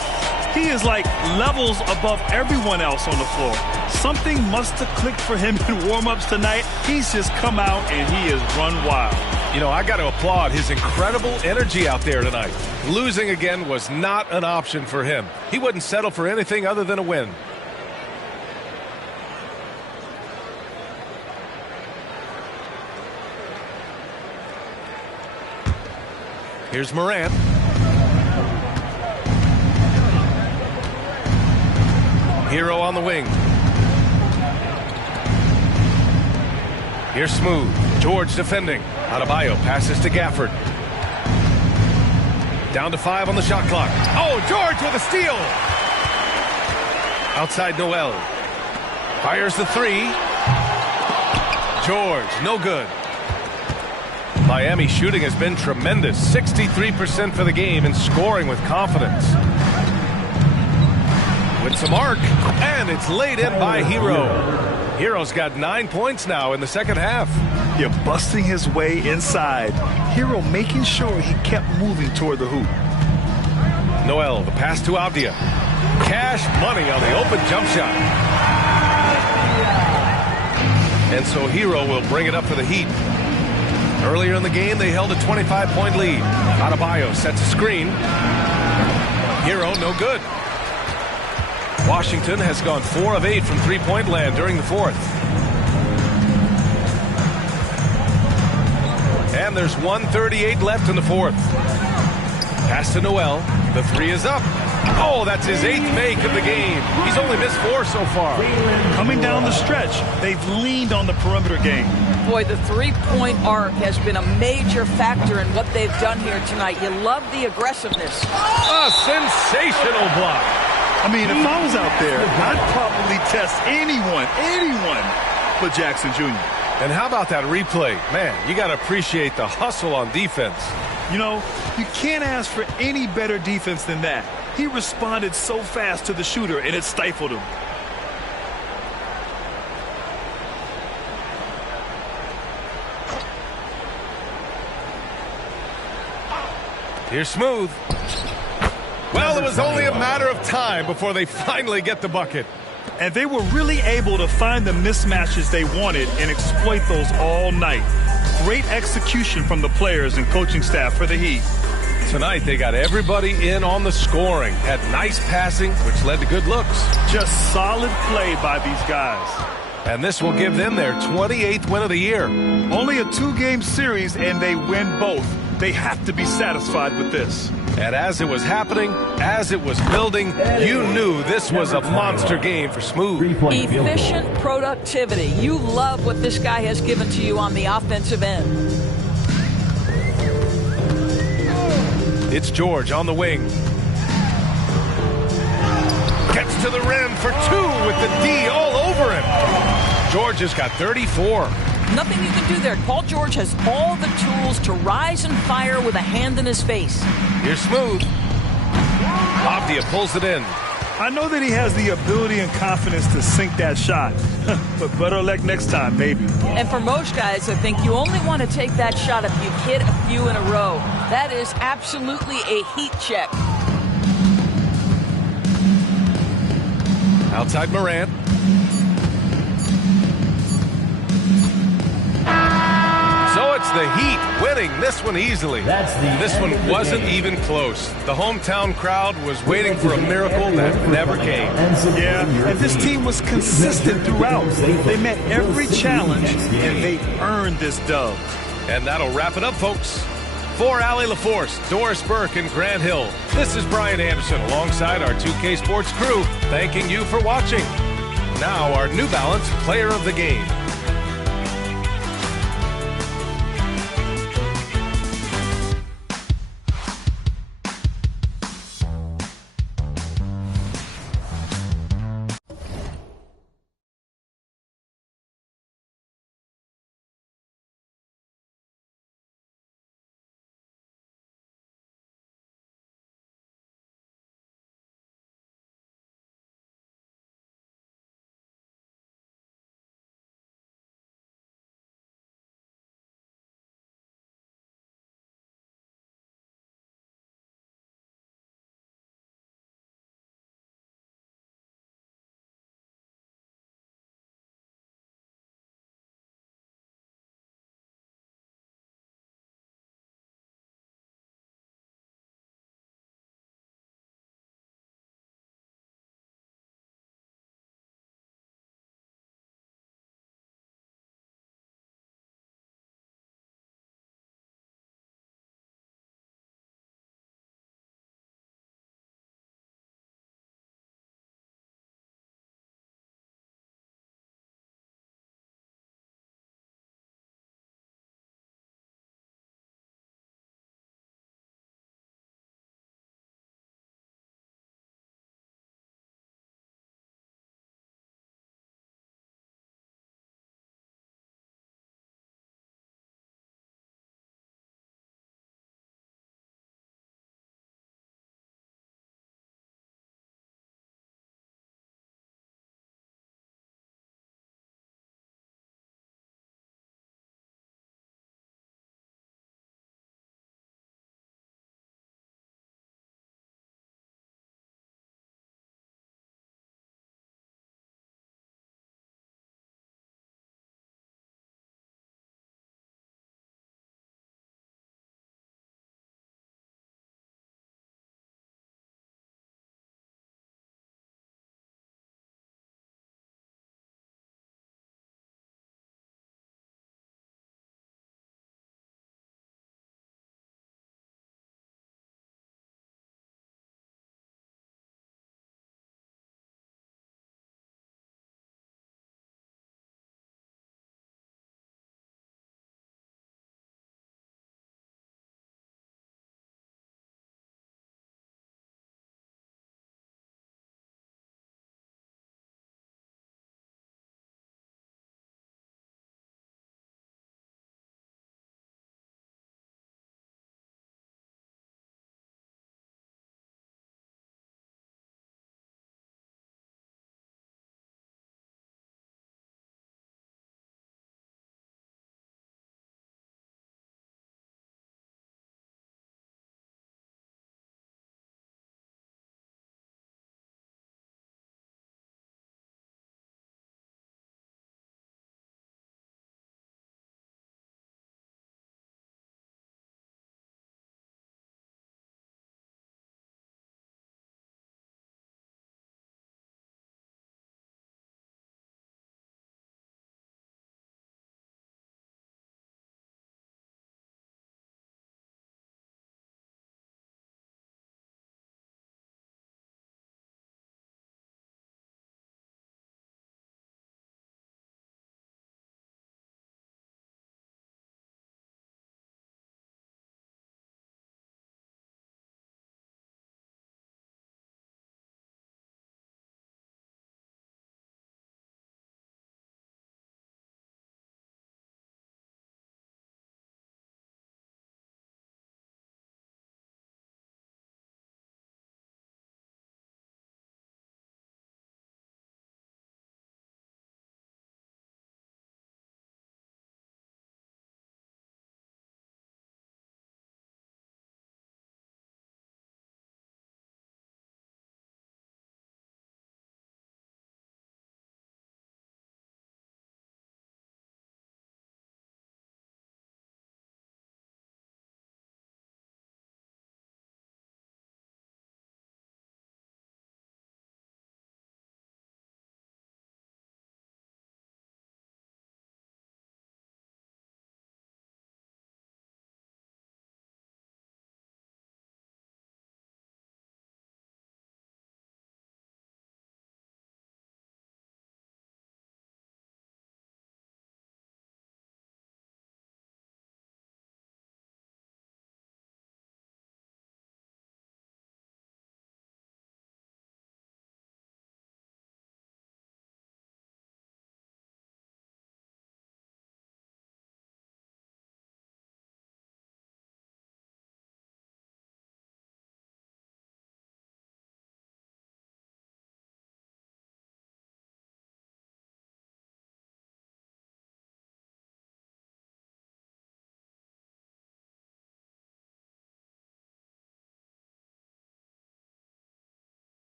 He is like levels above everyone else on the floor. Something must have clicked for him in warm-ups tonight. He's just come out and he has run wild. You know, I got to applaud his incredible energy out there tonight. Losing again was not an option for him. He wouldn't settle for anything other than a win. Here's Morant. Hero on the wing. Here's Smooth. George defending. Adebayo passes to Gafford. Down to 5 on the shot clock. Oh, George with a steal. Outside Noel. Fires the 3. George, no good. Miami shooting has been tremendous. 63% for the game and scoring with confidence. With some arc, and it's laid in by Hero. Hero's got 9 points now in the second half. You're busting his way inside. Hero making sure he kept moving toward the hoop. Noel, the pass to Avdia. Cash money on the open jump shot. And so Hero will bring it up for the Heat. Earlier in the game, they held a 25-point lead. Adebayo sets a screen. Hero, no good. Washington has gone 4 of 8 from three-point land during the fourth. And there's 1:38 left in the fourth. Pass to Noel. The 3 is up. Oh, that's his 8th make of the game. He's only missed 4 so far. Coming down the stretch, they've leaned on the perimeter game. Boy, the three-point arc has been a major factor in what they've done here tonight. You love the aggressiveness. A sensational block. I mean, if I was out there, I'd probably test anyone but Jackson Jr. And how about that replay? Man, you got to appreciate the hustle on defense. You know, you can't ask for any better defense than that. He responded so fast to the shooter, and it stifled him. Here's Smooth. Well, it was only a matter of time before they finally get the bucket. And they were really able to find the mismatches they wanted and exploit those all night. Great execution from the players and coaching staff for the Heat. Tonight, they got everybody in on the scoring. Had nice passing, which led to good looks. Just solid play by these guys. And this will give them their 28th win of the year. Only a 2-game series, and they win both. They have to be satisfied with this. And as it was happening, as it was building, you knew this was a monster game for Smooth. Efficient productivity. You love what this guy has given to you on the offensive end. It's George on the wing. Gets to the rim for 2 with the D all over him. George has got 34. Nothing you can do there. Paul George has all the tools to rise and fire with a hand in his face. Here's Smooth. Avdia pulls it in. I know that he has the ability and confidence to sink that shot. But better luck next time, maybe. And for most guys, I think you only want to take that shot if you've hit a few in a row. That is absolutely a heat check. Outside Morant. So it's the Heat winning this one easily. This one wasn't even close. The hometown crowd was waiting for a miracle that never came. Yeah, and this team was consistent throughout. They met every challenge, and they earned this dub. And that'll wrap it up, folks. For Allie LaForce, Doris Burke, and Grant Hill, this is Brian Anderson alongside our 2K Sports crew, thanking you for watching. Now our New Balance Player of the Game.